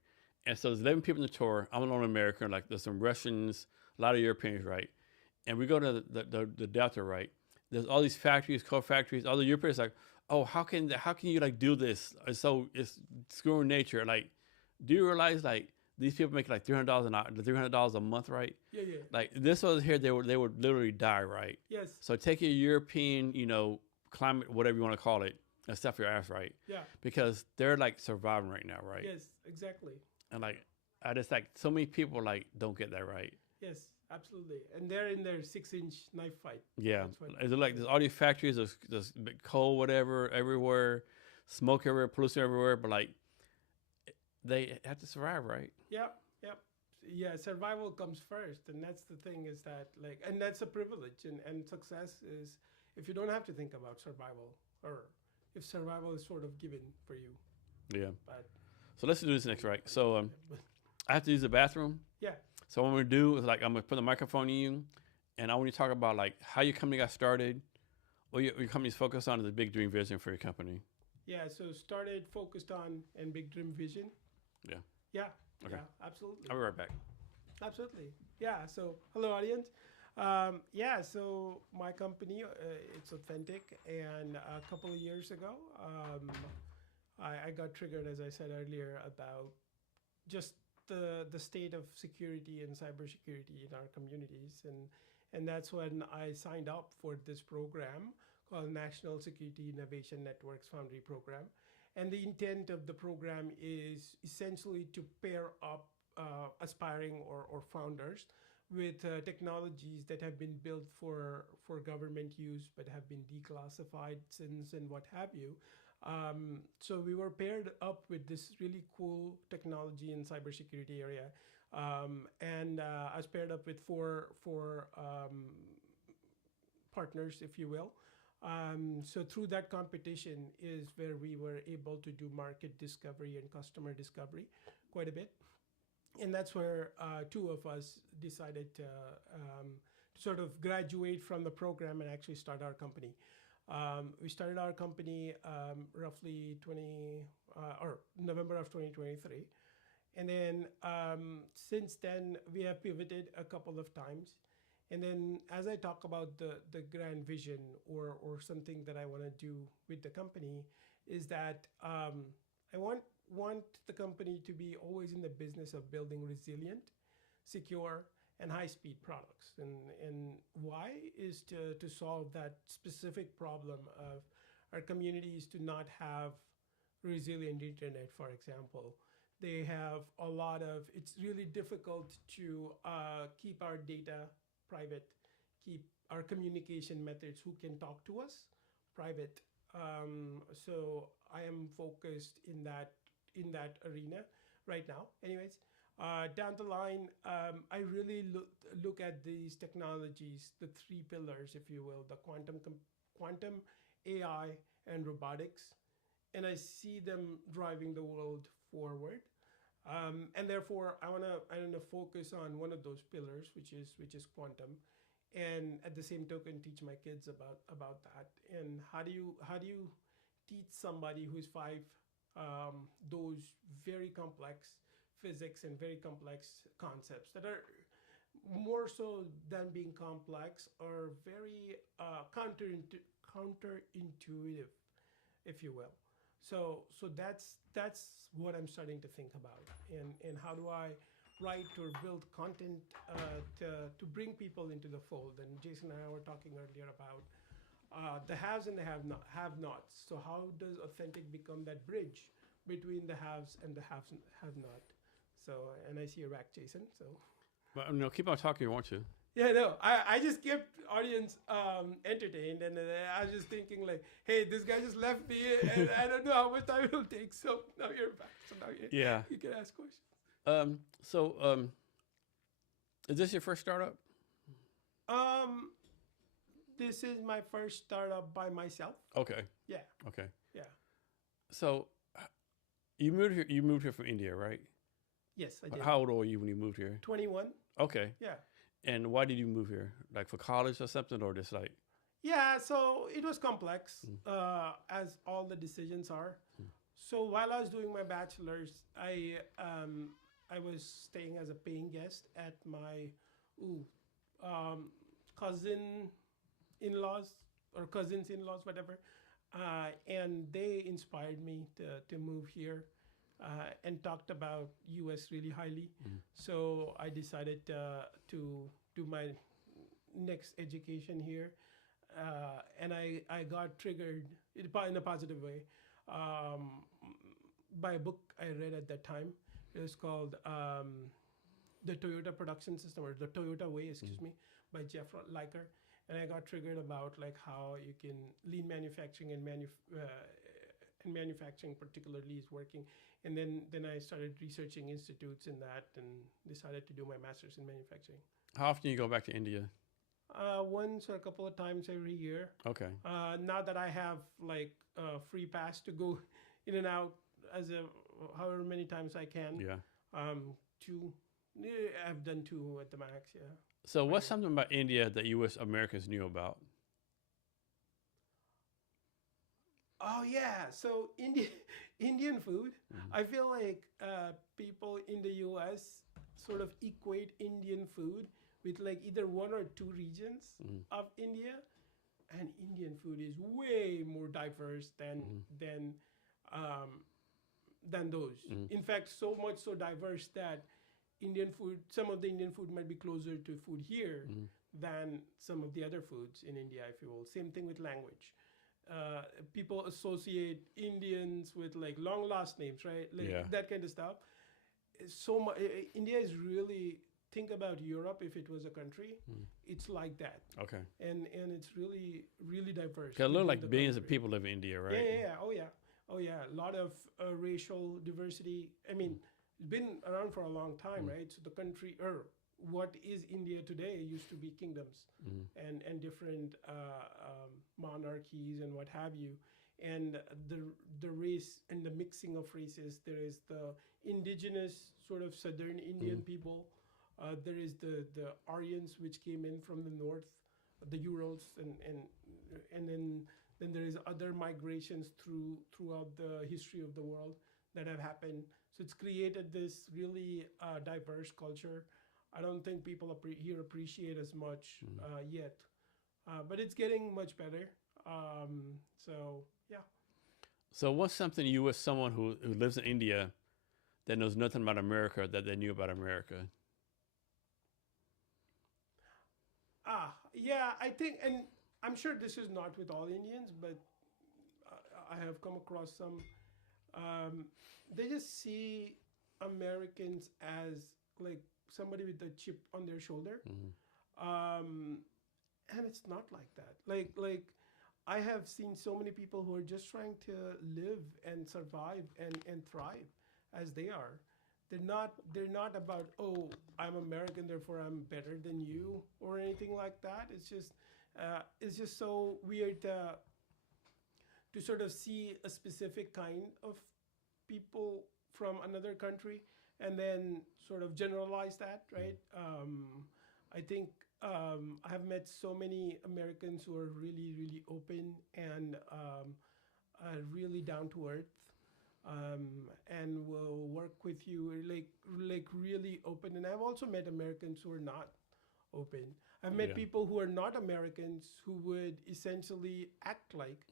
And so there's 11 people in the tour. I'm an American. Like there's some Russians, a lot of Europeans, right? And we go to the Delta, right? There's all these factories, coal factories. All the Europeans like, oh, how can you like do this? It's screwing nature. Like, do you realize like these people make like $300 a month, right? Yeah. Like this was here, they would literally die, right? Yes. So take your European, climate, whatever you want to call it, and stuff your ass, right? Yeah. Because they're like surviving right now, right? Yes, exactly. And like, I just like so many people like don't get that right. Yes, absolutely. And they're in their 6-inch knife fight. Yeah. Is it like there's all these factories, there's coal, whatever, everywhere, smoke everywhere, pollution everywhere, but like they have to survive, right? Yep. Yeah, survival comes first. And that's the thing is that like, and that's a privilege, and success is if you don't have to think about survival, or if survival is sort of given for you. Yeah. But So let's do this next, right? So I have to use the bathroom. yeah. So what I'm gonna do is like I'm gonna put the microphone in you, and I want you to talk about like how your company got started, what your company's focused on, is a big dream vision for your company. Yeah, so started focused on and big dream vision. Yeah. Yeah. Okay. Yeah, absolutely. I'll be right back. Absolutely. Yeah. So hello, audience. So my company, it's Othentk, and a couple of years ago, I got triggered, as I said earlier, about just the state of security and cybersecurity in our communities, and that's when I signed up for this program called National Security Innovation Networks Foundry Program. And the intent of the program is essentially to pair up aspiring or founders with technologies that have been built for government use but have been declassified since and what have you. So we were paired up with this really cool technology in cybersecurity area. And I was paired up with four partners, if you will. So through that competition is where we were able to do market discovery and customer discovery quite a bit. And that's where two of us decided to sort of graduate from the program and actually start our company. We started our company roughly November of 2023. And then since then, we have pivoted a couple of times. And then as I talk about the grand vision or something that I want to do with the company is that I want the company to be always in the business of building resilient, secure, and high-speed products. And why is to solve that specific problem of our communities to not have resilient internet, for example. They have a lot of, it's really difficult to keep our data private, keep our communication methods, who can talk to us, private. So I am focused in that arena right now. Anyways, down the line, I really look at these technologies, the three pillars, if you will, the quantum, AI, and robotics, and I see them driving the world forward. And therefore, I wanna focus on one of those pillars, which is quantum, and at the same token, teach my kids about that. And how do you teach somebody who's 5 those very complex physics and very complex concepts that are more so than being complex are very counterintuitive, if you will. So that's what I'm starting to think about, and how do I write or build content to bring people into the fold. And Jason and I were talking earlier about the haves and the have-nots. So how does Othentk become that bridge between the haves and the have-not? So, and I see a rack, Jason. So, but no, keep on talking, won't you? yeah, no, I just kept audience entertained, and I was just thinking like, hey, this guy just left me, and I don't know how much time it will take. So now you're back. So now you can ask questions. Is this your first startup? Um, this is my first startup by myself. Okay. Yeah, Okay. yeah. So you moved here. You moved here from India, right? Yes, I did. How old were you when you moved here? 21. Okay. Yeah. And why did you move here? Like for college or something, or just like? Yeah, so it was complex, as all the decisions are. So while I was doing my bachelor's, I was staying as a paying guest at my ooh, cousin in-laws or cousins in-laws, whatever, and they inspired me to move here, and talked about U.S. really highly. So I decided to do my next education here, and I got triggered in a positive way, um, by a book I read at that time. It was called The Toyota Production System, or The Toyota Way, excuse me, by Jeff Liker. And I got triggered about like how you can lean manufacturing and manufacturing particularly is working. And then I started researching institutes in that and decided to do my master's in manufacturing. How often do you go back to India? Once or a couple of times every year. Okay. Now that I have like a free pass to go in and out however many times I can. Yeah. Two. I've done two at the max. Yeah. So what's something about India that U.S. Americans knew about? Oh yeah, so Indian food. I feel like people in the U.S. sort of equate Indian food with like either one or two regions of India, and Indian food is way more diverse than those. In fact, so much so diverse that some of the Indian food might be closer to food here than some of the other foods in India, if you will. Same thing with language. People associate Indians with like long last names, right? Like that kind of stuff. So much. India is really, think about Europe if it was a country. It's like that. Okay. And it's really, really diverse. Because it looked like billions of people live in India, right? Yeah. Oh yeah. A lot of racial diversity. I mean, it's been around for a long time, right? So the country, or what is India today, used to be kingdoms and different monarchies and what have you. And the race and the mixing of races. There is the indigenous sort of southern Indian people. There is the Aryans, which came in from the north, the Urals, and then there is other migrations throughout the history of the world that have happened. So it's created this really diverse culture. I don't think people here appreciate as much yet, but it's getting much better. So yeah. So what's something you, as someone who lives in India, that knows nothing about America, that they knew about America? Yeah, I think, and I'm sure this is not with all Indians, but I have come across some. They just see Americans as like somebody with a chip on their shoulder, and it's not like that. Like I have seen so many people who are just trying to live and survive and thrive as they are. They're not about, oh, I'm American, therefore I'm better than you or anything like that. It's just so weird to sort of see a specific kind of people from another country and then sort of generalize that, right? I think I have met so many Americans who are really, really open and really down to earth. And will work with you like really open. And I've also met Americans who are not open. I've met people who are not Americans who would essentially act like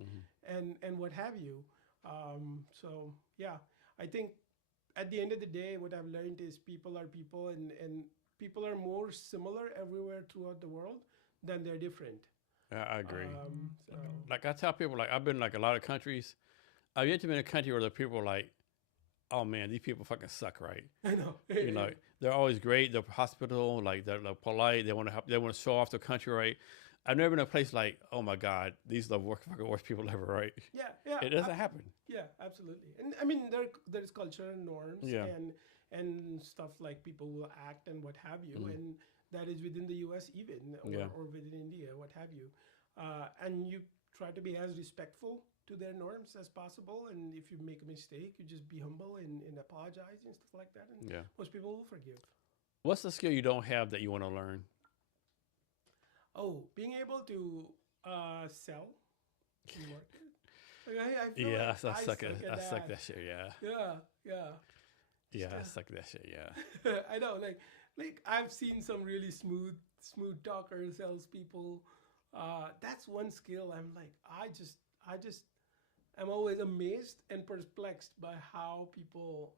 and what have you. So yeah, I think at the end of the day, what I've learned is people are people, and people are more similar everywhere throughout the world than they're different. I agree. So. Like I tell people, like I've been like a lot of countries. I've yet to be in a country where the people are like, oh man, these people fucking suck, right? I know. You know, they're always great. They're hospitable, like they're polite. They want to help. They want to show off the country, right? I've never been in a place like, oh my God, these are the worst people ever, right? Yeah. It doesn't happen. Yeah, absolutely. And I mean, there is cultural norms and stuff like people will act and what have you, and that is within the US even, or within India, what have you. And you try to be as respectful to their norms as possible. And if you make a mistake, you just be humble and apologize and stuff like that. And most people will forgive. What's the skill you don't have that you want to learn? Oh, being able to sell and market. Like, I feel Yeah, like I suck that shit. Yeah. Yeah. I suck that shit. Yeah. I know, like I've seen some really smooth talkers, salespeople. That's one skill. I'm like, I just, I'm always amazed and perplexed by how people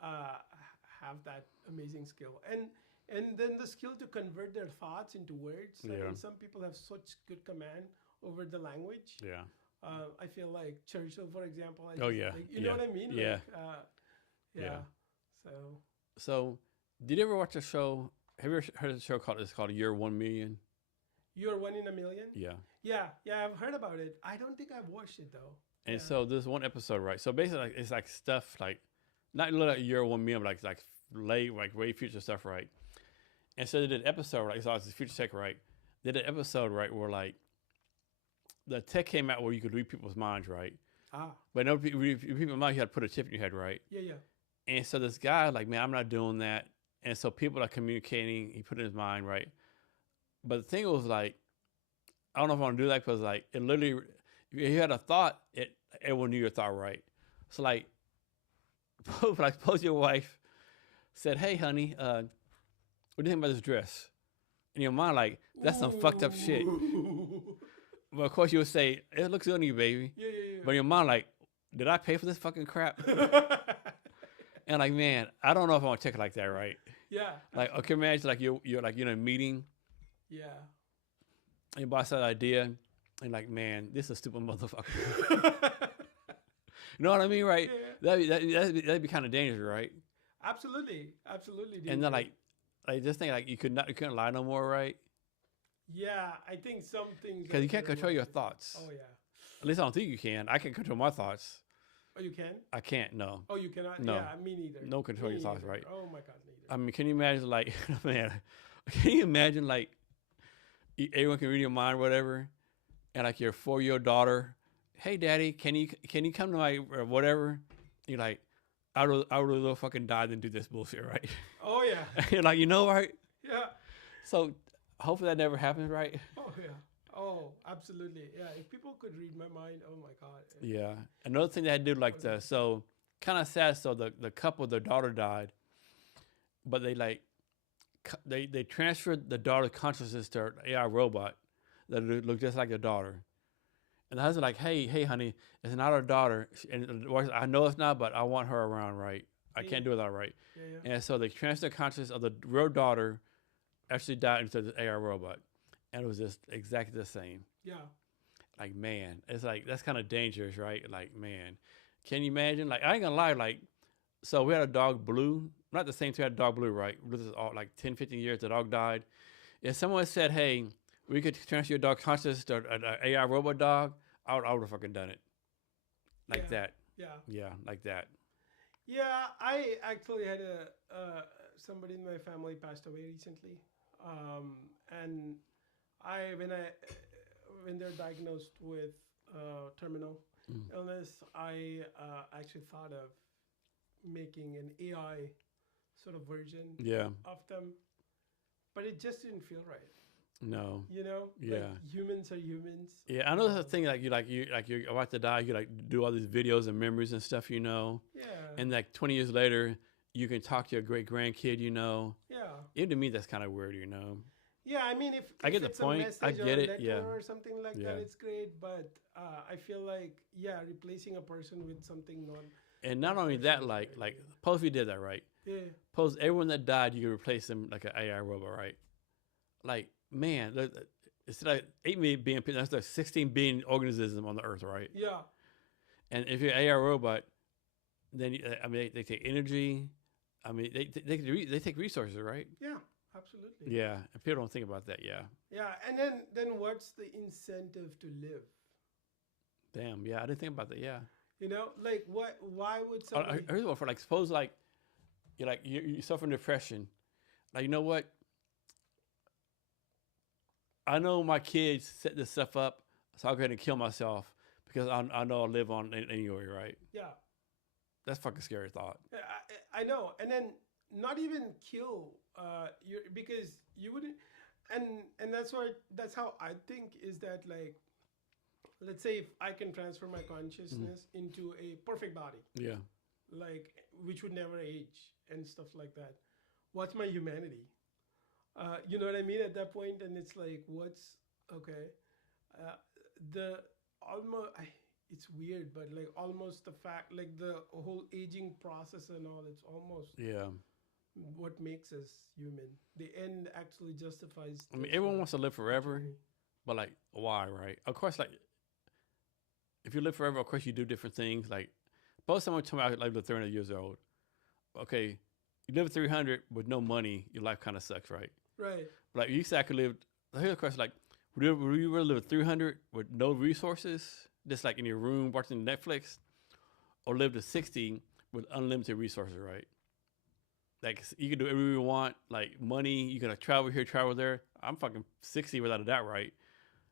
have that amazing skill, and then the skill to convert their thoughts into words. I mean, some people have such good command over the language. Yeah. I feel like Churchill, for example. Know what I mean? Yeah. Like, So, did you ever watch a show? Have you ever heard of a show called Year 1 Million? You're 1 in a million? Yeah. Yeah, I've heard about it. I don't think I've watched it though. And so there's one episode, right? So basically, it's like stuff like, not like Year 1 Million, but like way future stuff, right? And so they did an episode, right? So it's future tech, right? They did an episode, right, where like the tech came out where you could read people's minds, right? But no, read people's minds, you had to put a chip in your head, right? Yeah. And so this guy, like, man, I'm not doing that. And so people are communicating. He put it in his mind, right? But the thing was like, I don't know if I want to do that because like it literally, if you had a thought, everyone knew your thought, right? So like suppose your wife said, "Hey, honey, what do you think about this dress?" In your mind, like, that's some fucked up shit. But of course you would say, "It looks good on you, baby." Yeah. But in your mind, like, did I pay for this fucking crap? And like, man, I don't know if I want to check it like that, right? Yeah. Like, okay, imagine like you're like in a meeting. Yeah. And your boss had an idea, and like, man, this is a stupid motherfucker. You know what I mean, right? Yeah. That'd be kind of dangerous, right? Absolutely. Dangerous. And then like just think like you couldn't lie no more, right? Yeah, I think some things because you can't control your thoughts. Oh yeah. At least I don't think you can. I can control my thoughts. Oh, you can? I can't. No. Oh, you cannot. No. Yeah, me neither. No control your thoughts, right? Oh my God, neither. I mean, can you imagine like, man? Can you imagine like everyone can read your mind, or whatever, and like your 4-year-old daughter, "Hey, daddy, can you come to my whatever?" You're like, I would rather fucking die than do this bullshit, right? Oh yeah. You're like, right? Yeah. So hopefully that never happens, right? Oh yeah. Oh, absolutely. Yeah. If people could read my mind, oh my God. Yeah. Another thing they had to do, like so kind of sad. So the couple, their daughter died, but they transferred the daughter's consciousness to an AI robot that looked just like their daughter. And the husband like, hey, honey, it's not our daughter. And I know it's not, but I want her around, right? I can't do it without, right? Yeah. And so they transferred the consciousness of the real daughter, actually died into the AI robot. And it was just exactly the same. Yeah. Like, man, it's like, that's kind of dangerous, right? Like, man, can you imagine? Like, I ain't gonna lie, like, so we had a dog, Blue. Not the same thing, we had a dog, Blue, right? This is all like 10, 15 years, the dog died. If someone said, hey, we could transfer your dog consciousness to an AI robot dog, I would have fucking done it. Like that. Yeah. Yeah, like that. Yeah, I actually had somebody in my family passed away recently. And when they're diagnosed with terminal illness, I actually thought of making an AI sort of version of them, but it just didn't feel right. No. You know? Yeah. Like, humans are humans. Yeah, I know that's the thing. Like you're about to die. You like do all these videos and memories and stuff. You know. Yeah. And like 20 years later, you can talk to your great grandkid. You know. Yeah. Even to me, that's kind of weird. You know. Yeah, I mean, if I get the point, I get it. Yeah. Or something like that, it's great. But I feel like replacing a person with something non. And not only that, like suppose we did that, right? Yeah. Suppose everyone that died, you could replace them like an AI robot, right? Like, man, it's like 8 billion people. That's like 16 billion organisms on the earth, right? Yeah. And if you're an AI robot, then I mean they take energy. I mean they take resources, right? Yeah, absolutely. Yeah, and people don't think about that. Yeah. Yeah, and then what's the incentive to live? Damn. Yeah, I didn't think about that. Yeah. You know, like what? Why would somebody? Here's one for like suppose like you suffer from depression. Like, you know what? I know my kids set this stuff up, so I'll go ahead and kill myself because I know I'll live on anyway, right? Yeah. That's fucking scary thought. I know. And then not even kill you, because you wouldn't, and that's how I think, is that, like, let's say if I can transfer my consciousness into a perfect body, Yeah. like, which would never age and stuff like that, what's my humanity? You know what I mean? At that point, and it's like, what's okay? Uh, the almost it's weird, but like almost the fact, like the whole aging process and all, it's almost Yeah. what makes us human. The end actually justifies. I mean, the everyone sort wants of to live forever, journey. but like, why, right? Of course, like, if you live forever, of course you do different things. Like, suppose someone told me I live 300 years old. Okay, you live 300 with no money, your life kind of sucks, right? Right. But like, you said I could live. Here's the question: like, would you really live 300 with no resources, just like in your room watching Netflix, or live to 60 with unlimited resources, right? Like, you can do whatever you want, like money. You can travel here, travel there. I'm fucking 60 without a doubt, right?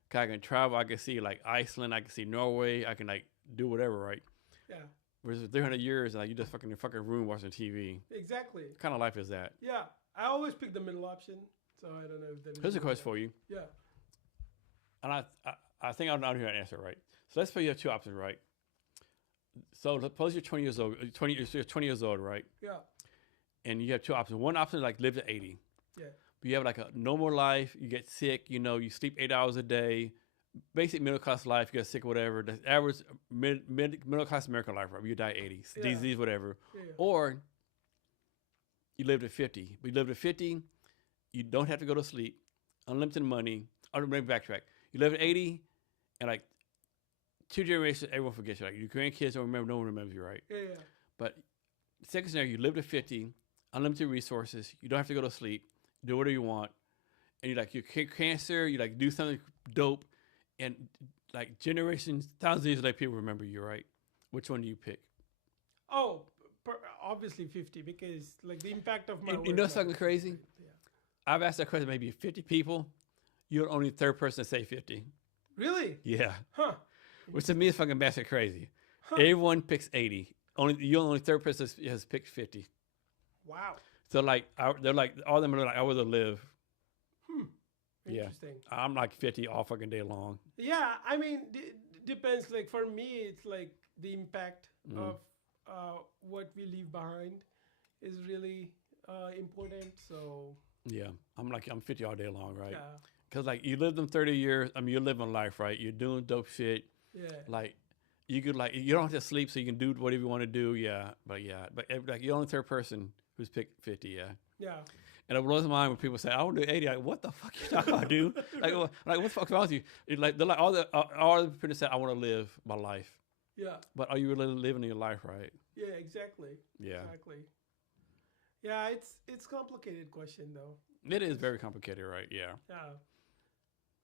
'Cause I can travel. I can see like Iceland. I can see Norway. I can like do whatever, right? Yeah. Whereas 300 years, like you just fucking in your fucking room watching TV. Exactly. What kind of life is that? Yeah. I always pick the middle option, so I don't know if that is. Here's a question for you, Yeah. and I think I'll hear an answer, right? So let's say you have two options, right? So suppose you're 20 years old. You're 20 years old, right? Yeah. And you have two options. One option is like live to 80. Yeah. But you have like a normal life. You get sick. You know, you sleep 8 hours a day. Basic middle class life. You get sick, whatever. The average middle class American life, right? You die 80, Yeah. disease, whatever. Yeah. Or you live to 50. But you live to 50, you don't have to go to sleep. Unlimited money. I'll backtrack. You live at 80, and like 2 generations, everyone forgets you. Like your grandkids don't remember. No one remembers you, right? Yeah. But second scenario, you live to 50, unlimited resources. You don't have to go to sleep. Do whatever you want. And you like you get cancer. You like do something dope, and like generations, thousands of years later, people remember you, right? Which one do you pick? Oh, obviously 50, because like the impact of my. You know work something matters. crazy? Yeah. I've asked that question maybe 50 people. You're the only third person to say 50. Really? Yeah. Huh. Which to me is fucking bastard crazy. Huh. Everyone picks 80. You're the only third person has picked 50. Wow. So like they're like all of them are like I would rather live. Yeah. Interesting. I'm like 50 all fucking day long. Yeah, I mean, depends. Like for me, it's like the impact of what we leave behind is really important. So Yeah. I'm 50 all day long, right? yeah, Because like you live them 30 years. I mean, you're living life, right? You're doing dope shit. yeah, Like you could like you don't have to sleep, so you can do whatever you want to do. Yeah, but like you're the only third person who's picked 50. Yeah. yeah, And it blows my mind when people say, "I want to do 80." Like, what the fuck you talking about, dude? Like, what the fuck's wrong with you? They're like all the people say, "I want to live my life," yeah, but are you really living your life, right? yeah. Exactly. Yeah, Exactly. Yeah, it's complicated question though. it is very complicated, right? Yeah, Yeah.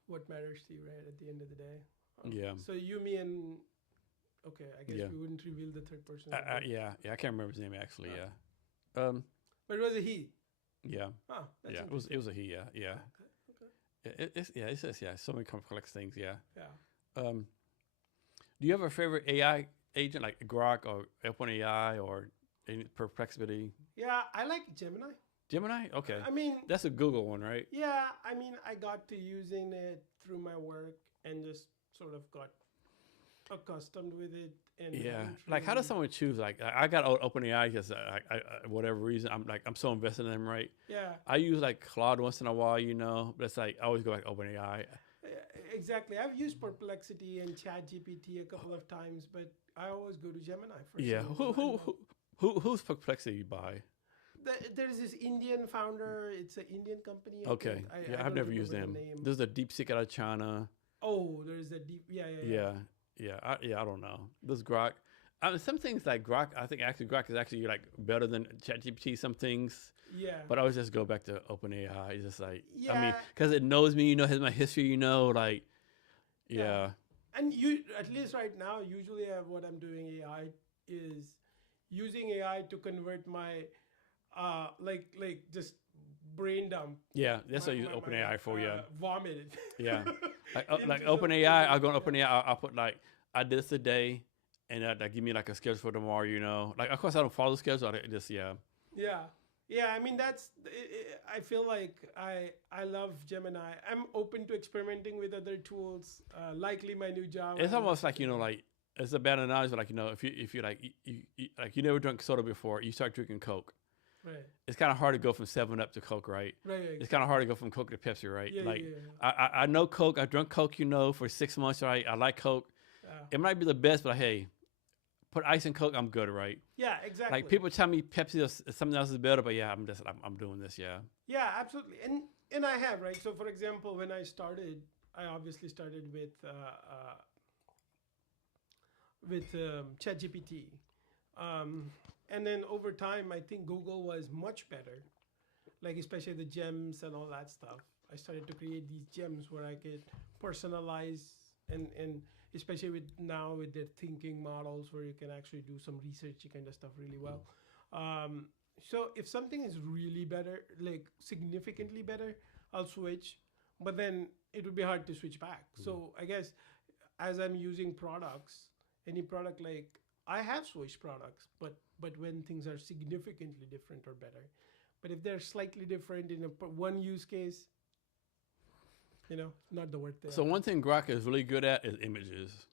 What matters to you, right? At the end of the day. Yeah. So you, me, and okay, I guess Yeah. we wouldn't reveal the third person. yeah. I can't remember his name actually. Oh. Yeah, But it was a he. yeah, Oh, that's yeah. interesting. It was a he. Yeah, yeah. Okay. It's just so many complex things. Yeah. Yeah. Do you have a favorite AI agent like Grok or OpenAI or any Perplexity? Yeah, I like Gemini. Gemini? Okay, I mean, that's a Google one, right? yeah, I mean, I got to using it through my work and just sort of got accustomed with it. And Yeah. haven't Like, how does really- someone choose? Like, I got OpenAI because I whatever reason I'm so invested in them, right? Yeah, I use like Claude once in a while, but it's like I always go back to OpenAI. exactly. I've used Perplexity and ChatGPT a couple of times, but I always go to Gemini first. Yeah. Who's Perplexity you buy? There's this Indian founder. It's an Indian company. I Okay. think. I I've don't never used remember them. the name. There's a DeepSeek out of China. Oh, there's a deep. Yeah. I don't know. There's Grok. Some things like Grok, I think actually Grok is actually like better than ChatGPT. Some things, Yeah. but I always just go back to OpenAI. It's just like I mean, Yeah. because it knows me, has my history, like Yeah. And you, at least right now, usually what I'm doing AI is using AI to convert my, like just brain dump. Yeah, that's what you use OpenAI for. Yeah, Vomited. Yeah, like Into some OpenAI. I'll go on crazy- OpenAI. I'll put like I did this today, and that give me like a schedule for tomorrow. You know, like of course I don't follow the schedule. I just Yeah. Yeah, I mean I feel like I love Gemini. I'm open to experimenting with other tools, likely my new Java. It's almost like like it's a bad analogy, but like if you like like you never drank soda before, you start drinking Coke. Right. It's kind of hard to go from 7 Up to Coke, right? Right. It's kind of hard to go from Coke to Pepsi, right? Yeah, like yeah. I know Coke. I drunk Coke, for 6 months, right? I like Coke. It might be the best, but hey, put ice in Coke, I'm good, right? Yeah, exactly. Like people tell me Pepsi or something else is better, but yeah, I'm doing this, yeah. Yeah, absolutely. And I have, right? So for example, when I started, I obviously started with ChatGPT. And then over time, I think Google was much better, like especially the gems and all that stuff. I started to create these gems where I could personalize and especially with their thinking models where you can actually do some researchy kind of stuff really well. So if something is really better, like significantly better, I'll switch, but then it would be hard to switch back. So I guess as I'm using products, any product, like I have switched products, but when things are significantly different or better, but if they're slightly different in one use case, not the word there. So one thing Grok is really good at is images.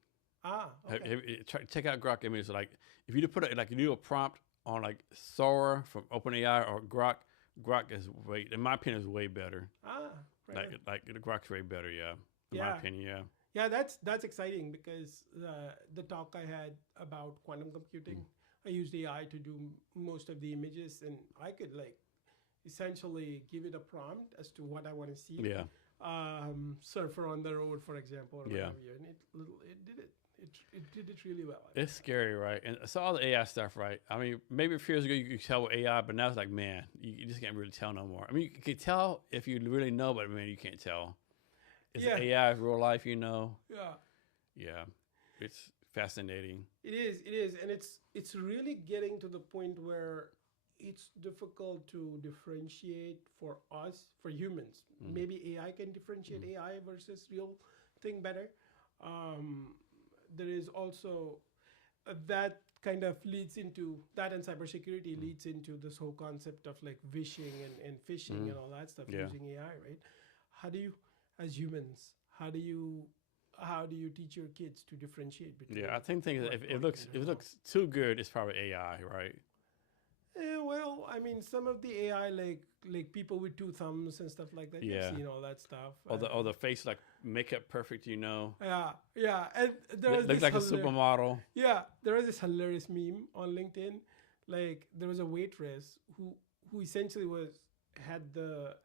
Okay. Check out Grok images. Like if you put you do a prompt on like Sora from OpenAI or Grok is in my opinion, is way better. Right. Like Grok's way better, yeah. In my opinion, yeah. Yeah, that's exciting because the talk I had about quantum computing, I used AI to do most of the images, and I could like essentially give it a prompt as to what I want to see. Yeah. Surfer on the road, for example, or Yeah. whatever, and it did it. It did it really well. It's scary, right? And so all the AI stuff, right? I mean, maybe a few years ago you could tell with AI, but now it's like, man, you just can't really tell no more. I mean, you can tell if you really know, but man, you can't tell. Is it AI real life, Yeah. Yeah. It's fascinating. It is, and it's really getting to the point where it's difficult to differentiate for us, for humans. Maybe AI can differentiate AI versus real thing better. There is also that kind of leads into that, and cybersecurity leads into this whole concept of like vishing and phishing and all that stuff using AI, right? How do you, as humans, how do you teach your kids to differentiate between? Yeah, I think if it looks too good, it's probably AI, right? Well, I mean, some of the AI, like people with two thumbs and stuff like that. Yeah. You've seen all that stuff. Or the face like makeup perfect, Yeah. And there was looks like a supermodel. Yeah, there was this hilarious meme on LinkedIn. Like there was a waitress who essentially had the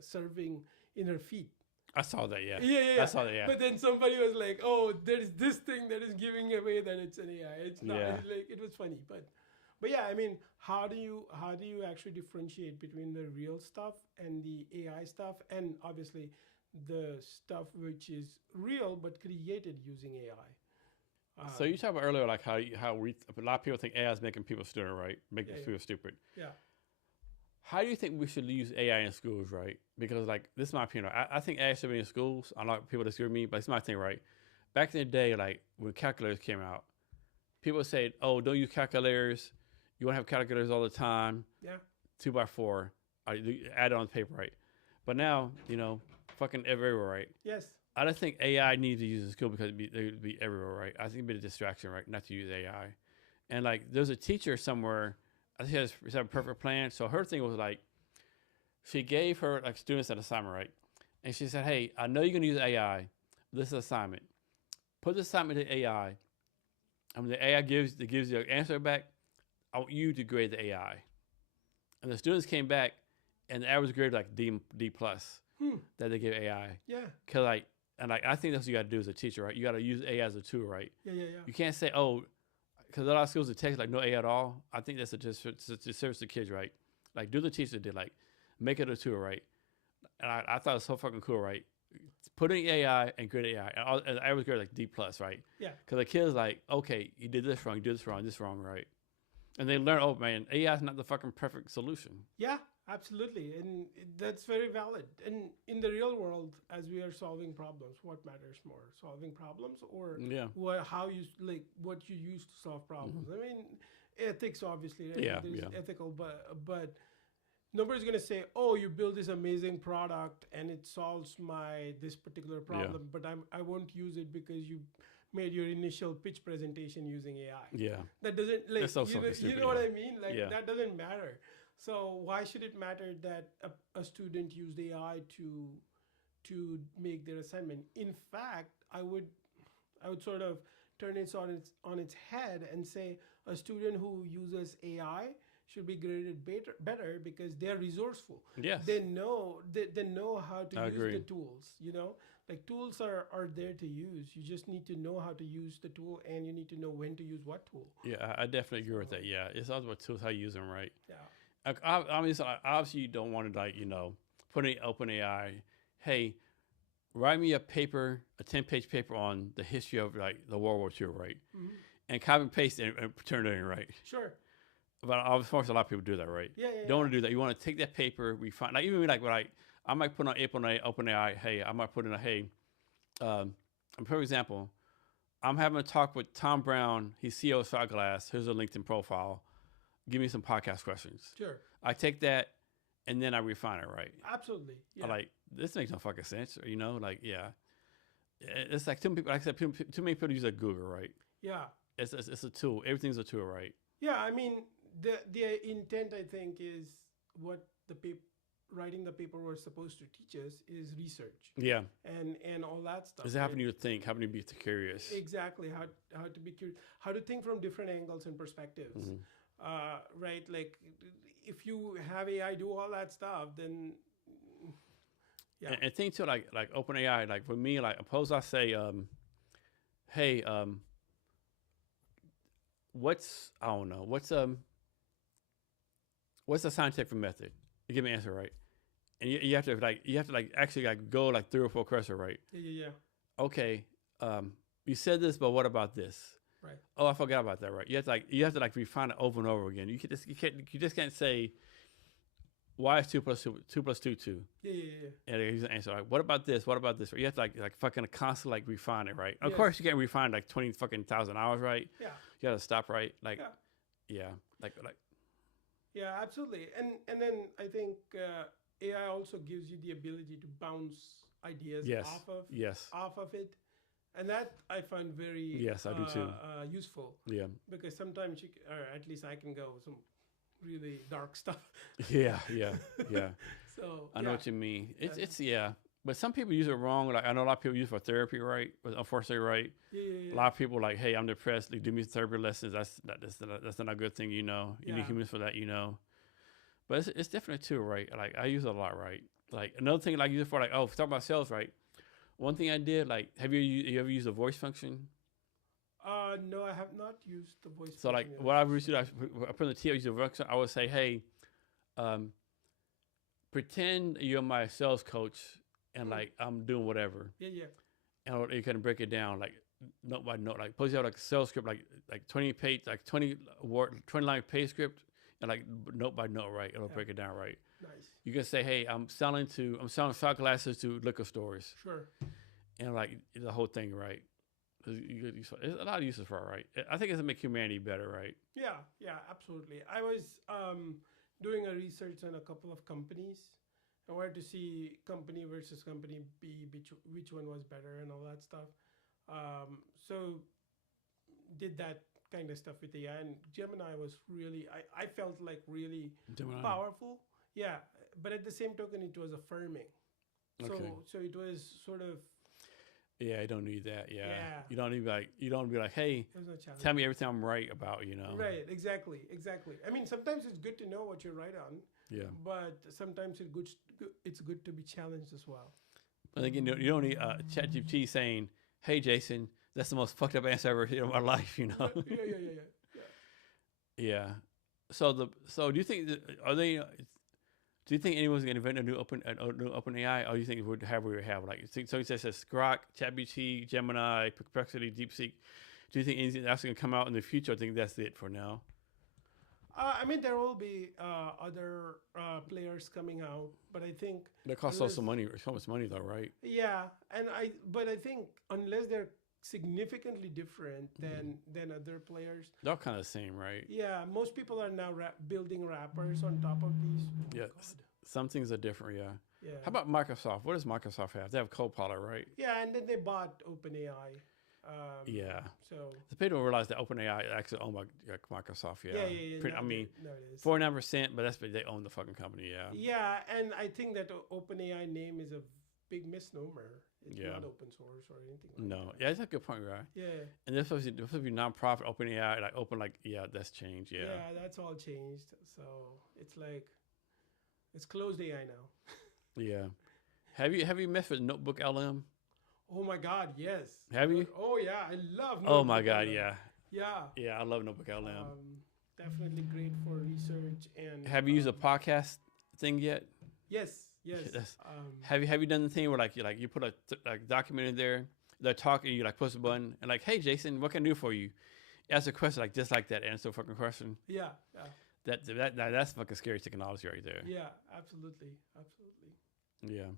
serving in her feet. I saw that, yeah. Yeah. I saw that, yeah. But then somebody was like, "Oh, there is this thing that is giving away that it's an AI." It's not. Yeah. It's like it was funny, but yeah, I mean, how do you actually differentiate between the real stuff and the AI stuff, and obviously the stuff which is real but created using AI? So you talked about earlier, like how a lot of people think AI is making people stupid, right? Making people stupid. Yeah. How do you think we should use AI in schools, right? Because like this is my opinion. I think AI should be in schools. I know people disagree with me, but it's my thing, right? Back in the day, like when calculators came out, people said, "Oh, don't use calculators. You want to have calculators all the time." Yeah. 2x4. Add it on paper, right? But now, fucking everywhere, right? Yes. I don't think AI needs to use in school because they would be everywhere, right? I think it'd be a distraction, right? Not to use AI. And like, there's a teacher somewhere. I think she has a perfect plan. So her thing was like, she gave her like students an assignment, right? And she said, "Hey, I know you're gonna use AI. This is an assignment. Put the assignment in AI. And when the AI gives you an answer back, I want you to grade the AI." And the students came back, and the average grade was like D plus that they give AI. Yeah. Cause I think that's what you got to do as a teacher, right? You got to use AI as a tool, right? Yeah. You can't say, "Oh," because a lot of schools that text like no AI at all. I think that's a disservice to kids, right? Like do the teacher did, like make it a tool, right? And I thought it was so fucking cool, right? Putting AI and grade AI, and the average grade like D plus, right? Yeah. Because the kids like, okay, you did this wrong, this wrong, right? And they learn, oh man, AI is not the fucking perfect solution. Yeah. Absolutely, and that's very valid. And in the real world, as we are solving problems, what matters more, solving problems or Yeah. how you like what you use to solve Hmm. problems? I mean, ethics obviously, right? Yeah. There's Yeah. ethical, but nobody's gonna say, "Oh, you build this amazing product and it solves my this particular Yeah. problem," but I won't use it because you made your initial pitch presentation using AI. Yeah. That doesn't That's like so you know something you stupid. know what Yeah. I mean? Like Yeah. that doesn't matter. So why should it matter that a student used AI to make their assignment? In fact, I would sort of turn it on its head and say a student who uses AI should be graded better because they're resourceful. Yes. They know how to I use agree. the tools. Like tools are there to use. You just need to know how to use the tool, and you need to know when to use what tool. Yeah, I definitely agree with So that. Yeah, it's all about tools, how you use them right. yeah, I mean, so obviously you don't want to like put in open AI. Hey, write me a paper, a 10-page paper on the history of like the World War II, right? hmm And copy and paste it and turn it in, right? sure, But of course, a lot of people do that, right? yeah, You yeah, don't yeah. want to do that. You want to take that paper, refine. Like even like what I might put on OpenAI. Hey, I might put in a hey. For example, I'm having a talk with Tom Brown. He's CEO of Shotglass. Here's a LinkedIn profile. Give me some podcast questions. Sure, I take that and then I refine it, right? absolutely, I yeah, like this makes no fucking sense, like yeah. It's like too many people. Like I said, too many people use like Google, right? yeah. It's a tool. Everything's a tool, right? Yeah, I mean, the intent I think is what writing the paper was supposed to teach us is research Yeah. and all that stuff. Is it Right? having you to think, having you to be curious? Exactly how to be curious, how to think from different angles and perspectives. Hmm. Right, like if you have AI do all that stuff, then yeah, And think too, like OpenAI, like for me, like suppose I say, hey, I don't know, what's the scientific method? You give me an answer, right? And you have to actually like go like 3 or 4 questions, right? yeah, Okay, you said this, but what about this? right, Oh, I forgot about that, right? You have to refine it over and over again. You just can't say why is 2 plus 2 2, yeah. and he's an answer. Like, what about this? What about this? You have to like fucking constantly like refine it, right? Of Yes. course, you can't refine like 20 fucking thousand hours, right? Yeah, You got to stop, right? Like, yeah, yeah, like yeah, absolutely. And then I think AI also gives you the ability to bounce ideas yes, yes, off of it, and that I find very yes, I do too. useful Yeah, because sometimes or at least I can go some really dark stuff. yeah, yeah, yeah. So I know what you mean. Yeah. It's yeah, but some people use it wrong. Like I know a lot of people use it for therapy, right? But unfortunately, right? yeah. A lot of people like, hey, I'm depressed. Like, do me therapy lessons. That's not a good thing, You need Yeah. humans for that, But it's different too, right? Like I use it a lot, right? Like another thing, like use it for like, talk about sales, right? One thing I did, like, you ever used a voice function? No, I have not used the voice. So like, function yet. what I used to do, I put in the T, I use a voice function. I would say, hey, pretend you're my sales coach, and like I'm doing whatever, Yeah. and you kind of break it down, like note by note. Like suppose you have like a sales script, like 20 page, like 20 line page script, and like note by note, right? It'll Yeah. break it down, right? Nice. You can say, hey, I'm selling shot glasses to liquor stores, Sure. and like the whole thing, right? There's a lot of uses for it, right? I think it's to make humanity better, right? Yeah, absolutely. I was doing a research on a couple of companies. I wanted to see company versus company B, which one was better and all that stuff. So did that kind of stuff with AI, and Gemini was really, I felt like really Gemini. powerful. Yeah, but at the same token, it was affirming. So Okay. so it was sort of, Yeah, you don't need that. Yeah. Yeah. You don't be like, hey, it was a challenge. tell me everything I'm right about, Right, exactly. I mean, sometimes it's good to know what you're right on, Yeah. but sometimes it's good to be challenged as well. But again, you don't need ChatGPT saying, hey, Jason, that's the most fucked up answer I've ever heard in my life, Yeah. Yeah. So do you think do you think anyone's going to invent a new open AI, or do you think we would have like so he says Grok, ChatGPT, Gemini, Perplexity, DeepSeek? Do you think anything else going to come out in the future? I think that's it for now. I mean, there will be other players coming out, but I think That costs so much money though, right? yeah, but I think unless they're significantly different than other players, They're all kind of the same, right? yeah, most people are now building wrappers on top of these. Oh my Yeah, God. some things are different. Yeah. Yeah. How about Microsoft? What does Microsoft have? They have Copilot, right? Yeah, and then they bought OpenAI. Yeah. So The people don't realize that OpenAI actually owned by Microsoft. Yeah. yeah. I mean, no, it is. 49%, but they own the fucking company. Yeah. Yeah, and I think that OpenAI name is a big misnomer. It's Yeah. not open source or anything like No. that. Yeah, that's a good point, right? Yeah. And this supposed to be nonprofit OpenAI, like open, like that's changed. Yeah. Yeah, that's all changed. So it's like it's closed AI now. Yeah. Have you messed with Notebook LM? Oh my God, yes. Have you? Oh yeah, I love. Oh my Notebook God, LM. yeah. Yeah. Yeah, I love Notebook LM. Definitely great for research and. Have you used a podcast thing yet? Yes. Yes. That's- Have you done the thing where you put a document in there, they're talking, you like push a button and like, hey Jason, what can I do for you? Ask a question like just like that, answer a fucking question. Yeah. That's fucking scary technology right there. Yeah. Absolutely. Yeah.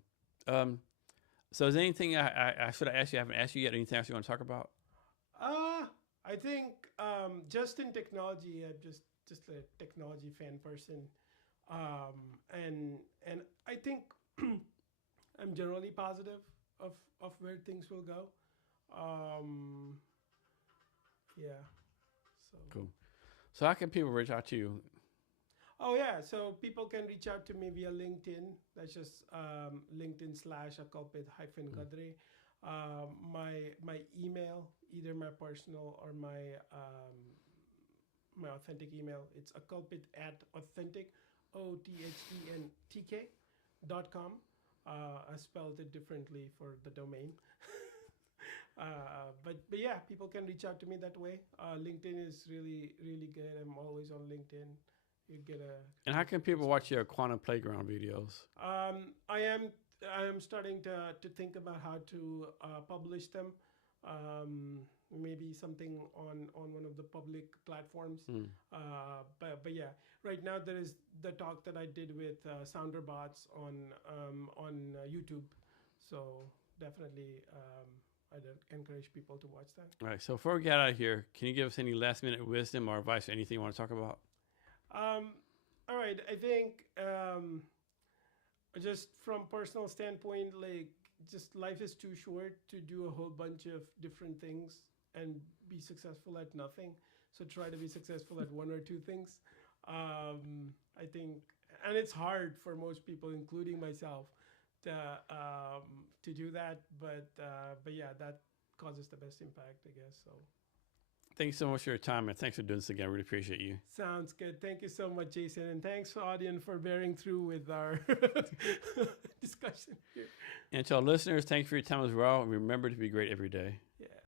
So is there anything I should have asked you? I haven't asked you yet. Anything else you want to talk about? I think just in technology, I'm just a technology fan person, and I think I'm generally positive of where things will go. Yeah. So. Cool. So how can people reach out to you? Oh yeah, so people can reach out to me via LinkedIn. That's just LinkedIn/Akalpit-Gadre. My email, either my personal or my Othentk email. It's akalpit@Othentk, OTHENTK.com. I spelled it differently for the domain. But yeah, people can reach out to me that way. LinkedIn is really good. I'm always on LinkedIn. You get a. And how can people watch your Quantum Playground videos? I am starting to think about how to publish them. Maybe something on one of the public platforms. But yeah, right now there is the talk that I did with Sounderbots on YouTube. So definitely, I'd encourage people to watch that. All right. So before we get out of here, can you give us any last minute wisdom or advice or anything you want to talk about? All right. I think just from personal standpoint, like just life is too short to do a whole bunch of different things and be successful at nothing. So try to be successful at one or two things. I think, and it's hard for most people, including myself, to do that. But yeah, that causes the best impact, I guess. So. Thank you so much for your time, and thanks for doing this again. I really appreciate you. Sounds good. Thank you so much, Jason. And thanks, audience, for bearing through with our discussion here. And to our listeners, thank you for your time as well. Remember to be great every day.